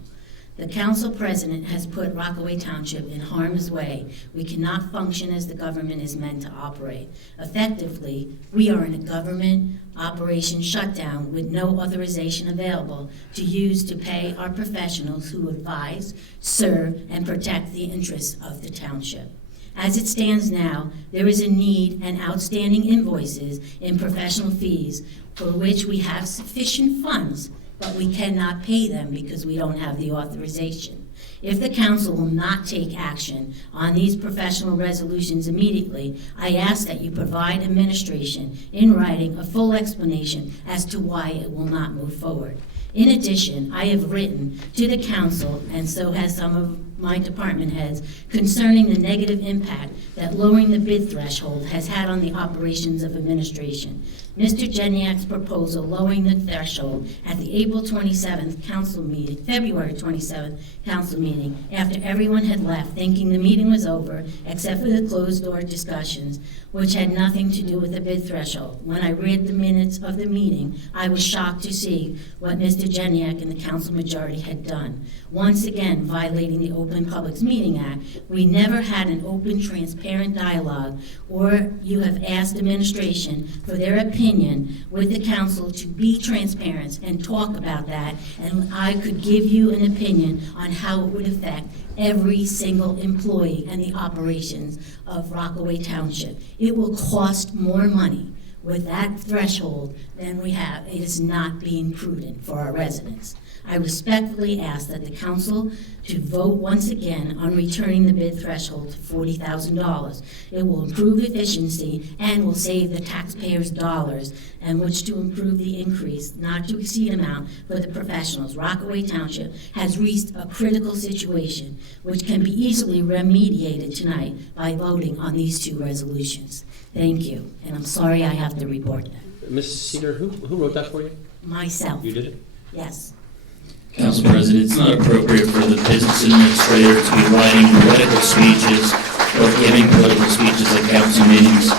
The council president has put Rockaway Township in harm's way. We cannot function as the government is meant to operate. Effectively, we are in a government operation shutdown with no authorization available to use to pay our professionals who advise, serve, and protect the interests of the township. As it stands now, there is a need and outstanding invoices in professional fees for which we have sufficient funds, but we cannot pay them because we don't have the authorization. If the council will not take action on these professional resolutions immediately, I ask that you provide administration in writing a full explanation as to why it will not move forward. In addition, I have written to the council, and so has some of my department heads, concerning the negative impact that lowering the bid threshold has had on the operations of administration. Mr. Jeniak's proposal lowering the threshold at the April 27th council meeting, February 27th council meeting, after everyone had left thinking the meeting was over, except for the closed-door discussions, which had nothing to do with the bid threshold. When I read the minutes of the meeting, I was shocked to see what Mr. Jeniak and the council majority had done. Once again, violating the Open Public Meeting Act, we never had an open, transparent dialogue, or you have asked administration for their opinion with the council to be transparent and talk about that, and I could give you an opinion on how it would affect every single employee and the operations of Rockaway Township. It will cost more money with that threshold than we have. It is not being prudent for our residents. I respectfully ask that the council to vote once again on returning the bid threshold to $40,000. It will improve efficiency and will save the taxpayers dollars, and which to improve the increase, not to exceed amount for the professionals. Rockaway Township has reached a critical situation, which can be easily remediated tonight by voting on these two resolutions. Thank you, and I'm sorry I have to report that. Mrs. Seeger, who wrote that for you? Myself. You did it? Yes. Council President, it's not appropriate for the business administrator to be writing political speeches or giving political speeches at council meetings.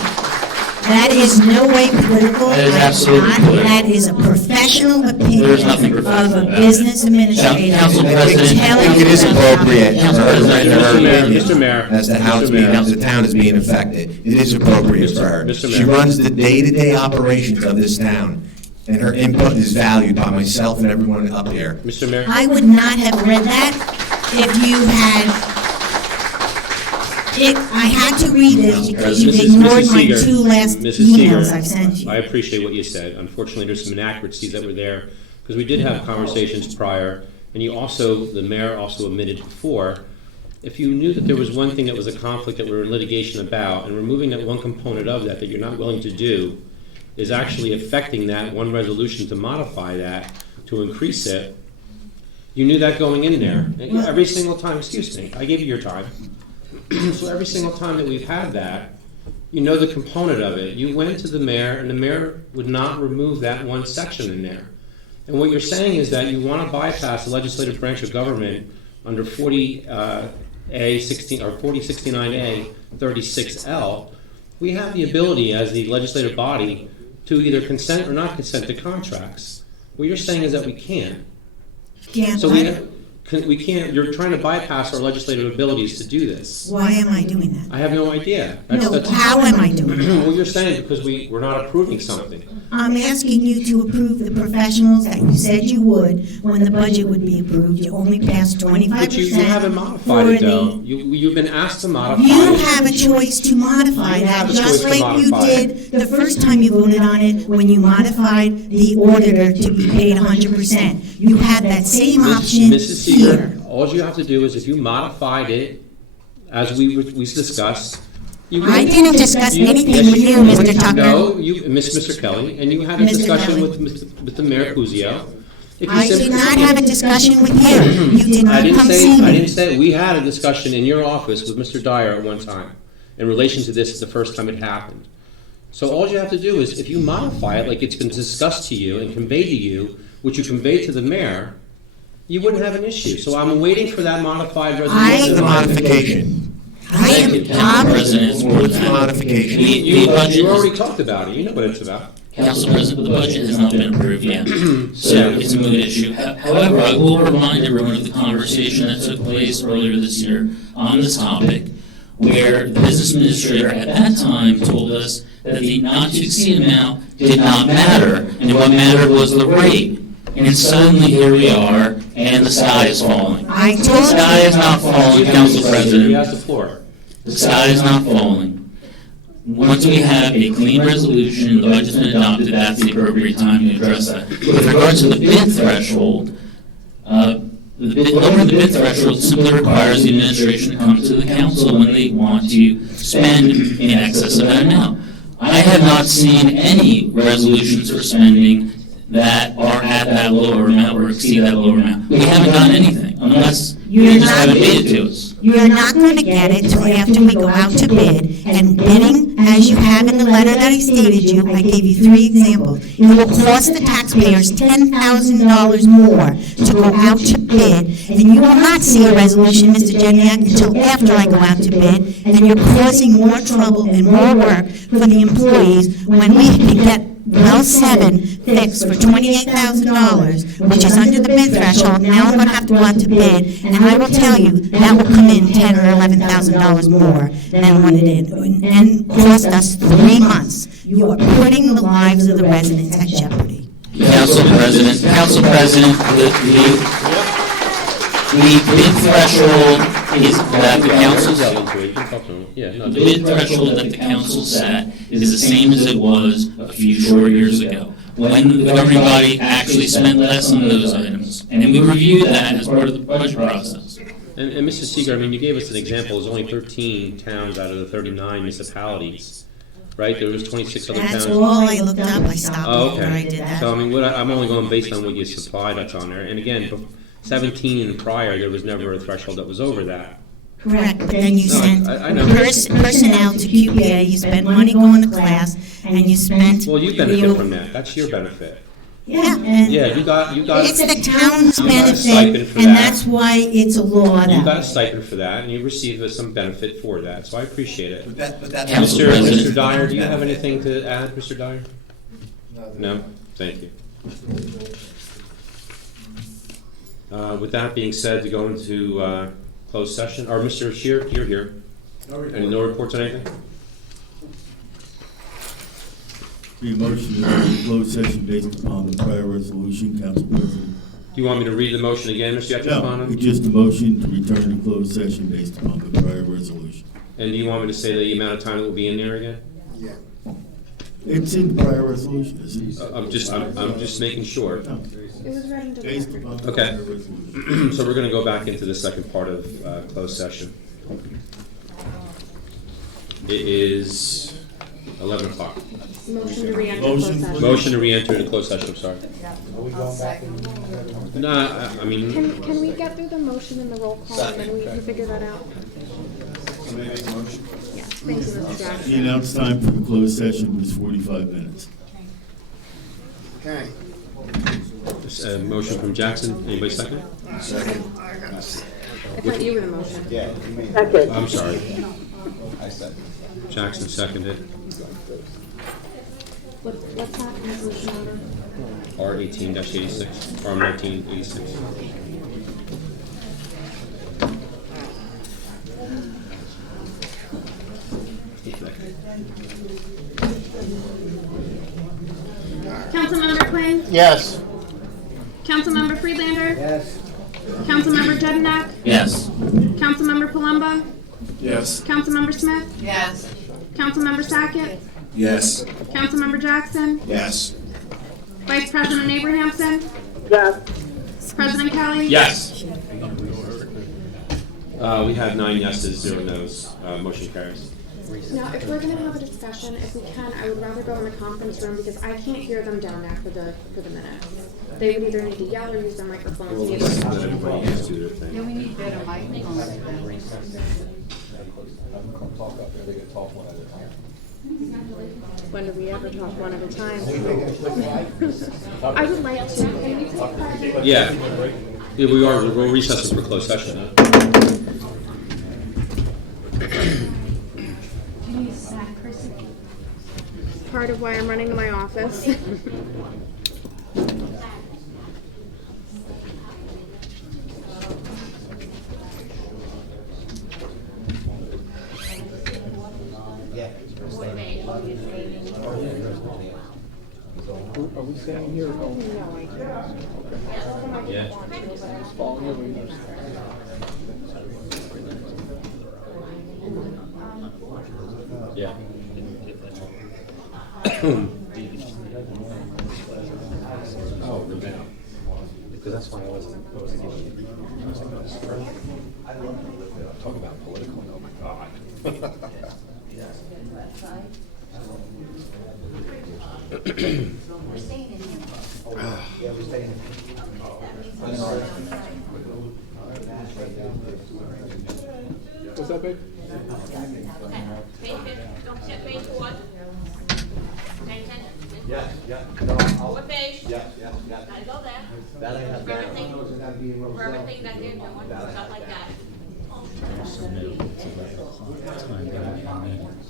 That is no way political. That is absolutely political. That is a professional opinion There's nothing professional of a about business administrator. Council President, I think it is appropriate Council President, Mr. Mayor, as to how the town is being affected. It is appropriate for her. Mr. She Mayor. runs the day-to-day operations of this town, and her input is valued by myself and everyone up here. Mr. Mayor? I would not have read that if you had. I had to read it because you ignored my two last emails I've sent you. I appreciate what you said. Unfortunately, there's some inaccuracies that were there, because we did have conversations prior, and you also, the mayor also admitted before, if you knew that there was one thing that was a conflict that we were in litigation about, and removing that one component of that you're not willing to do, is actually affecting that one resolution to modify that, to increase it, you knew that going in there. Every single time, excuse me, I gave you your time. So every single time that we've had that, you know the component of it. You went to the mayor, and the mayor would not remove that one section in there. And what you're saying is that you want to bypass the legislative branch of government under 40A 16 or 4069A 36L. We have the ability as the legislative body to either consent or not consent to contracts. What you're saying is that we can't. So we can't. You're trying to bypass our legislative abilities to do this. Why am I doing that? I have no idea. How am I doing that? Well, you're saying because we're not approving something. I'm asking you to approve the professionals that you said you would when the budget would be approved. You only passed 25%. But you haven't modified it, though. You've been asked to modify it. You have a choice to modify that, just like you did the first time you voted on it when you modified the auditor to be paid 100%. You had that same option Mrs. Seeger, all you have to do is if you modified it, as we discussed. I didn't discuss anything with you, Mr. Tucker. No, Mr. Kelly, and you had a discussion with the Mayor Cuzio. I did not have a discussion with you. You did not come see me. I didn't say, we had a discussion in your office with Mr. Dyer at one time in relation to this the first time it happened. So all you have to do is if you modify it like it's been discussed to you and conveyed to you, which you conveyed to the mayor, you wouldn't have an issue. So I'm waiting for that modified resolution. The modification. Thank you, Council President. It's more than Modification. You already talked about it. You know what it's about. Council President, the budget has not been approved yet, so it's a moot issue. However, I will remind everyone of the conversation that took place earlier this year on this topic, where the business administrator at that time told us that the not-to-exceed amount did not matter, and what mattered was the rate. And suddenly here we are, and the sky is falling. The sky is not falling, Council President. The sky is not falling. Once we have a clean resolution, the budget's been adopted, that's the appropriate time to address that. With regard to the bid threshold, Lowering the bid threshold simply requires the administration to come to the council when they want to spend in excess of that amount. I have not seen any resolutions for spending that are at that lower amount or exceed that lower amount. We haven't done anything unless you just haven't made it to us. You're not going to get it till after we go out to bid, and bidding, as you have in the letter that I stated you, I gave you 3 examples. It will cost the taxpayers $10,000 more to go out to bid, and you will not see a resolution, Mr. Jeniak, until after I go out to bid, and you're causing more trouble and more work for the employees when we can get well 7 fixed for $28,000, which is under the bid threshold. Now I'm going to have to go out to bid, and I will tell you that will come in $10,000 or $11,000 more than what it is, and cost us 3 months. You are putting the lives of the residents at jeopardy. Council President, the bid threshold is that the council's, the bid threshold that the council set is the same as it was a few short years ago, when the governing body actually spent less on those items. And we reviewed that as part of the budget process. And Mr. Seeger, I mean, you gave us an example. There's only 13 towns out of the 39 municipalities, right? There was 26 other towns. That's all I looked up. I stopped Oh, before I okay. did that. So, I mean, I'm only going based on what you supplied that's on there. And again, 17 and prior, there was never a threshold that was over that. Correct, but then you No, sent I know. personnel to QPA, you spent money going to class, and you spent. Well, you benefit from that. That's your benefit. Yeah, and. Yeah, you got. It's the town's you got a stipend benefit, for and that. that's why it's a law You got a that. stipend for that, and you receive some benefit for that, so I appreciate it. But that's. Mr. Dyer, do you have anything to add, Mr. Dyer? No? Thank you. With that being said, to go into closed session, or Mr. Shear, you're here. Any no reports on anything? The motion to go into closed session based upon the prior resolution, Council President. Do you want me to read the motion again, Mr. Yatrapani? No, just a motion to return to closed session based upon the prior resolution. And do you want me to say the amount of time that will be in there again? Yeah. It's in the prior resolution, isn't it? I'm just making sure. No. It was read into the Based record. upon the Okay. prior resolution. So we're going to go back into the second part of closed session. It is 11 o'clock. Motion to re-enter closed session. Motion to re-enter into closed session, I'm sorry. No, I mean, Can we get through the motion and the roll call, and then we can figure that out? Somebody make a motion? Yes, thank you, Mr. Jackson. The announced time for the closed session was 45 minutes. Okay. motion from Jackson. Anybody second? Second. I thought you were the motion. Yeah, you made Second. I'm sorry. I said. Jackson seconded. What's that resolution number? R18-86, or 1986. Councilmember Quinn? Yes. Councilmember Friedlander? Yes. Councilmember Jedinak? Yes. Councilmember Palumbo? Yes. Councilmember Smith? Yes. Councilmember Sackett? Yes. Councilmember Jackson? Yes. Vice President Abrahamson? Yes. President Kelly? Yes. We have 9 yeses, 0 no's. Motion carries. Now, if we're gonna have a discussion, if we can, I would rather go in the conference room because I can't hear them down there for the minutes. They would either need to yell or use their microphones. Well, Neither. let everybody gets to their thing. Yeah, we need better microphones then. When do we ever talk one at a time? I would like to. Can we take 5 minutes? Yeah. Yeah, we're recessing for closed session. Huh? Part of why I'm running my office. Are we staying here or going? Yeah. Following here, we Yeah. Oh, because that's why I wasn't giving you. Talk about political, oh my God. We're staying in here. Yeah, we're staying. What's that, babe? Yeah, yeah. What page? Yeah, yeah, yeah. Gotta go there. That I have For down. everything, for everything that they're doing, stuff like that.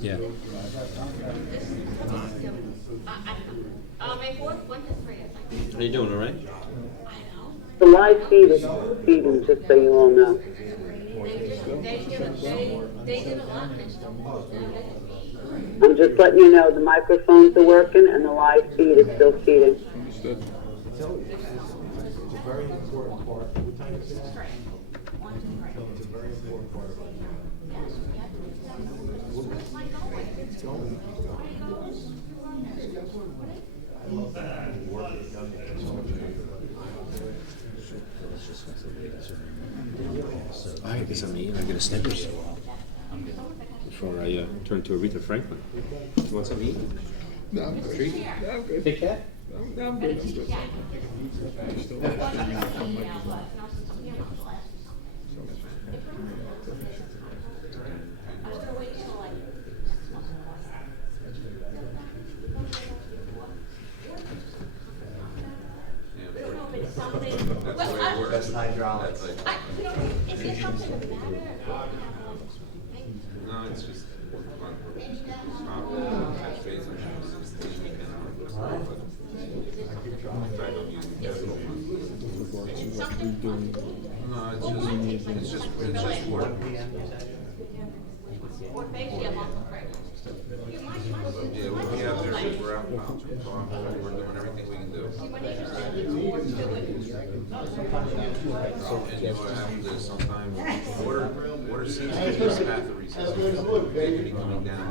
Yeah. May 4th, 1 to 3, I think. How you doing, all right? The live feed is feeding, just so you all know. They did a lot, and it's still. I'm just letting you know the microphones are working and the live feed is still feeding. Understood. It's a very important part. What time is it? It's a very important part of it. It's going. I love that. The work they've done there. So much. I guess I'm eating. I get a Snickers before I turn to Aretha Franklin. You want something to eat? No, I'm good. Treat? No, I'm good. Kit Kat? No, I'm good. I'm good. That's hydraulics. Is there something the matter? No, it's just fun. Catch base and it's just work. What page do you have on the frame? Yeah, we have there, we're out in Mount Farm, we're doing everything we can do. And you know, after this, sometime water seems to be half the reason. They could be coming down.